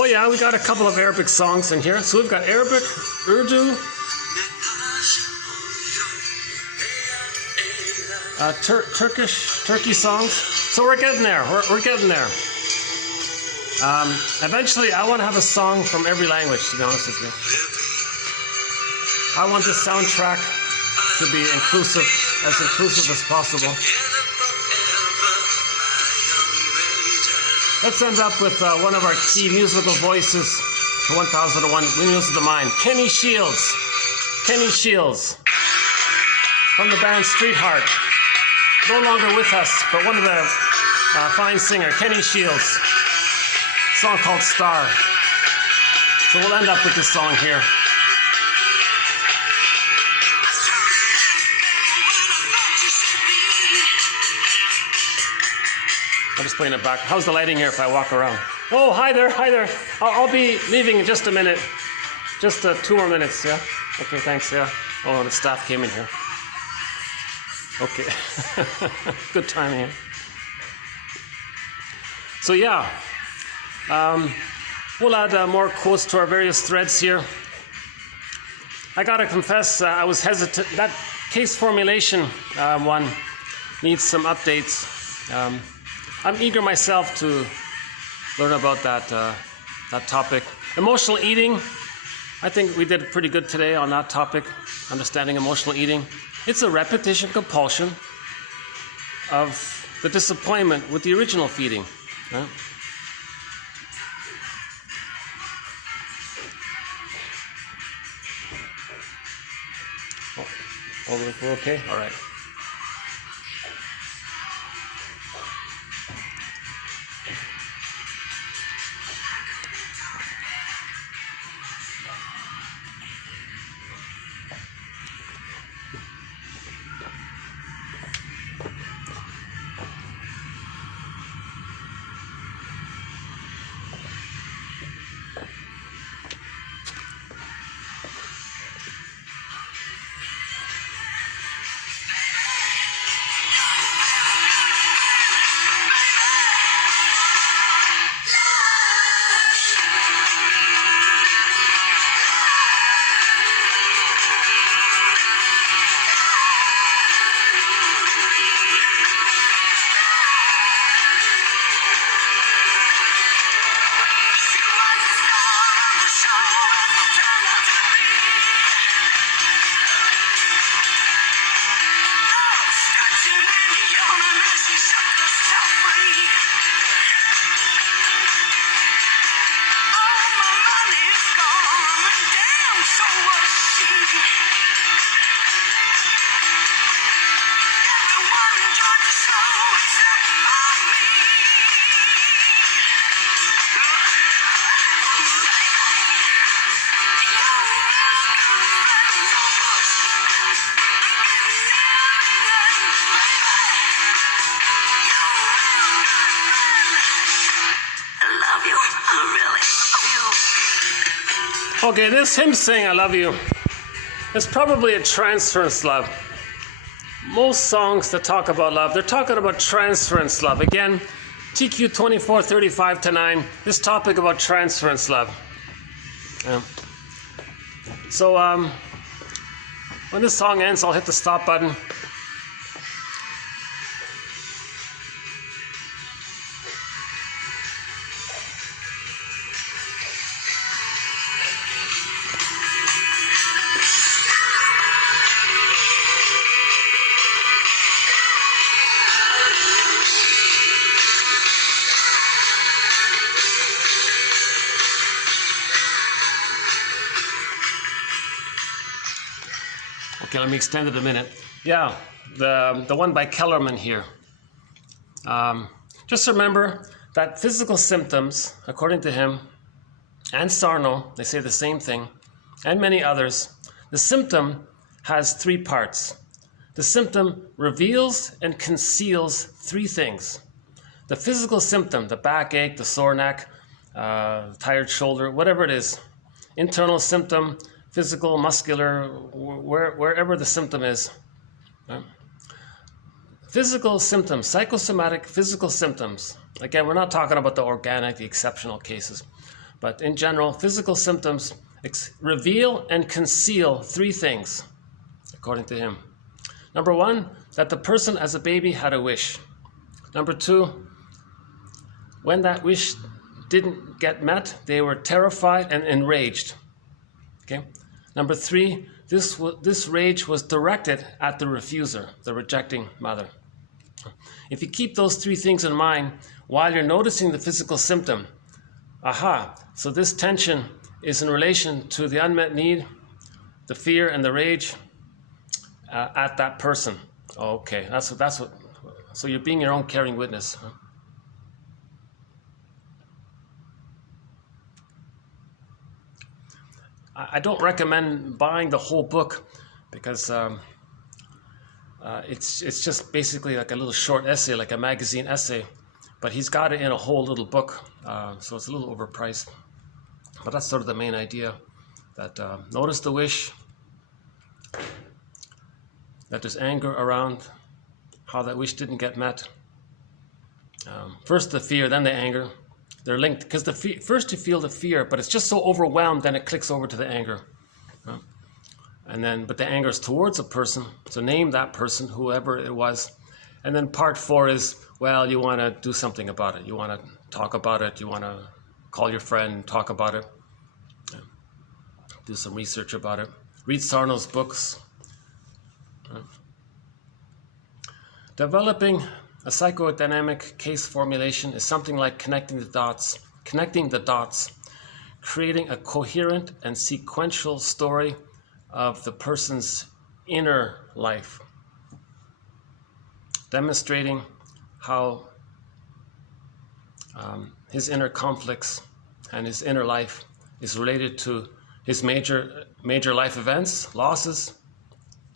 Oh yeah, we got a couple of Arabic songs in here. So we've got Arabic, Urdu, Turkey songs. So we're getting there. We're getting there. Eventually, I want to have a song from every language, to be honest with you. I want this soundtrack to be inclusive as possible. Let's end up with one of our key musical voices for 1001 Windmills of the Mind, Kenny Shields. Kenny Shields from the band Streetheart. No longer with us, but one of the fine singer, Kenny Shields. Song called Star. So we'll end up with this song here. I'm just playing it back. How's the lighting here if I walk around? Oh, hi there, hi there. I'll be leaving in just a minute. Just 2 more minutes, yeah? Okay, thanks, yeah. Oh, the staff came in here. Okay. Good timing here. So yeah, we'll add more quotes to our various threads here. I gotta confess, I was hesitant. That case formulation one needs some updates. I'm eager myself to learn about that topic. Emotional eating, I think we did pretty good today on that topic, understanding emotional eating. It's a repetition compulsion of the disappointment with the original feeding. Right? Oh, we're okay? All right. Okay, this hymn saying I love you is probably a transference love. Most songs that talk about love, they're talking about transference love. Again, TQ 2435-9, this topic about transference love. So when this song ends, I'll hit the stop button. Okay, let me extend it a minute. Yeah, the one by Kellerman here. Just remember that physical symptoms, according to him, and Sarno, they say the same thing, and many others, the symptom has three parts. The symptom reveals and conceals three things. The physical symptom, the backache, the sore neck, tired shoulder, whatever it is, internal symptom, physical, muscular, wherever the symptom is. Right? Physical symptoms, psychosomatic physical symptoms. Again, we're not talking about the organic, the exceptional cases. But in general, physical symptoms reveal and conceal three things, according to him. Number one, that the person as a baby had a wish. Number two, when that wish didn't get met, they were terrified and enraged. Okay. Number three, this rage was directed at the refuser, the rejecting mother. If you keep those three things in mind while you're noticing the physical symptom, so this tension is in relation to the unmet need, the fear and the rage at that person. Okay, that's what. So you're being your own caring witness. Huh? I don't recommend buying the whole book because it's just basically like a little short essay, like a magazine essay, but he's got it in a whole little book, so it's a little overpriced. But that's sort of the main idea, that notice the wish, that there's anger around how that wish didn't get met. First the fear, then the anger. They're linked because first you feel the fear, but it's just so overwhelmed, then it clicks over to the anger. But the anger is towards a person, so name that person, whoever it was. And then part 4 is, well, you want to do something about it. You want to talk about it. You want to call your friend, talk about it. Do some research about it. Read Sarno's books. Developing a psychodynamic case formulation is something like connecting the dots, creating a coherent and sequential story of the person's inner life, demonstrating how his inner conflicts and his inner life is related to his major life events, losses,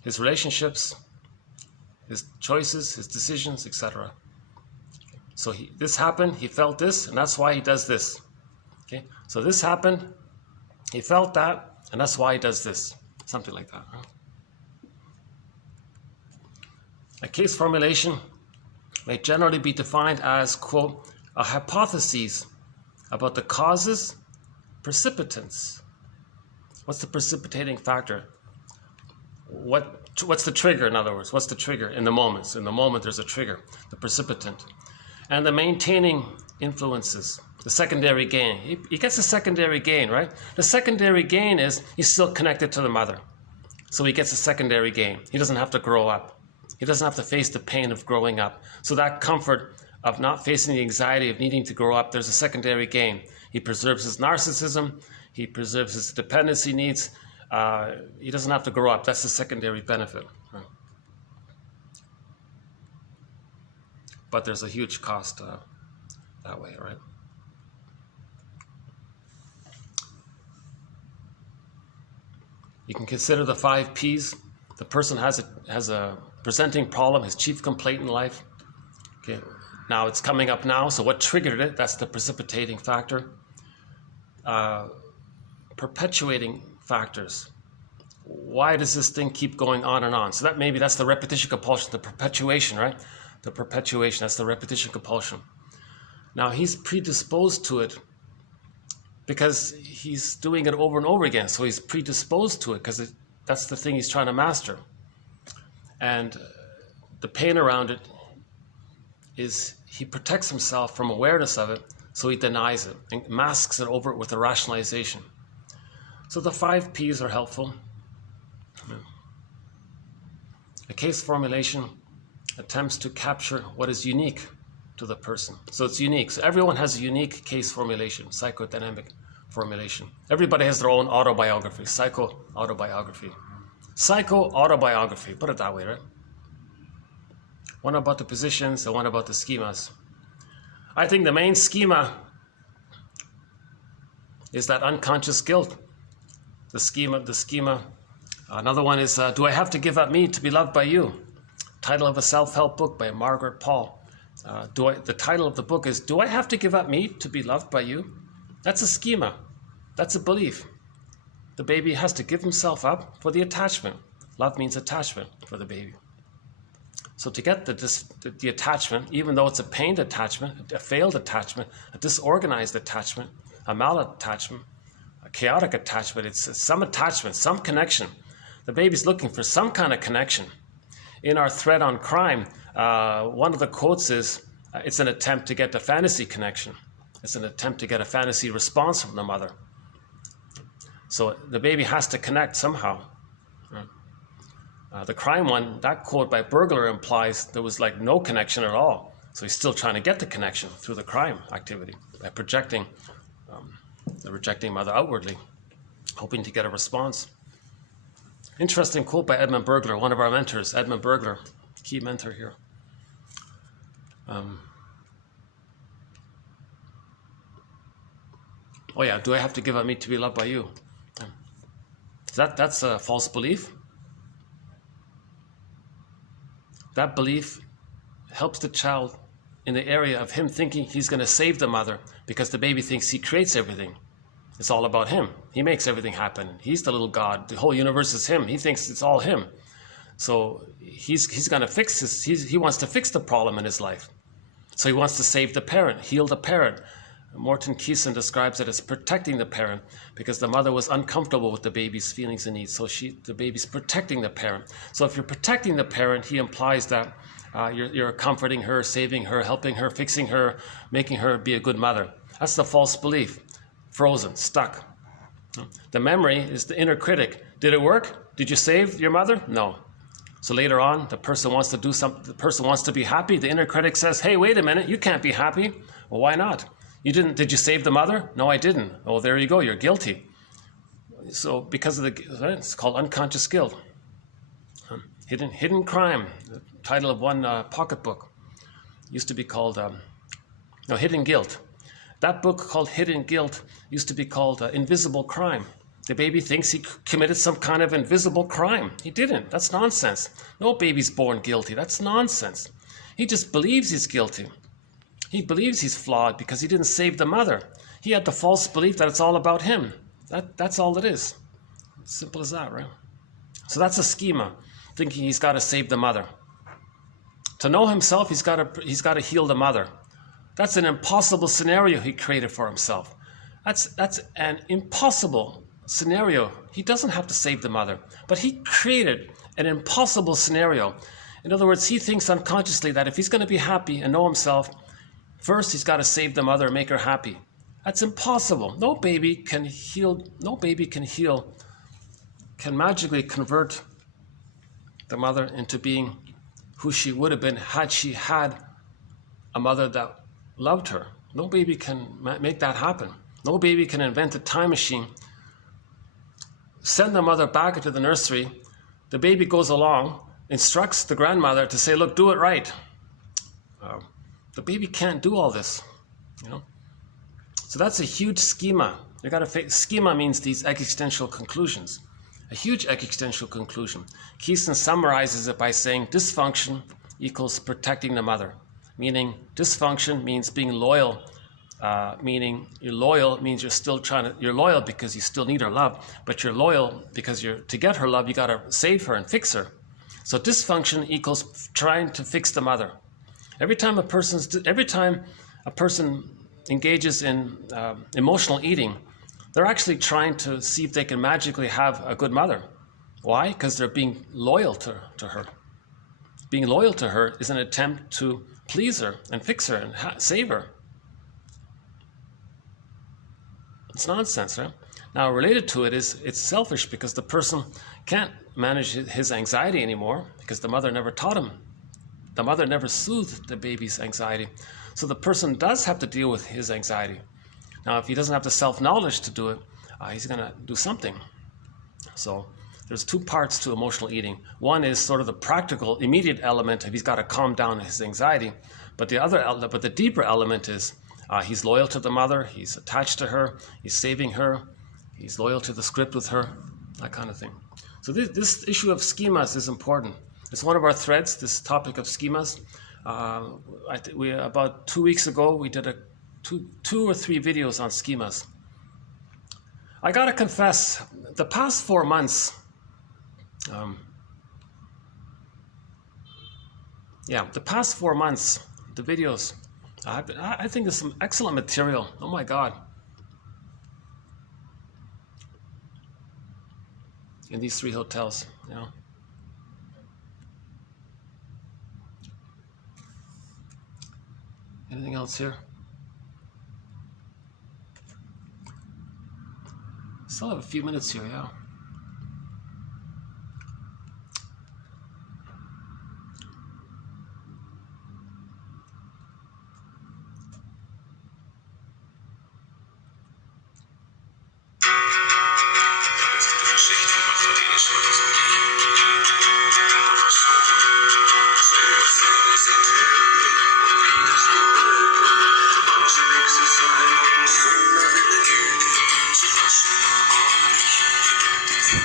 his relationships, his choices, his decisions, etc. So this happened, he felt this, and that's why he does this. Okay, so this happened, he felt that, and that's why he does this. Something like that. Huh? A case formulation may generally be defined as, quote, a hypothesis about the causes, precipitants. What's the precipitating factor? What's the trigger, in other words? What's the trigger in the moment? In the moment, there's a trigger, the precipitant. And the maintaining influences, the secondary gain. He gets a secondary gain, right? The secondary gain is he's still connected to the mother. So he gets a secondary gain. He doesn't have to grow up. He doesn't have to face the pain of growing up. So that comfort of not facing the anxiety of needing to grow up, there's a secondary gain. He preserves his narcissism. He preserves his dependency needs. He doesn't have to grow up. That's the secondary benefit. Right? But there's a huge cost that way, right? You can consider the 5 Ps. The person has a presenting problem, his chief complaint in life. Okay, now it's coming up now. So what triggered it? That's the precipitating factor. perpetuating factors. Why does this thing keep going on and on? So that's the repetition compulsion, the perpetuation, right? The perpetuation, that's the repetition compulsion. Now he's predisposed to it because he's doing it over and over again. So he's predisposed to it because that's the thing he's trying to master. And the pain around it is he protects himself from awareness of it, so he denies it and masks it over it with a rationalization. So the 5 Ps are helpful. A case formulation attempts to capture what is unique to the person. So it's unique. So everyone has a unique case formulation, psychodynamic formulation. Everybody has their own autobiography, psycho-autobiography. Psycho-autobiography, put it that way, right? One about the positions and one about the schemas. I think the main schema is that unconscious guilt. The schema. Another one is, do I have to give up me to be loved by you? Title of a self-help book by Margaret Paul. The title of the book is, do I have to give up me to be loved by you? That's a schema. That's a belief. The baby has to give himself up for the attachment. Love means attachment for the baby. So to get the attachment, even though it's a pained attachment, a failed attachment, a disorganized attachment, a malattachment, a chaotic attachment, it's some attachment, some connection. The baby's looking for some kind of connection. In our thread on crime, one of the quotes is, it's an attempt to get a fantasy connection. It's an attempt to get a fantasy response from the mother. So the baby has to connect somehow. The crime one, that quote by Burglar implies there was like no connection at all. So he's still trying to get the connection through the crime activity by projecting the rejecting mother outwardly, hoping to get a response. Interesting quote by Edmund Burglar, one of our mentors, Edmund Burglar, key mentor here. Oh yeah, do I have to give up me to be loved by you? That's a false belief. That belief helps the child in the area of him thinking he's going to save the mother because the baby thinks he creates everything. It's all about him. He makes everything happen. He's the little God. The whole universe is him. He thinks it's all him. So he's going to fix this. He wants to fix the problem in his life. So he wants to save the parent, heal the parent. Morton Keeson describes it as protecting the parent because the mother was uncomfortable with the baby's feelings and needs. So the baby's protecting the parent. So if you're protecting the parent, he implies that you're comforting her, saving her, helping her, fixing her, making her be a good mother. That's the false belief. Frozen, stuck. The memory is the inner critic. Did it work? Did you save your mother? No. So later on, the person wants to do something. The person wants to be happy. The inner critic says, "Hey, wait a minute. You can't be happy." Well, why not? You didn't. Did you save the mother? No, I didn't. Oh, there you go. You're guilty. So because of it's called unconscious guilt. Hidden crime. The title of one pocketbook used to be called Hidden Guilt. That book called Hidden Guilt used to be called Invisible Crime. The baby thinks he committed some kind of invisible crime. He didn't. That's nonsense. No baby's born guilty. That's nonsense. He just believes he's guilty. He believes he's flawed because he didn't save the mother. He had the false belief that it's all about him. That's all it is. Simple as that, right? So that's a schema, thinking he's got to save the mother. To know himself, he's got to heal the mother. That's an impossible scenario he created for himself. That's an impossible scenario. He doesn't have to save the mother, but he created an impossible scenario. In other words, he thinks unconsciously that if he's going to be happy and know himself, first he's got to save the mother and make her happy. That's impossible. No baby can magically convert the mother into being who she would have been had she had a mother that loved her. No baby can make that happen. No baby can invent a time machine, send the mother back into the nursery, the baby goes along, instructs the grandmother to say, look, do it right. The baby can't do all this, So that's a huge schema. Schema means these existential conclusions. A huge existential conclusion. Keeson summarizes it by saying dysfunction equals protecting the mother. Meaning dysfunction means being loyal meaning you're loyal means you're loyal because you still need her love, but you're loyal because to get her love, you got to save her and fix her. So dysfunction equals trying to fix the mother. Every time a person engages in emotional eating, they're actually trying to see if they can magically have a good mother. Why? Because they're being loyal to her. Being loyal to her is an attempt to please her and fix her and save her. It's nonsense, right? Now, related to it is it's selfish because the person can't manage his anxiety anymore because the mother never taught him. The mother never soothed the baby's anxiety. So the person does have to deal with his anxiety. Now, if he doesn't have the self-knowledge to do it, he's going to do something. So there's two parts to emotional eating. One is sort of the practical, immediate element of he's got to calm down his anxiety. But the deeper element is he's loyal to the mother, he's attached to her, he's saving her, he's loyal to the script with her, that kind of thing. So this issue of schemas is important. It's one of our threads, this topic of schemas. About 2 weeks ago, we did two or three videos on schemas. I gotta confess, the past 4 months, the videos, I think there's some excellent material. Oh my God. In these 3 hotels, you know. Anything else here? Still have a few minutes here, yeah.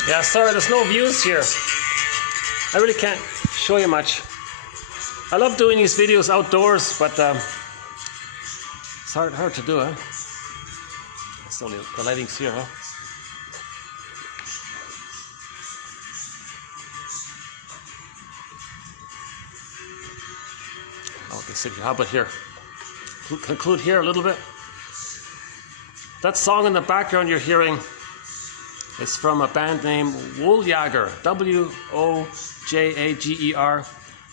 Yeah, sorry, there's no views here. I really can't show you much. I love doing these videos outdoors, but it's hard to do, huh? It's only the lighting's here, huh? Okay, sit here. How about here? Conclude here a little bit. That song in the background you're hearing is from a band named Wooljager, W-O-J-A-G-E-R,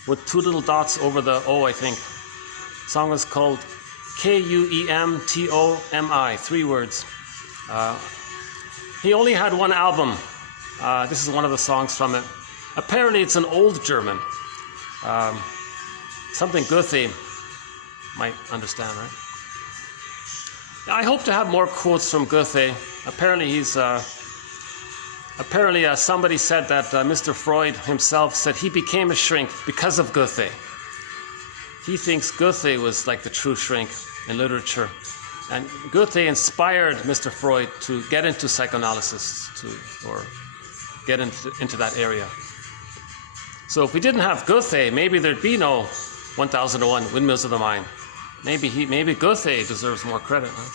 with 2 little dots over the O, I think. The song is called K-U-E-M-T-O-M-I, 3 words. He only had 1 album. This is one of the songs from it. Apparently it's an old German. Something Goethe might understand, right? I hope to have more quotes from Goethe. Apparently somebody said that Mr. Freud himself said he became a shrink because of Goethe. He thinks Goethe was like the true shrink in literature. And Goethe inspired Mr. Freud to get into psychoanalysis, or get into that area. So if we didn't have Goethe, maybe there'd be no 1001 Windmills of the Mind. Maybe Goethe deserves more credit, huh?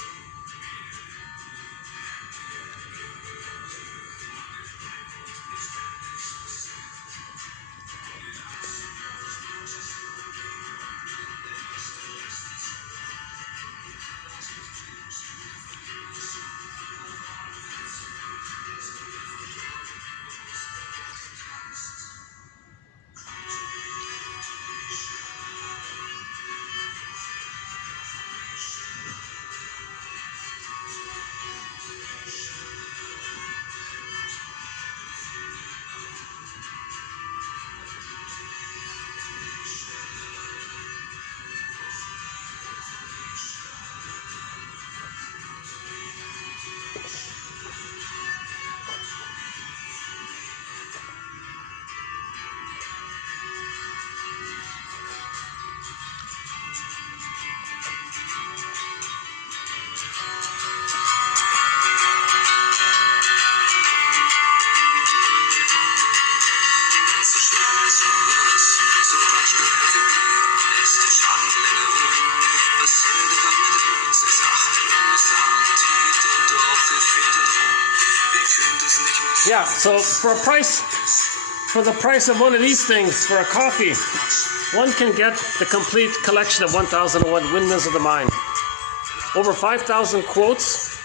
Yeah, so for the price of one of these things, for a coffee, one can get the complete collection of 1001 Windmills of the Mind. Over 5,000 quotes,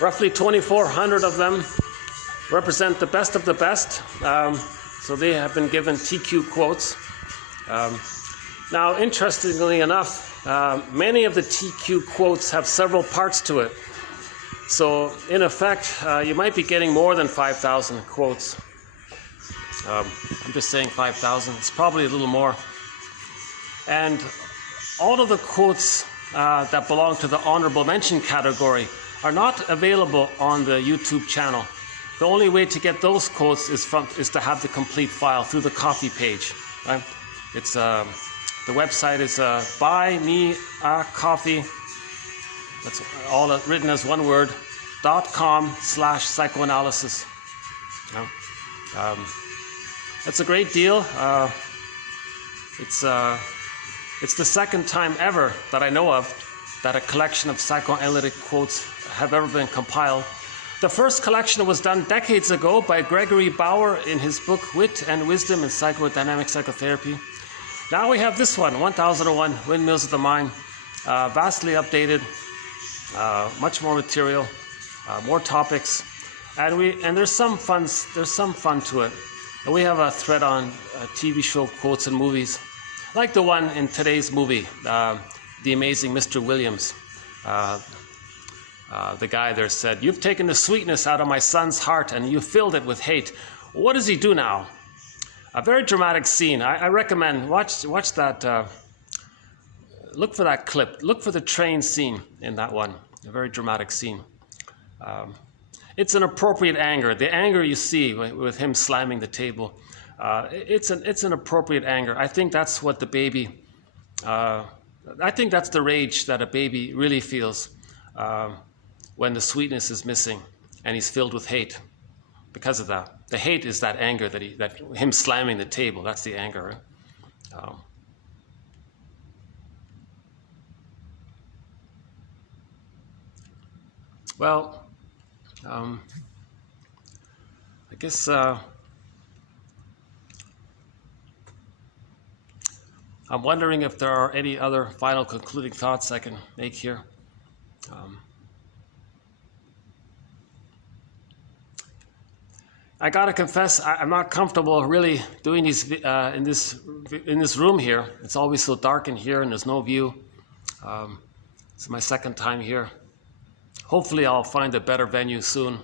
roughly 2,400 of them represent the best of the best. So they have been given TQ quotes. Now, interestingly enough, many of the TQ quotes have several parts to it. So, in effect, you might be getting more than 5,000 quotes. I'm just saying 5,000. It's probably a little more. And all of the quotes that belong to the honorable mention category are not available on the YouTube channel. The only way to get those quotes is to have the complete file through the coffee page. Right? It's the website is Buy Me a Coffee. That's all written as one word. .com/psychoanalysis. It's a great deal. It's the second time ever that I know of that a collection of psychoanalytic quotes have ever been compiled. The first collection was done decades ago by Gregory Bauer in his book Wit and Wisdom in Psychodynamic Psychotherapy. Now we have this one, 1001 Windmills of the Mind, vastly updated, much more material, more topics, and there's some fun to it. And we have a thread on TV show quotes and movies, like the one in today's movie, The Amazing Mr. Williams. The guy there said, "You've taken the sweetness out of my son's heart and you filled it with hate. What does he do now?" A very dramatic scene. I recommend watch that. Look for that clip. Look for the train scene in that one. A very dramatic scene. It's an appropriate anger. The anger you see with him slamming the table, it's an appropriate anger. I think that's what the baby. I think that's the rage that a baby really feels when the sweetness is missing and he's filled with hate because of that. The hate is that anger that him slamming the table. That's the anger. Right? Well, I guess I'm wondering if there are any other final concluding thoughts I can make here. I gotta confess, I'm not comfortable really doing these in this room here. It's always so dark in here, and there's no view. It's my second time here. Hopefully, I'll find a better venue soon.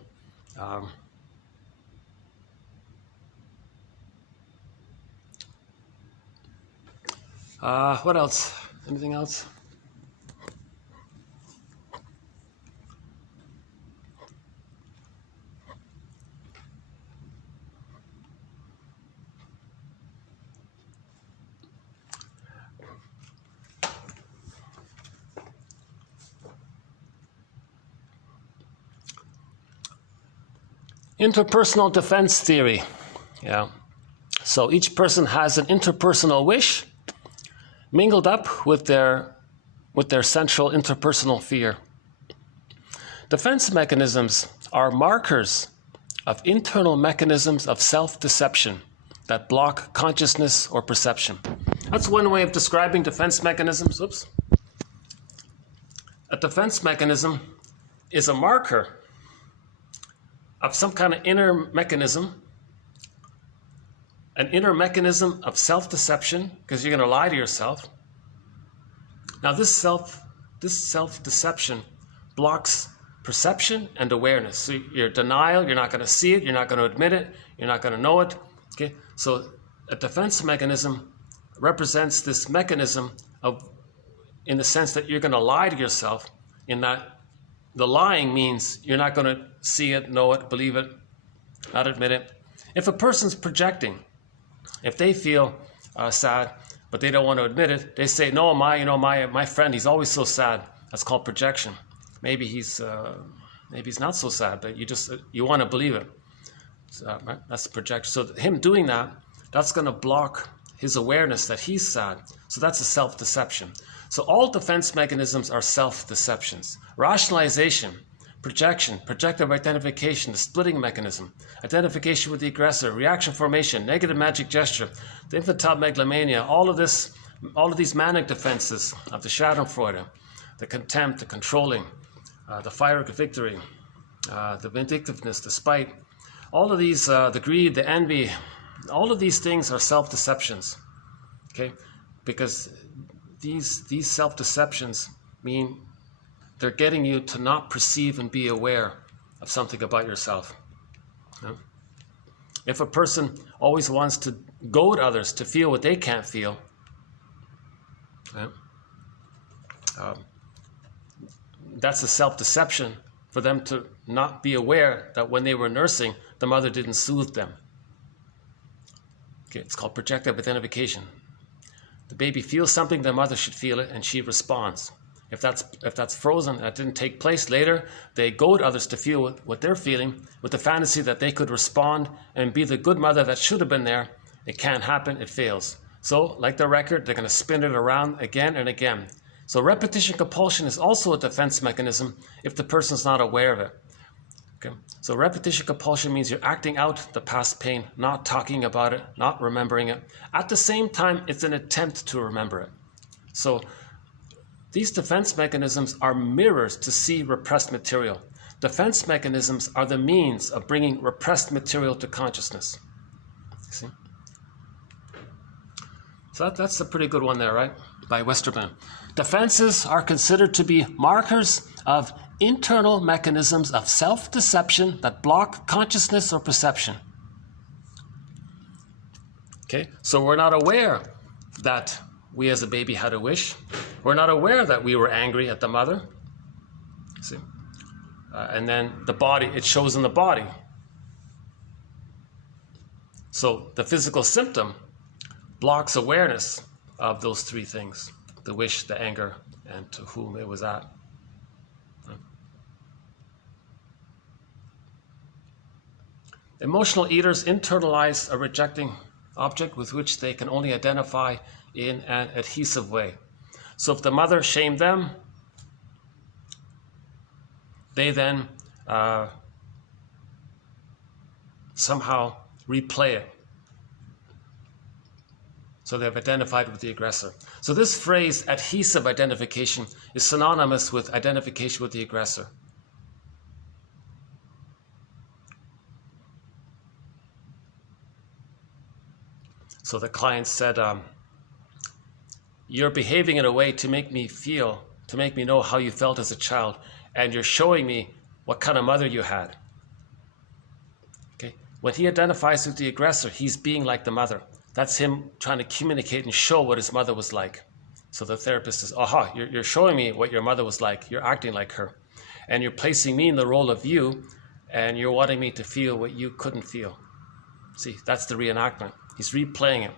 What else? Anything else? Interpersonal defense theory. Yeah. So each person has an interpersonal wish mingled up with their central interpersonal fear. Defense mechanisms are markers of internal mechanisms of self-deception that block consciousness or perception. That's one way of describing defense mechanisms. Oops. A defense mechanism is a marker of some kind of inner mechanism, an inner mechanism of self-deception, because you're going to lie to yourself. Now this self-deception blocks perception and awareness. So your denial, you're not going to see it, you're not going to admit it, you're not going to know it. Okay? So a defense mechanism represents this mechanism in the sense that you're going to lie to yourself, in that the lying means you're not going to see it, know it, believe it, not admit it. If a person's projecting, if they feel sad, but they don't want to admit it, they say, "No, my friend, he's always so sad." That's called projection. Maybe he's not so sad, but you want to believe it. So, right? That's the projection. So him doing that, that's going to block his awareness that he's sad. So that's a self-deception. So all defense mechanisms are self-deceptions. Rationalization projection, projective identification, the splitting mechanism, identification with the aggressor, reaction formation, negative magic gesture, the infantile megalomania, all of these manic defenses of the Schadenfreude, the contempt, the controlling, the fiery victory, the vindictiveness, the spite, all of these, the greed, the envy, all of these things are self-deceptions, okay? Because these self-deceptions mean they're getting you to not perceive and be aware of something about yourself. Yeah? If a person always wants to goad others to feel what they can't feel, yeah, that's a self-deception for them to not be aware that when they were nursing, the mother didn't soothe them. Okay, it's called projective identification. The baby feels something, the mother should feel it, and she responds. If that's frozen, that didn't take place later, they goad others to feel what they're feeling with the fantasy that they could respond and be the good mother that should have been there. It can't happen, it fails. So, like the record, they're going to spin it around again and again. So repetition compulsion is also a defense mechanism if the person's not aware of it. Okay? So repetition compulsion means you're acting out the past pain, not talking about it, not remembering it. At the same time, it's an attempt to remember it. So these defense mechanisms are mirrors to see repressed material. Defense mechanisms are the means of bringing repressed material to consciousness. See? So that's a pretty good one there, right? By Westerman. Defenses are considered to be markers of internal mechanisms of self-deception that block consciousness or perception. Okay, so we're not aware that we as a baby had a wish. We're not aware that we were angry at the mother. See? And then the body, it shows in the body. So the physical symptom blocks awareness of those three things: the wish, the anger, and to whom it was at. Emotional eaters internalize a rejecting object with which they can only identify in an adhesive way. So if the mother shamed them, they then somehow replay it. So they've identified with the aggressor. So this phrase, adhesive identification, is synonymous with identification with the aggressor. So the client said, you're behaving in a way to make me feel, to make me know how you felt as a child, and you're showing me what kind of mother you had. Okay? When he identifies with the aggressor, he's being like the mother. That's him trying to communicate and show what his mother was like. So the therapist says, aha, you're showing me what your mother was like. You're acting like her. And you're placing me in the role of you, and you're wanting me to feel what you couldn't feel. See, that's the reenactment. He's replaying it.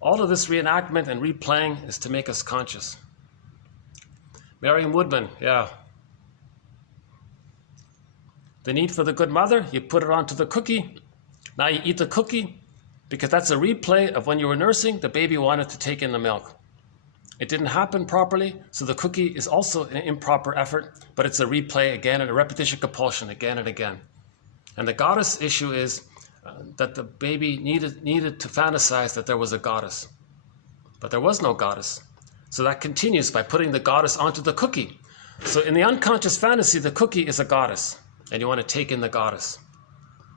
All of this reenactment and replaying is to make us conscious. Marion Woodman, yeah. The need for the good mother, you put it onto the cookie. Now you eat the cookie because that's a replay of when you were nursing, the baby wanted to take in the milk. It didn't happen properly, so the cookie is also an improper effort, but it's a replay again and a repetition compulsion again and again. And the goddess issue is that the baby needed to fantasize that there was a goddess. But there was no goddess. So that continues by putting the goddess onto the cookie. So in the unconscious fantasy, the cookie is a goddess, and you want to take in the goddess.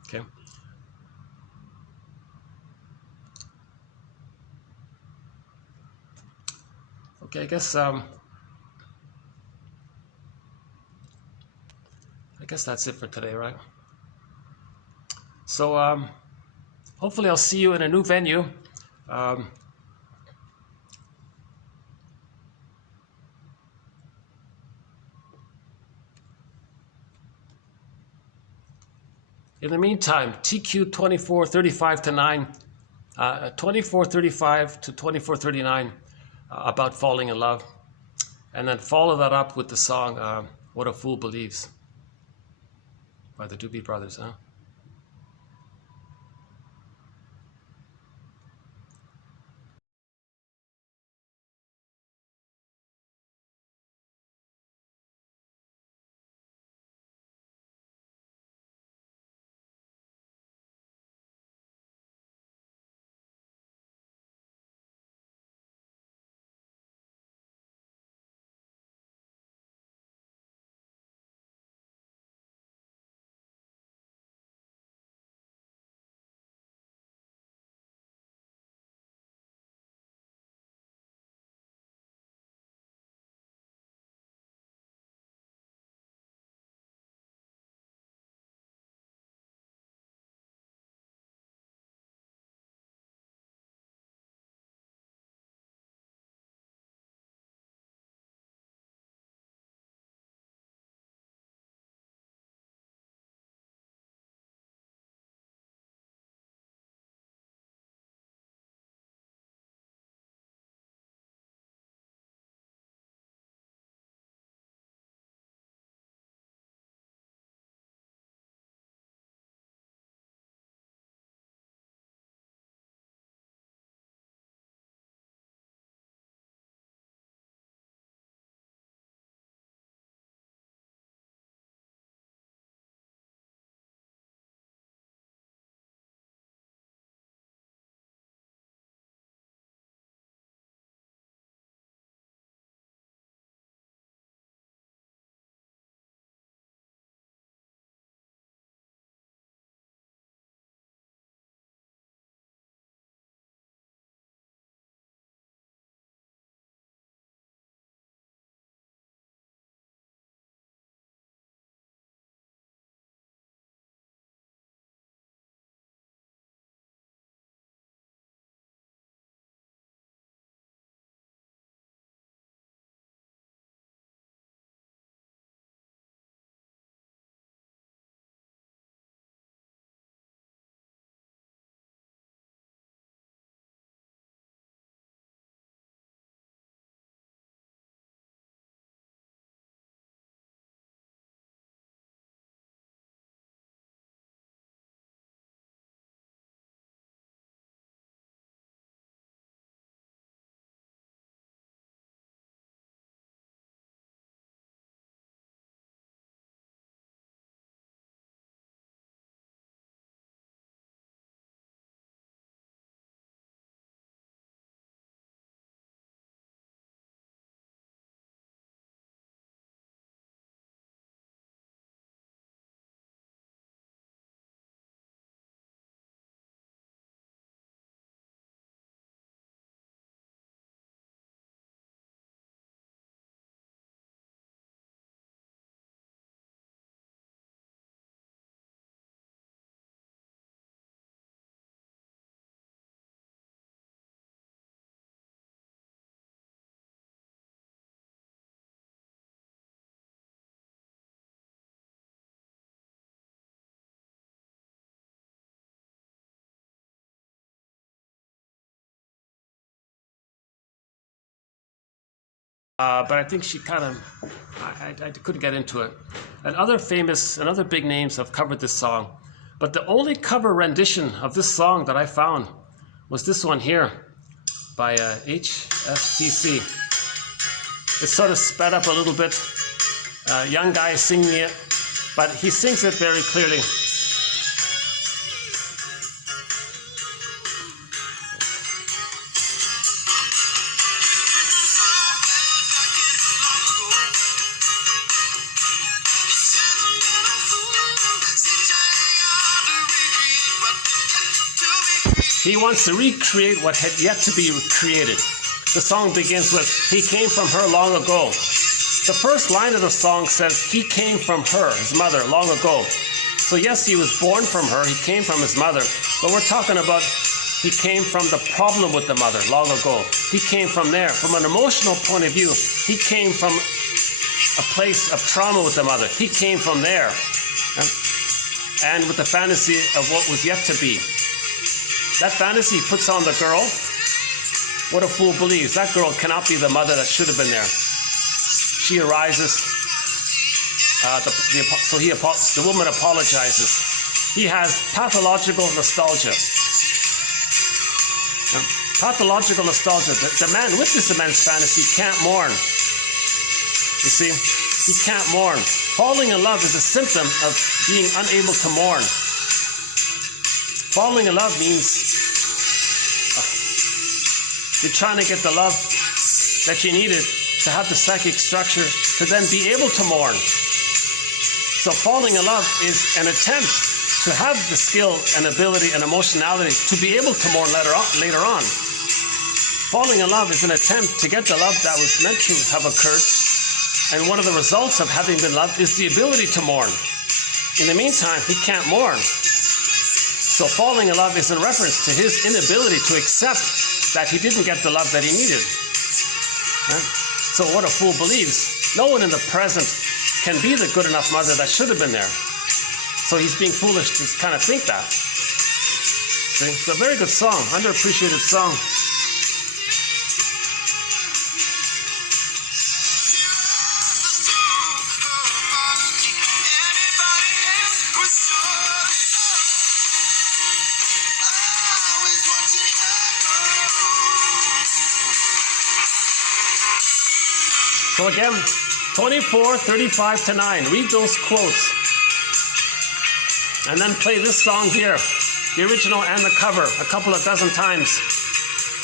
Okay? Okay, I guess that's it for today, right? So hopefully I'll see you in a new venue. In the meantime, TQ 2435 to 9, 2435 to 2439 about falling in love. And then follow that up with the song, What a Fool Believes by the Doobie Brothers, huh? but I think she kind of, I couldn't get into it. And other big names have covered this song. But the only cover rendition of this song that I found was this one here by HFCC. It's sort of sped up a little bit. Young guy singing it, but he sings it very clearly. He wants to recreate what had yet to be created. The song begins with, he came from her long ago. The first line of the song says, he came from her, his mother, long ago. So yes, he was born from her, he came from his mother, but we're talking about he came from the problem with the mother long ago. He came from there. From an emotional point of view, he came from a place of trauma with the mother. He came from there. And with the fantasy of what was yet to be. That fantasy puts on the girl. What a fool believes. That girl cannot be the mother that should have been there. She arises. The woman apologizes. He has pathological nostalgia. Pathological nostalgia. The man with this immense fantasy can't mourn. You see, he can't mourn. Falling in love is a symptom of being unable to mourn. Falling in love means you're trying to get the love that you needed to have the psychic structure to then be able to mourn. So falling in love is an attempt to have the skill and ability and emotionality to be able to mourn later on. Falling in love is an attempt to get the love that was meant to have occurred, and one of the results of having been loved is the ability to mourn. In the meantime, he can't mourn. So falling in love is in reference to his inability to accept that he didn't get the love that he needed. So what a fool believes. No one in the present can be the good enough mother that should have been there. So he's being foolish to kind of think that. See? It's a very good song, underappreciated song. So again, 24, 35 to 9. Read those quotes. And then play this song here, the original and the cover, a couple of dozen times.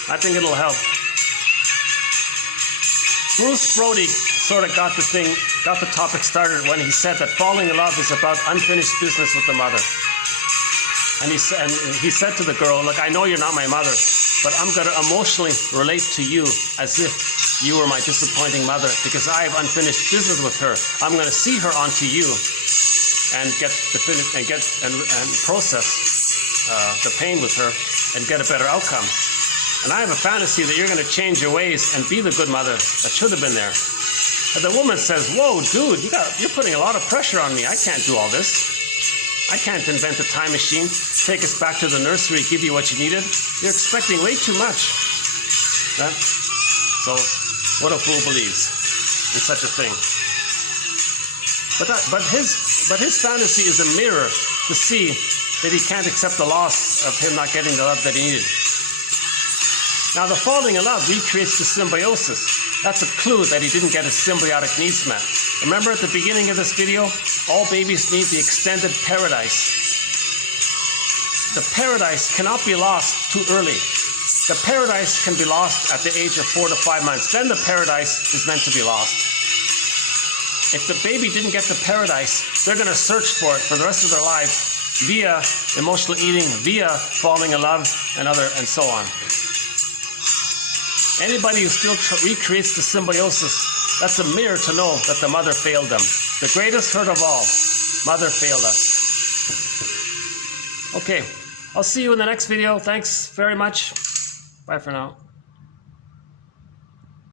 I think it'll help. Bruce Brody sort of got the topic started when he said that falling in love is about unfinished business with the mother. And he said to the girl, look, I know you're not my mother, but I'm going to emotionally relate to you as if you were my disappointing mother, because I have unfinished business with her. I'm going to see her onto you and get the finish and process the pain with her and get a better outcome. And I have a fantasy that you're going to change your ways and be the good mother that should have been there. And the woman says, whoa, dude, you're putting a lot of pressure on me. I can't do all this. I can't invent a time machine, take us back to the nursery, give you what you needed. You're expecting way too much. Right? So, what a fool believes in such a thing. But his fantasy is a mirror to see that he can't accept the loss of him not getting the love that he needed. Now, the falling in love recreates the symbiosis. That's a clue that he didn't get his symbiotic needs met. Remember at the beginning of this video, all babies need the extended paradise. The paradise cannot be lost too early. The paradise can be lost at the age of 4 to 5 months. Then the paradise is meant to be lost. If the baby didn't get the paradise, they're going to search for it for the rest of their lives via emotional eating, via falling in love, and so on. Anybody who still recreates the symbiosis, that's a mirror to know that the mother failed them. The greatest hurt of all, mother failed us. Okay, I'll see you in the next video. Thanks very much. Bye for now.